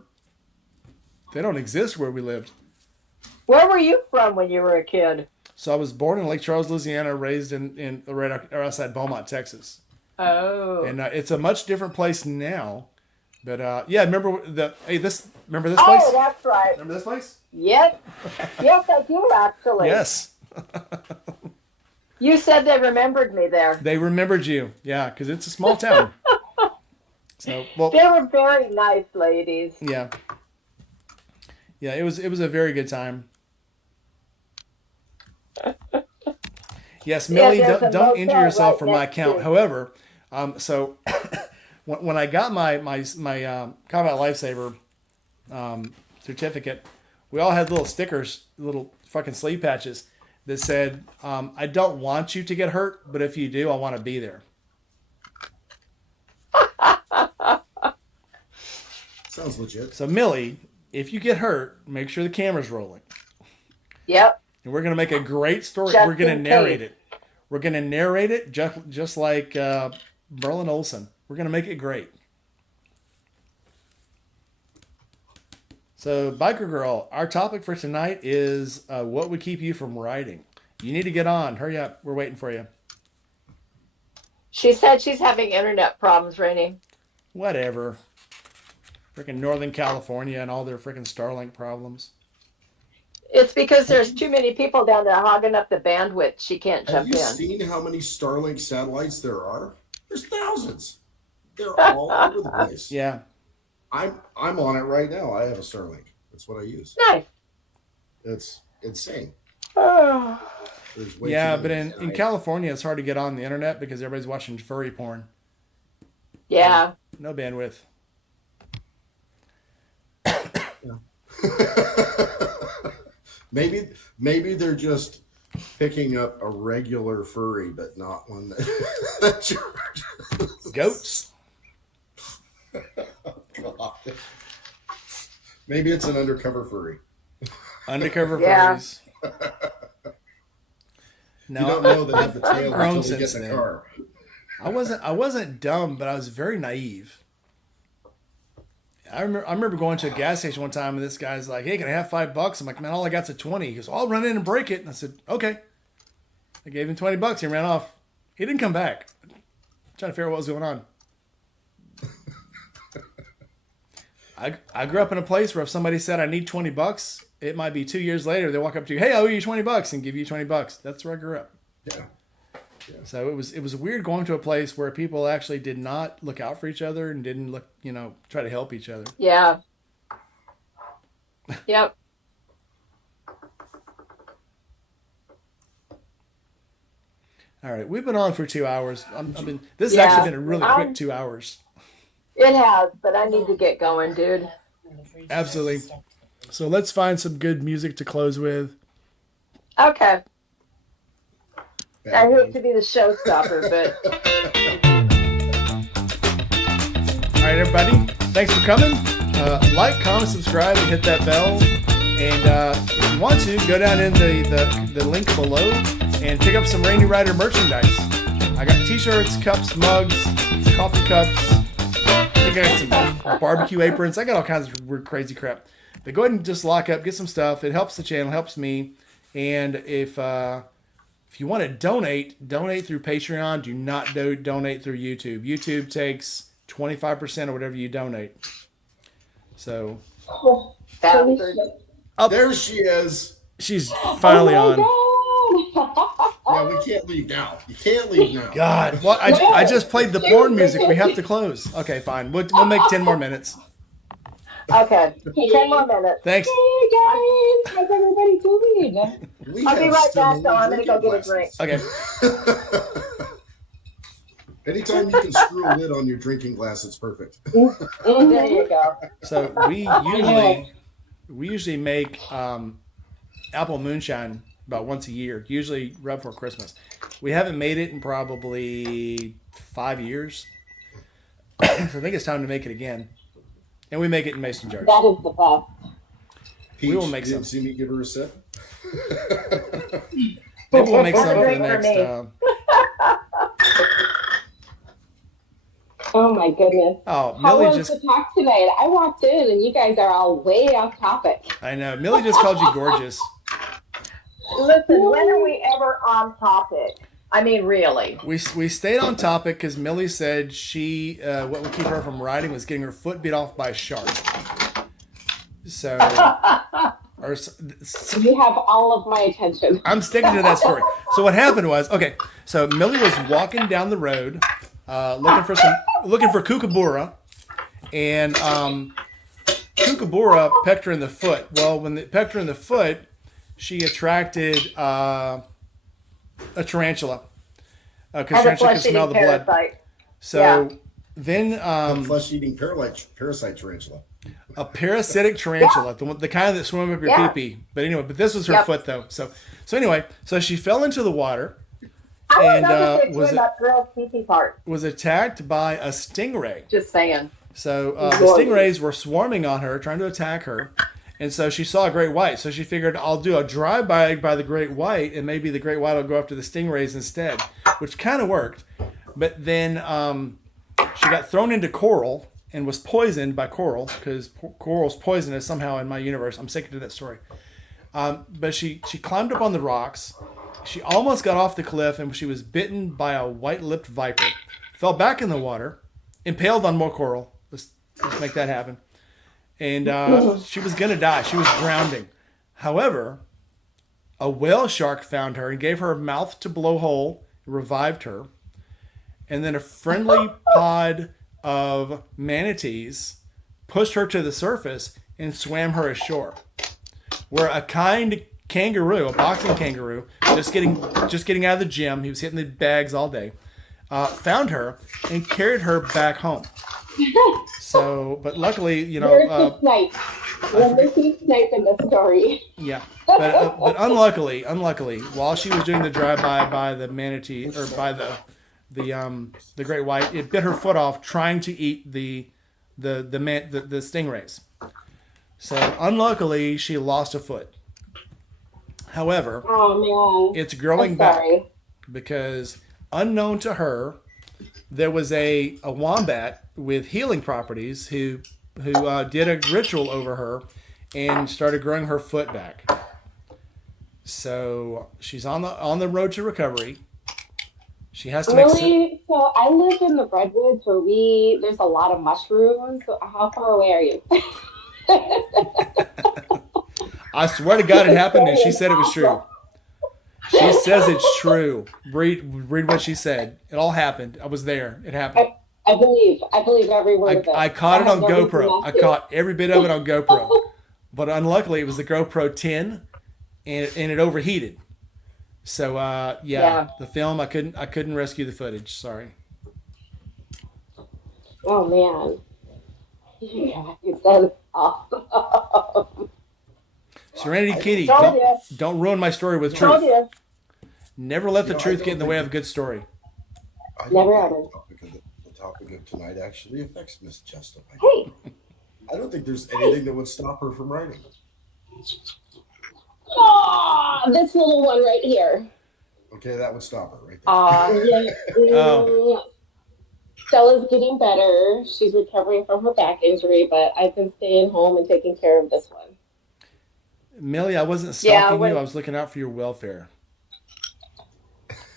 they don't exist where we lived. Where were you from when you were a kid? So I was born in Lake Charles, Louisiana, raised in right outside Beaumont, Texas. Oh. And it's a much different place now. But remember this place? Oh, that's right. Remember this place? Yes. Yes, I do actually. Yes. You said they remembered me there. They remembered you. Yeah, because it's a small town. So, well, they were very nice ladies. Yeah. Yeah, it was a very good time. Yes, Millie, don't injure yourself for my account. However, so when I got my Combat Lifesaver certificate, we all had little stickers, little fucking sleeve patches that said, I don't want you to get hurt, but if you do, I want to be there. Sounds legit. So Millie, if you get hurt, make sure the camera's rolling. Yep. And we're going to make a great story. We're going to narrate it. We're going to narrate it just like Merlin Olsen. We're going to make it great. So, Biker Girl, our topic for tonight is what would keep you from riding. You need to get on. Hurry up. We're waiting for you. She said she's having internet problems, Rainey. Whatever. Freaking Northern California and all their freaking Starlink problems. It's because there's too many people down there hogging up the bandwidth. She can't jump in. Have you seen how many Starlink satellites there are? There's thousands. They're all over the place. Yeah. I'm on it right now. I have a Starlink. That's what I use. Nice. It's insane. Oh. Yeah, but in California, it's hard to get on the internet because everybody's watching furry porn. Yeah. So, no bandwidth. Maybe they're just picking up a regular furry, but not one that charges. Goats. God. Maybe it's an undercover furry. Undercover Yeah. furries. You don't know they have the tail grown until they get since in the then. car. I wasn't dumb, but I was very naive. I remember going to a gas station one time, and this guy's like, "Hey, can I have $5?" I'm like, "Man, all I got's a 20." He goes, "I'll run in and break it." And I said, "Okay." I gave him $20. He ran off. He didn't come back. I'm trying to figure out what was going on. I grew up in a place where if somebody said I need $20, it might be 2 years later they walk up to you, "Hey, I owe you $20," and give you $20. That's where I grew up. Yeah. So it was weird going to a place where people actually did not look out for each other and didn't look, try to help each other. Yeah. Yep. All right, we've been on for 2 hours. This has actually been a really quick 2 hours. It has, but I need to get going, dude. Absolutely. So let's find some good music to close with. Okay. I hate to be the showstopper, but All right, everybody. Thanks for coming. Like, comment, subscribe, and hit that bell. And if you want to, go down in the link below and pick up some Rainy Rider merchandise. I got t-shirts, cups, mugs, coffee cups. I got some barbecue aprons. I got all kinds of weird, crazy crap. But go ahead and just lock up, get some stuff. It helps the channel, helps me. And if you want to donate through Patreon. Do not donate through YouTube. YouTube takes 25% of whatever you donate. So, There she is. she's finally on. Yeah, we can't leave now. You can't leave now. God, well, I just played the porn music. We have to close. Okay, fine. We'll make 10 more minutes. okay. 10 more minutes. Thanks. Hey guys, how's everybody doing? I'll be right back, though. I'm going to go get a drink. Okay. Anytime you can screw a lid on your drinking glass, it's perfect. There you go. So we usually make apple moonshine about once a year, usually right before Christmas. We haven't made it in probably 5 years. So I think it's time to make it again. And we make it in mason jars. That is the best. Peach, We will make you didn't some. see me give her a sip? Maybe we'll make some for the next. Oh my goodness. Oh, How Millie was just. the talk tonight? I walked in and you guys are all way off topic. I know. Millie just called you gorgeous. Listen, when are we ever on topic? I mean, really. We stayed on topic because Millie said what would keep her from riding was getting her foot bit off by a shark. So, You have all of my attention. I'm sticking to that story. So what happened was, okay, so Millie was walking down the road, looking for kookaburra, and kookaburra pecked her in the foot. Well, when it pecked her in the foot, she attracted a tarantula because tarantula can smell the blood. Parasite. So Yeah. then Flesh-eating parasite tarantula. a parasitic tarantula, the kind that swim up your Yeah. pee-pee. But anyway, this was her Yep. foot though. So anyway, so she fell into the water I don't and know if they that girl's pee part. was attacked by a stingray. Just saying. So the stingrays were swarming on her, trying to attack her. And so she saw a great white. So she figured, I'll do a drive-by by the great white, and maybe the great white will go after the stingrays instead, which kind of worked. But then she got thrown into coral and was poisoned by coral, because coral's poisonous somehow in my universe. I'm sticking to that story. But she climbed up on the rocks. She almost got off the cliff, and she was bitten by a white-lipped viper. Fell back in the water, impaled on more coral. Let's make that happen. And she was going to die. She was drowning. However, a whale shark found her and gave her a mouth to blow hole, revived her. And then a friendly pod of manatees pushed her to the surface and swam her ashore. Where a kind kangaroo, a boxing kangaroo, just getting out of the gym, he was hitting the bags all day, found her and carried her back home. So, but luckily, Where's the snipe? We're missing snipe in the story. yeah. But unluckily, while she was doing the drive-by by the manatee or by the great white, it bit her foot off trying to eat the stingrays. So unluckily, she lost a foot. However, Oh man. it's growing I'm back sorry. because unknown to her, there was a wombat with healing properties who did a ritual over her and started growing her foot back. So she's on the road to recovery. She has to make. Really? So I live in the redwoods where there's a lot of mushrooms. So how far away are you? I swear to God, it happened, and she said it was true. She says it's true. Read what she said. It all happened. I was there. It happened. I believe every word of it. I caught it on have no reason GoPro. not I to. caught every bit of it on GoPro. But unluckily, it was the GoPro 10, and it overheated. So Yeah. the film I couldn't rescue the footage. Sorry. Oh man. Yeah, you said awesome. Serenity Kitty, Told ya. don't ruin my story with Told truth. you. Never let the I truth don't get in the think way of a good story. I don't Never think ever. the topic of tonight actually affects Miss Justa. Hey, I don't think there's anything that would stop her from writing. this little one right here. Okay, that would stop her right there. Aw. Yeah, Oh. Stella's getting better. She's recovering from her back injury, but I've been staying home and taking care of this one. Millie, I wasn't Yeah, stalking when- you. I was looking out for your welfare.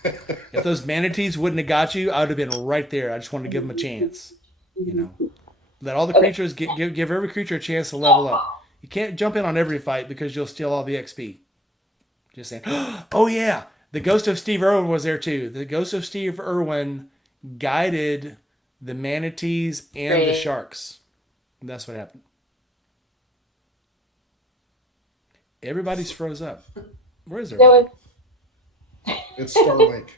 If those manatees wouldn't have got you, I would have been right there. I just wanted to give them a chance. You know, let all the creatures give every creature a chance to level up. You can't jump in on every fight because you'll steal all the XP. Just saying. Oh yeah, the ghost of Steve Irwin was there too. The ghost of Steve Irwin guided the manatees and the Great. sharks. That's what happened. Everybody's froze up. Where is There everybody? was, It's Starlink.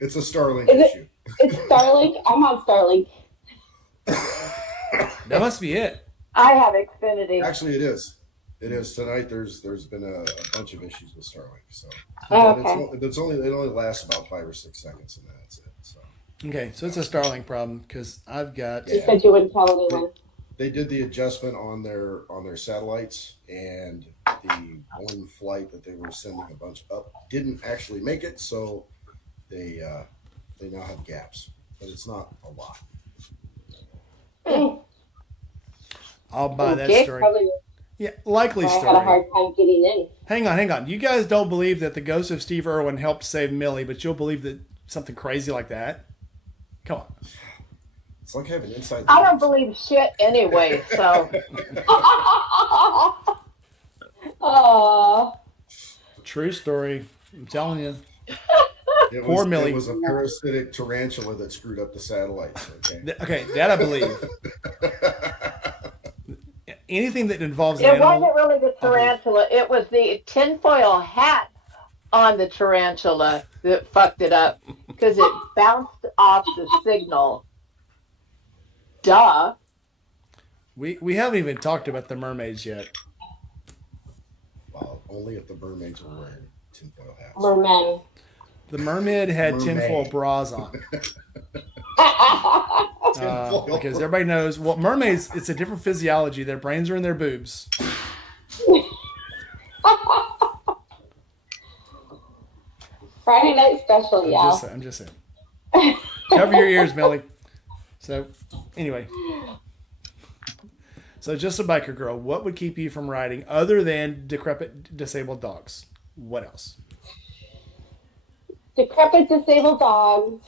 It's a Starlink Is it- issue. it's Starlink. I'm on Starlink. That must be it. I have Xfinity. Actually, it is. It is tonight. There's been a bunch of issues with Starlink. So Oh, and okay. it only lasts about 5 or 6 seconds, and then that's it. So Okay, so it's a Starlink problem because I've got. You said you wouldn't tell anyone. they did the adjustment on their satellites, and the one flight that they were sending a bunch up didn't actually make it. So they now have gaps, but it's not a lot. I'll buy that Okay, story. Probably Yeah, likely I had a story. hard time getting in. Hang on. You guys don't believe that the ghost of Steve Irwin helped save Millie, but you'll believe that something crazy like that? Come on. It's like having inside. I don't believe shit anyway, so Aw. True story. I'm telling you. Poor Millie. It was a parasitic tarantula that screwed up the satellites. Okay. Okay, that I believe. Anything that involves an it animal. wasn't really the tarantula. It was the tinfoil hat on the tarantula that fucked it up because it bounced off the signal. Duh. We haven't even talked about the mermaids yet. Well, only if the mermaids were wearing tinfoil hats. Mermen. The mermaid had Mermaid. tinfoil bras on. Tinfoil. Because everybody knows, well, mermaids, it's a different physiology. Their brains are in their boobs. Friday night special, yeah. I'm just saying. Cover your ears, Millie. So, anyway. So, just a biker girl, what would keep you from riding other than decrepit, disabled dogs? What else? Decrepit disabled dogs.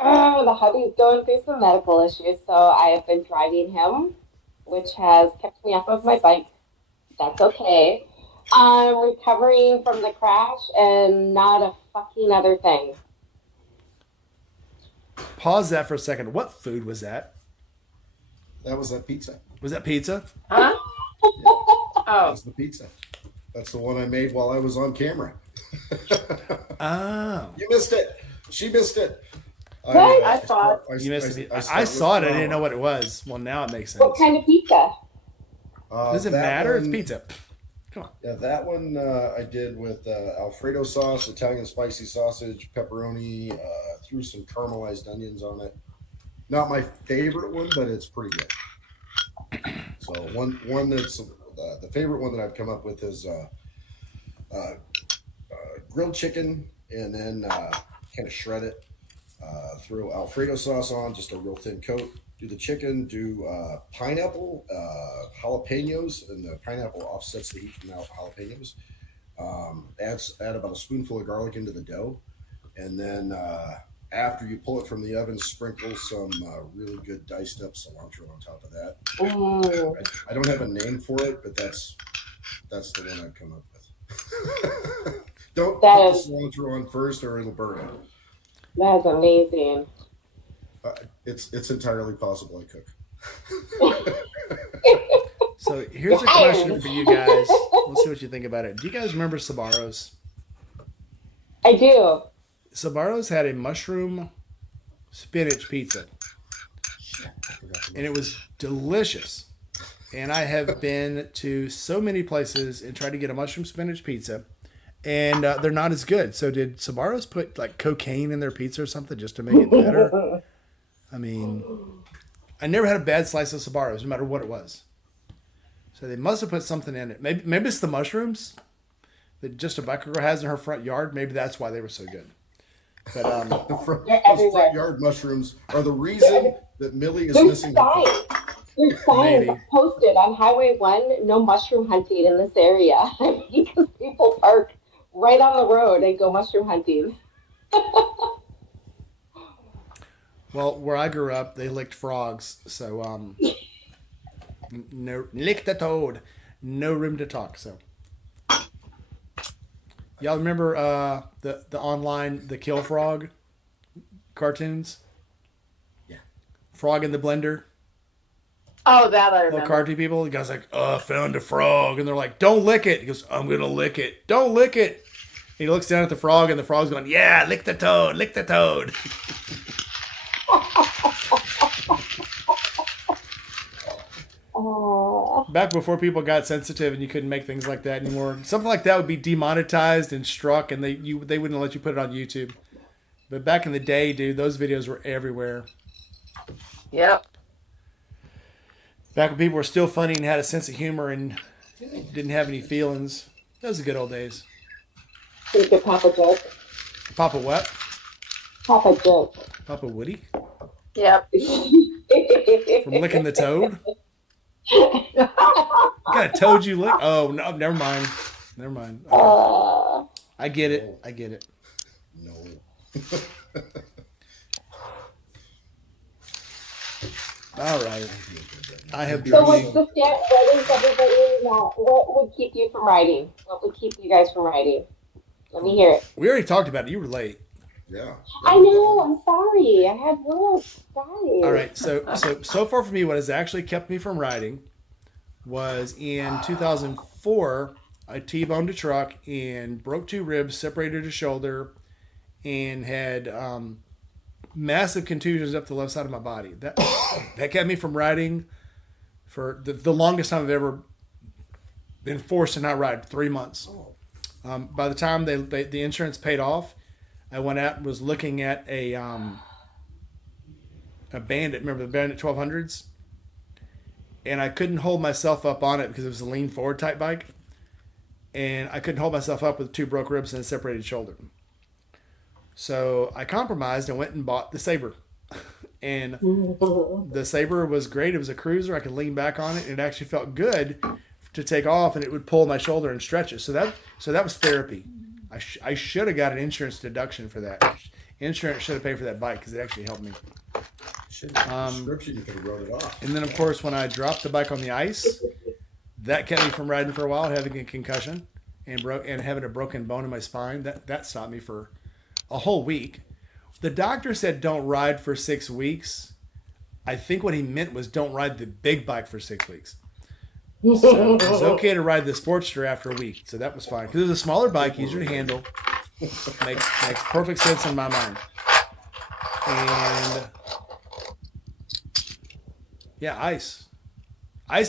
Oh, the hubby's going through some medical issues, so I have been driving him, which has kept me off of my bike. That's okay. I'm recovering from the crash and not a fucking other thing. Pause that for a second. What food was that? That was that pizza. Was that pizza? Huh? That Oh. was the pizza. That's the one I made while I was on camera. Oh. You missed it. She missed it. What? I saw it. You missed it. I start saw it. with I didn't know flour. what it was. Well, now it makes sense. What kind of pizza? Does it that matter? It's one- pizza. Come on. Yeah, that one I did with Alfredo sauce, Italian spicy sausage, pepperoni, threw some caramelized onions on it. Not my favorite one, but it's pretty good. So one that's the favorite one that I've come up with is grilled chicken, and then kind of shred it. Throw Alfredo sauce on, just a real thin coat. Do the chicken. Do pineapple, jalapenos, and the pineapple offsets the heat from the jalapenos. Add about a spoonful of garlic into the dough, and then after you pull it from the oven, sprinkle some really good diced up cilantro on top of that. Mm, I don't have a name for it, but that's the one I've come up with. Don't put that the is cilantro on first, or it'll burn it. that is amazing. Uh, it's entirely possible I cook. So here's a question for you guys. Let's see what you think about it. Do you guys remember Sabaros? I do. Sabaros had a mushroom spinach pizza, and it was delicious. And I have been to so many places and tried to get a mushroom spinach pizza, and they're not as good. So did Sabaros put like cocaine in their pizza or something just to make it better? I mean, I never had a bad slice of Sabaros, no matter what it was. So they must have put something in it. Maybe it's the mushrooms that just a biker girl has in her front yard. Maybe that's why they were so good. But They're those everywhere. front yard mushrooms are the reason that Millie is There's missing the signs. boat. There's signs Maybe. posted on Highway 1, no mushroom hunting in this area. Because people park right on the road and go mushroom hunting. well, where I grew up, they licked frogs. So no lick the toad, no room to talk. So y'all remember the online the Kill Frog cartoons? Yeah. Frog in the blender. Oh, that I Little remember. cartoon people. The guy's like, "Oh, I found a frog," and they're like, "Don't lick it." He goes, "I'm gonna lick it. Don't lick it." And he looks down at the frog, and the frog's going, "Yeah, lick the toad, lick the toad." Oh, Back before people got sensitive and you couldn't make things like that anymore, something like that would be demonetized and struck, and they wouldn't let you put it on YouTube. But back in the day, dude, those videos were everywhere. Yep. Back when people were still funny and had a sense of humor and didn't have any feelings. Those are the good old days. pretty good Papa joke. Papa what? Papa joke. Papa Woody? Yep. From licking the toad? You got a toad you lick? Oh, no, never mind. Never mind. Okay. I get it. I get it. No. All right. I have So what's drinking. the step? What is everybody want? What would keep you from writing? What would keep you guys from writing? Let me hear it. We already talked about it. You were late. Yeah. I know. I'm sorry. I had work. Sorry. All right. So far for me, what has actually kept me from writing was in 2004, I T-boned a truck and broke 2 ribs, separated a shoulder, and had massive contusions up the left side of my body. That kept me from riding for the longest time I've ever been forced to not ride, 3 months. By the time the insurance paid off, I went out and was looking at a Bandit. Remember the Bandit 1200s? And I couldn't hold myself up on it because it was a lean forward type bike. And I couldn't hold myself up with 2 broke ribs and a separated shoulder. So I compromised and went and bought the Sabre. And the Sabre was great. It was a cruiser. I could lean back on it. And it actually felt good to take off, and it would pull my shoulder and stretch it. So that was therapy. I should have got an insurance deduction for that. Insurance should have paid for that bike because it actually helped me. Shit, prescription, you could have wrote it off. And then, of course, when I dropped the bike on the ice, that kept me from riding for a while, having a concussion and having a broken bone in my spine. That stopped me for a whole week. The doctor said don't ride for 6 weeks. I think what he meant was don't ride the big bike for 6 weeks. So it was okay to ride the Sportster after a week. So that was fine. Because it was a smaller bike, easier to handle. Makes perfect sense in my mind. And yeah, ice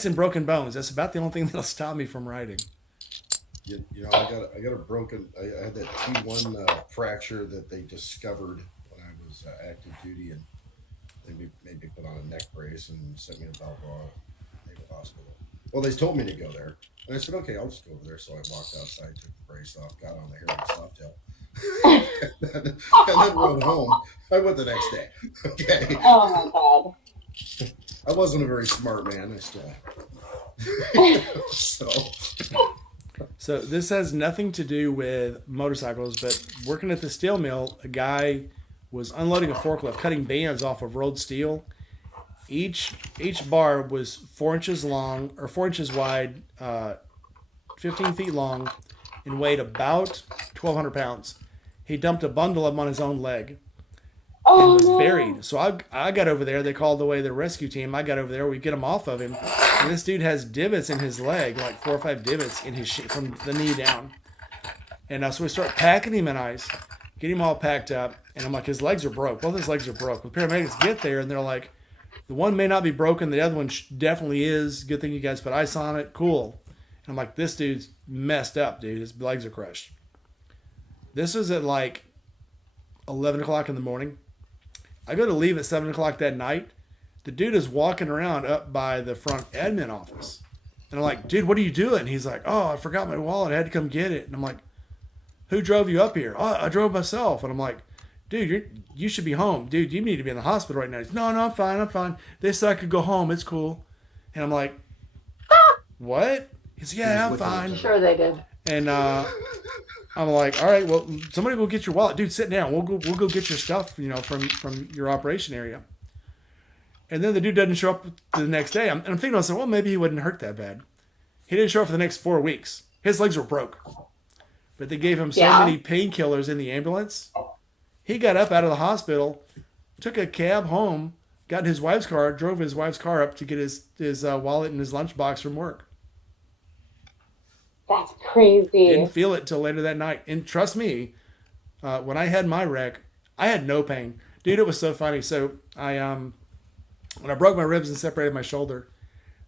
and broken bones. That's about the only thing that'll stop me from riding. You know, I got a broken. I had that T1 fracture that they discovered when I was active duty, and they made me put on a neck brace and sent me to Balboa Naval Hospital. Well, they told me to go there. And I said, okay, I'll just go over there. So I walked outside, took the brace off, got on the hearing softail, and then rode home. I went the next day. Okay. Oh my god. I wasn't a very smart man. I still. So. So this has nothing to do with motorcycles, but working at the steel mill, a guy was unloading a forklift, cutting bands off of rolled steel. Each bar was 4 inches long or 4 inches wide, 15 feet long, and weighed about 1,200 pounds. He dumped a bundle of them on his own leg and was buried. So I got over there. They called away the rescue team. I got over there. We get him off of him. And this dude has divots in his leg, like 4 or 5 divots in his from the knee down. And so we start packing him in ice, get him all packed up. And I'm like, his legs are broke. Both his legs are broke. The paramedics get there and they're like, the one may not be broken. The other one definitely is. Good thing you guys put ice on it. Cool. And I'm like, this dude's messed up, dude. His legs are crushed. This was at like 11 o'clock in the morning. I go to leave at 7 o'clock that night. The dude is walking around up by the front admin office. And I'm like, dude, what are you doing? And he's like, oh, I forgot my wallet. I had to come get it. And I'm like, who drove you up here? Oh, I drove myself. And I'm like, dude, you should be home. Dude, you need to be in the hospital right now. He's, no, I'm fine. They said I could go home. It's cool. And I'm like, what? He's, yeah, I'm fine. Sure they did. And I'm like, all right, well, somebody go get your wallet. Dude, sit down. We'll go get your stuff, from your operation area. And then the dude doesn't show up the next day. I'm thinking to myself, well, maybe he wouldn't hurt that bad. He didn't show up for the next 4 weeks. His legs were broke. But they gave him so many painkillers in the ambulance. He got up out of the hospital, took a cab home, got in his wife's car, drove his wife's car up to get his wallet and his lunchbox from work. That's crazy. Didn't feel it till later that night. And trust me, when I had my wreck, I had no pain. Dude, it was so funny. So when I broke my ribs and separated my shoulder,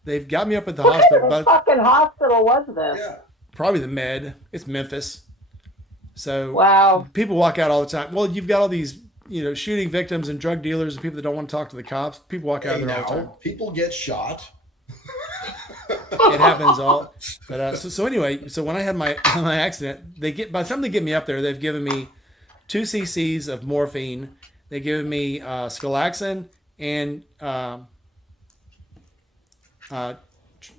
they've got me up at the hospital. What fucking hospital was this? Yeah. Probably the Med. It's Memphis. So Wow. people walk out all the time. Well, you've got all these, shooting victims and drug dealers and people that don't want to talk to the cops. People walk out there all the time. People get shot. It happens all. But so anyway, so when I had my accident, by the time they get me up there, they've given me 2 cc's of morphine. They've given me Scalaxin and not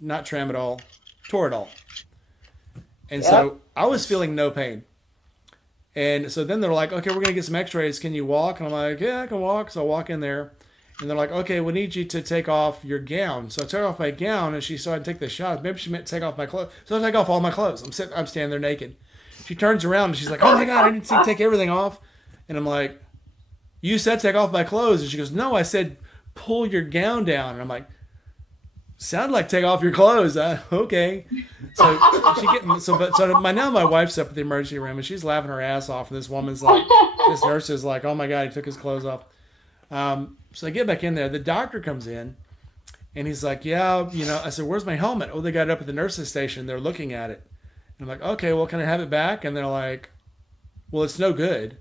tramadol, Toradol. And so I was feeling no pain. And so then they're like, okay, we're going to get some x-rays. Can you walk? And I'm like, yeah, I can walk. So I walk in there. And they're like, okay, we need you to take off your gown. So I took off my gown, and she started to take the shot. Maybe she meant to take off my clothes. So I take off all my clothes. I'm standing there naked. She turns around, and she's like, oh, my God, I didn't see you take everything off. And I'm like, you said take off my clothes. And she goes, no, I said pull your gown down. And I'm like, sound like take off your clothes. Okay. So now my wife's up at the emergency room, and she's laughing her ass off. And this nurse is like, oh, my God, he took his clothes off. So I get back in there. The doctor comes in, and he's like, yeah, I said, where's my helmet? Oh, they got it up at the nurse's station. They're looking at it. And I'm like, okay, well, can I have it back? And they're like, well, it's no good.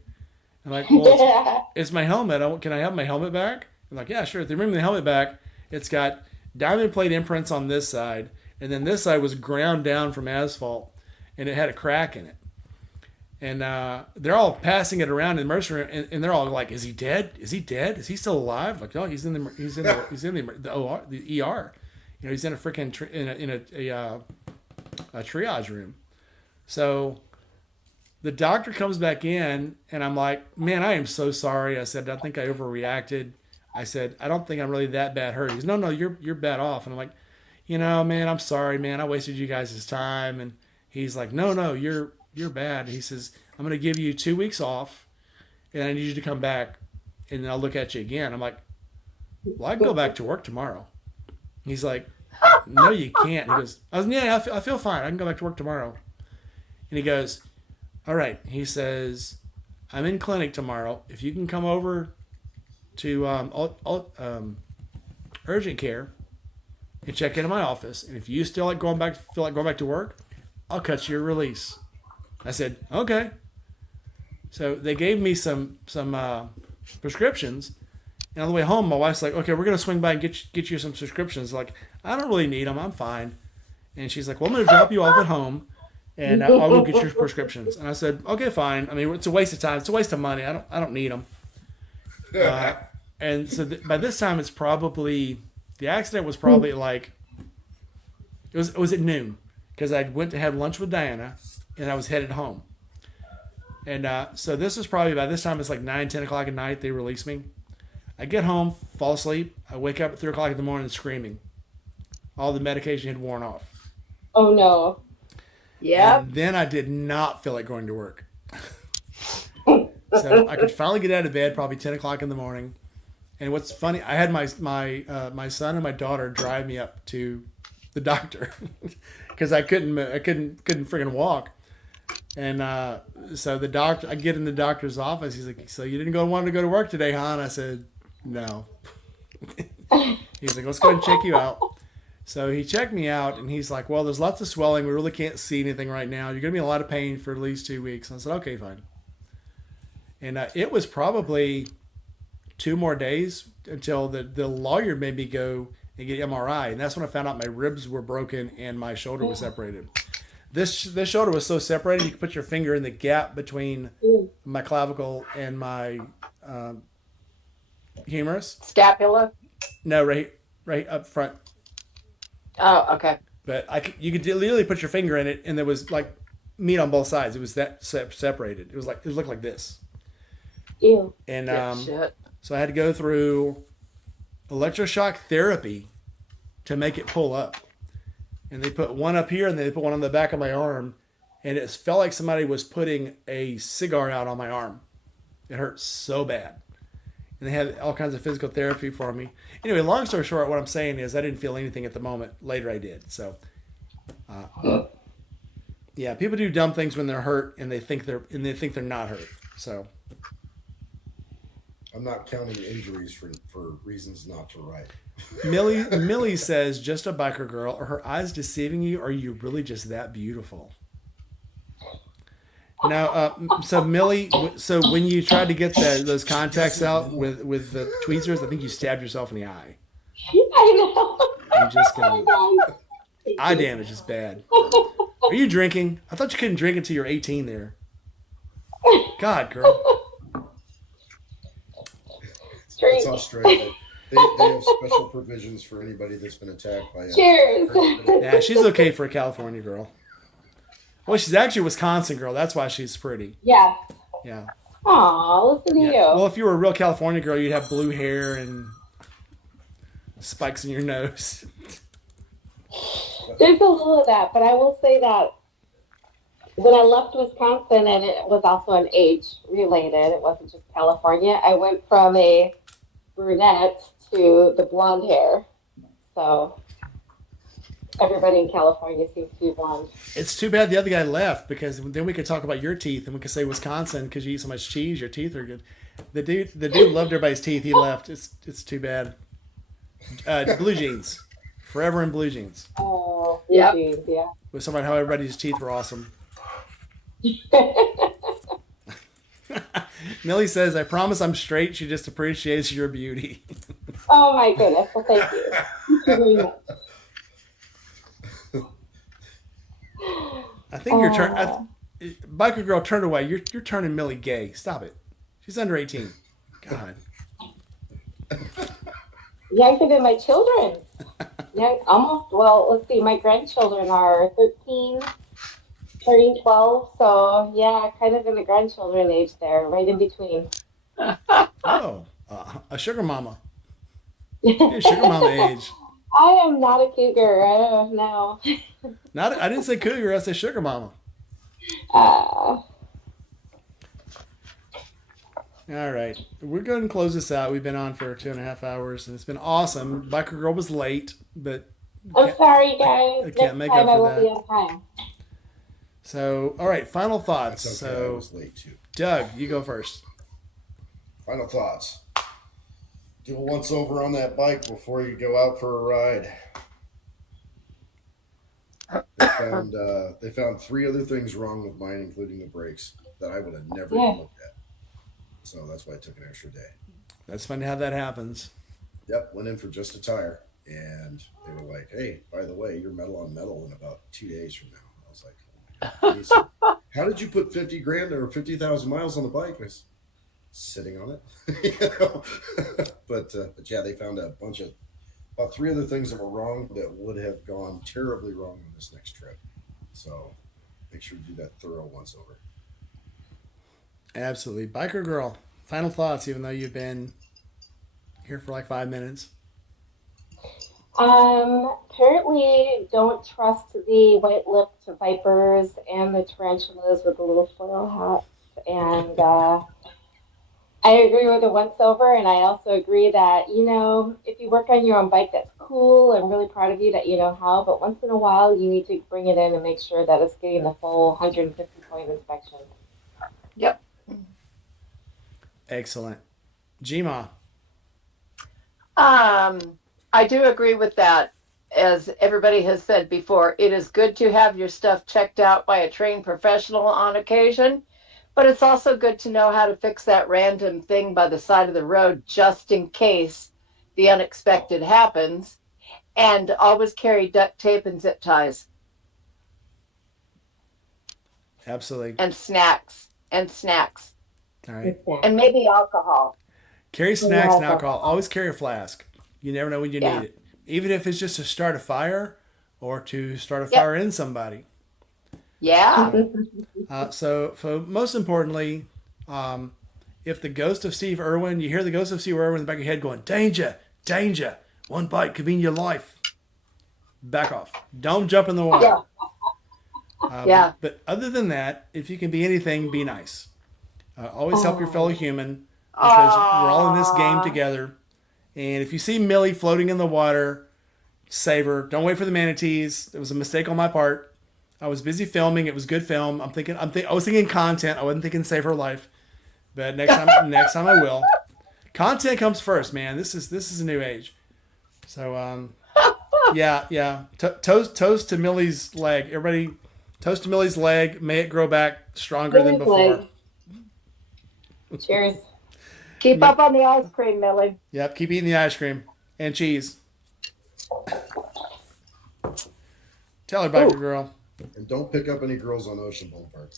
I'm like, well, it's my helmet. Can I have my helmet back? I'm like, yeah, sure. If they bring me the helmet back, it's got diamond plate imprints on this side, and then this side was ground down from asphalt, and it had a crack in it. And they're all passing it around in the emergency room, and they're all like, "Is he dead? Is he dead? Is he still alive?" Like, no, he's in the OR, the ER. He's in a freaking a triage room. So the doctor comes back in, and I'm like, "Man, I am so sorry." I said, "I think I overreacted." I said, "I don't think I'm really that bad hurt." He's, "No, you're bad off." And I'm like, "Man, I'm sorry, man. I wasted you guys' time." And he's like, "No, you're bad." He says, "I'm going to give you 2 weeks off, and I need you to come back, and I'll look at you again." I'm like, "Well, I can go back to work tomorrow." He's like, "No, you can't." He goes, "Yeah, I feel fine. I can go back to work tomorrow." And he goes, "All right." He says, "I'm in clinic tomorrow. If you can come over to urgent care and check into my office, and if you still feel like going back to work, I'll cut you your release." I said, okay. So they gave me some prescriptions, and on the way home, my wife's like, okay, we're gonna swing by and get you some prescriptions. Like, I don't really need them. I'm fine. And she's like, well, I'm going to drop you off at home and I'll go get your prescriptions. And I said, okay, fine. I mean, it's a waste of time. It's a waste of money. I don't need them. And so by this time, it's probably, the accident was probably like, it was at noon because I went to have lunch with Diana and I was headed home. And so this was probably, by this time, it's like 9, 10 o'clock at night. They release me. I get home, fall asleep. I wake up at 3 o'clock in the morning screaming. All the medication had worn off. Oh no. Yep. And then I did not feel like going to work. So I could finally get out of bed, probably 10 o'clock in the morning. And what's funny, I had my son and my daughter drive me up to the doctor because I couldn't freaking walk. And so the doctor, I get in the doctor's office. He's like, "So you didn't want to go to work today, huh?" And I said, "No." He's like, "Let's go ahead and check you out." So he checked me out, and he's like, "Well, there's lots of swelling. We really can't see anything right now. You're going to be in a lot of pain for at least 2 weeks." And I said, "Okay, fine." And it was probably 2 more days until the lawyer made me go and get MRI, and that's when I found out my ribs were broken and my shoulder was separated. This shoulder was so separated you could put your finger in the gap between my clavicle and my humerus. Scapula. No, right up front. Oh, okay. But you could literally put your finger in it, and there was like meat on both sides. It was that separated. It looked like this. Ew. And Shit. so I had to go through electroshock therapy to make it pull up. And they put one up here, and they put one on the back of my arm, and it felt like somebody was putting a cigar out on my arm. It hurt so bad. And they had all kinds of physical therapy for me. Anyway, long story short, what I'm saying is I didn't feel anything at the moment. Later I did. So, yeah, people do dumb things when they're hurt, and they think they're not hurt. So, I'm not counting injuries for reasons not to write. Millie says, "Just a biker girl. Are her eyes deceiving you? Or are you really just that beautiful?" Now, so Millie, so when you tried to get those contacts out with the tweezers, I think you stabbed yourself in the eye. I know. I'm just kidding. Eye damage is bad. Are you drinking? I thought you couldn't drink until you're 18 there. God, girl. It's Australia. They have special provisions for anybody that's been attacked by Cheers. Yeah, she's okay for a California girl. Well, she's actually a Wisconsin girl. That's why she's pretty. Yeah. Yeah. Aw, listen to you. Well, if you were a real California girl, you'd have blue hair and spikes in your nose. There's a little of that, but I will say that when I left Wisconsin, and it was also an age related, it wasn't just California, I went from a brunette to the blonde hair. So everybody in California seems to be blonde. It's too bad the other guy left, because then we could talk about your teeth and we could say Wisconsin because you eat so much cheese, your teeth are good. The dude loved everybody's teeth. He left. It's too bad. Blue jeans, forever in blue jeans. Oh, Yep. geez, yeah. With somebody how everybody's teeth were awesome. Millie says, "I promise I'm straight. She just appreciates your beauty." Oh my goodness. Well, thank you. Thank you very much. I think you're turning. Biker girl, turn away. You're turning Millie gay. Stop it. She's under 18. God. Younger than my children. Yeah, almost. Well, let's see. My grandchildren are 13, turning 12. So, yeah, kind of in the grandchildren age there, right in between. Oh, a sugar mama. You're sugar mama age. I am not a cougar. I don't know. I didn't say cougar. I said sugar mama. All right, we're going to close this out. We've been on for 2.5 hours, and it's been awesome. Biker girl was late, but I'm sorry, guys. I can't make Next up time for I will that. be on time. So, all right, final thoughts. That's okay. I So, was late too. Doug, you go first. Final thoughts. Do a once over on that bike before you go out for a ride. They found 3 other things wrong with mine, including the brakes, that I would have never even looked at. So that's why I took an extra day. That's funny how that happens. Yep, went in for just a tire. And they were like, "Hey, by the way, you're metal on metal in about 2 days from now." I was like, "Oh my God." He said, "How did you put 50 grand or 50,000 miles on the bike?" I said, "Sitting on it." You know? But yeah, they found a bunch of about 3 other things that were wrong that would have gone terribly wrong on this next trip. So make sure to do that thorough once over. Absolutely. Biker girl, final thoughts, even though you've been here for like 5 minutes. Apparently don't trust the white-lipped vipers and the tarantulas with the little foil hats. And I agree with the once over, and I also agree that, if you work on your own bike, that's cool. I'm really proud of you that you know how, but once in a while, you need to bring it in and make sure that it's getting the full 150-point inspection. Yep. Excellent. Gma. I do agree with that. As everybody has said before, it is good to have your stuff checked out by a trained professional on occasion, but it's also good to know how to fix that random thing by the side of the road just in case the unexpected happens. And always carry duct tape and zip ties. Absolutely. And snacks. All right. And maybe alcohol. Carry snacks and alcohol. Always carry a flask. You never know when you need it. Even if it's just to start a fire or to start a fire in somebody. Yeah. So most importantly, if the ghost of Steve Irwin, you hear the ghost of Steve Irwin in the back of your head going, "Danger, danger, one bite could mean your life," back off. Don't jump in the water. But other than that, if you can be anything, be nice. Always help your fellow human, because we're all in this game together. And if you see Millie floating in the water, save her. Don't wait for the manatees. It was a mistake on my part. I was busy filming. It was good film. I was thinking content. I wasn't thinking save her life. But next time I will. Content comes first, man. This is a new age. So yeah. Toast to Millie's leg. Everybody, toast to Millie's leg. May it grow back stronger than before. Cheers. Keep up on the ice cream, Millie. Yep, keep eating the ice cream and cheese. Tell her, biker girl. And don't pick up any girls on Ocean Boulevard.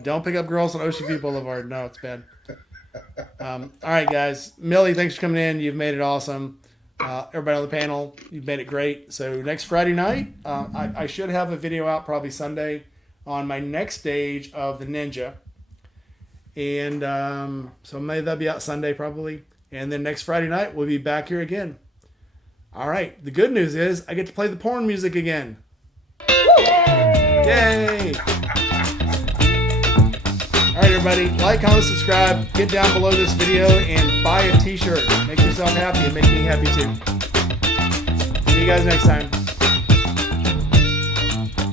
Don't pick up girls on Ocean View Boulevard. No, it's bad. All right, guys. Millie, thanks for coming in. You've made it awesome. Everybody on the panel, you've made it great. So next Friday night, I should have a video out probably Sunday on my next stage of the Ninja. And so maybe that'll be out Sunday probably. And then next Friday night, we'll be back here again. All right. The good news is I get to play the porn music again. Yay! All right, everybody. Like, comment, subscribe. Get down below this video and buy a t-shirt. Make yourself happy and make me happy too. See you guys next time.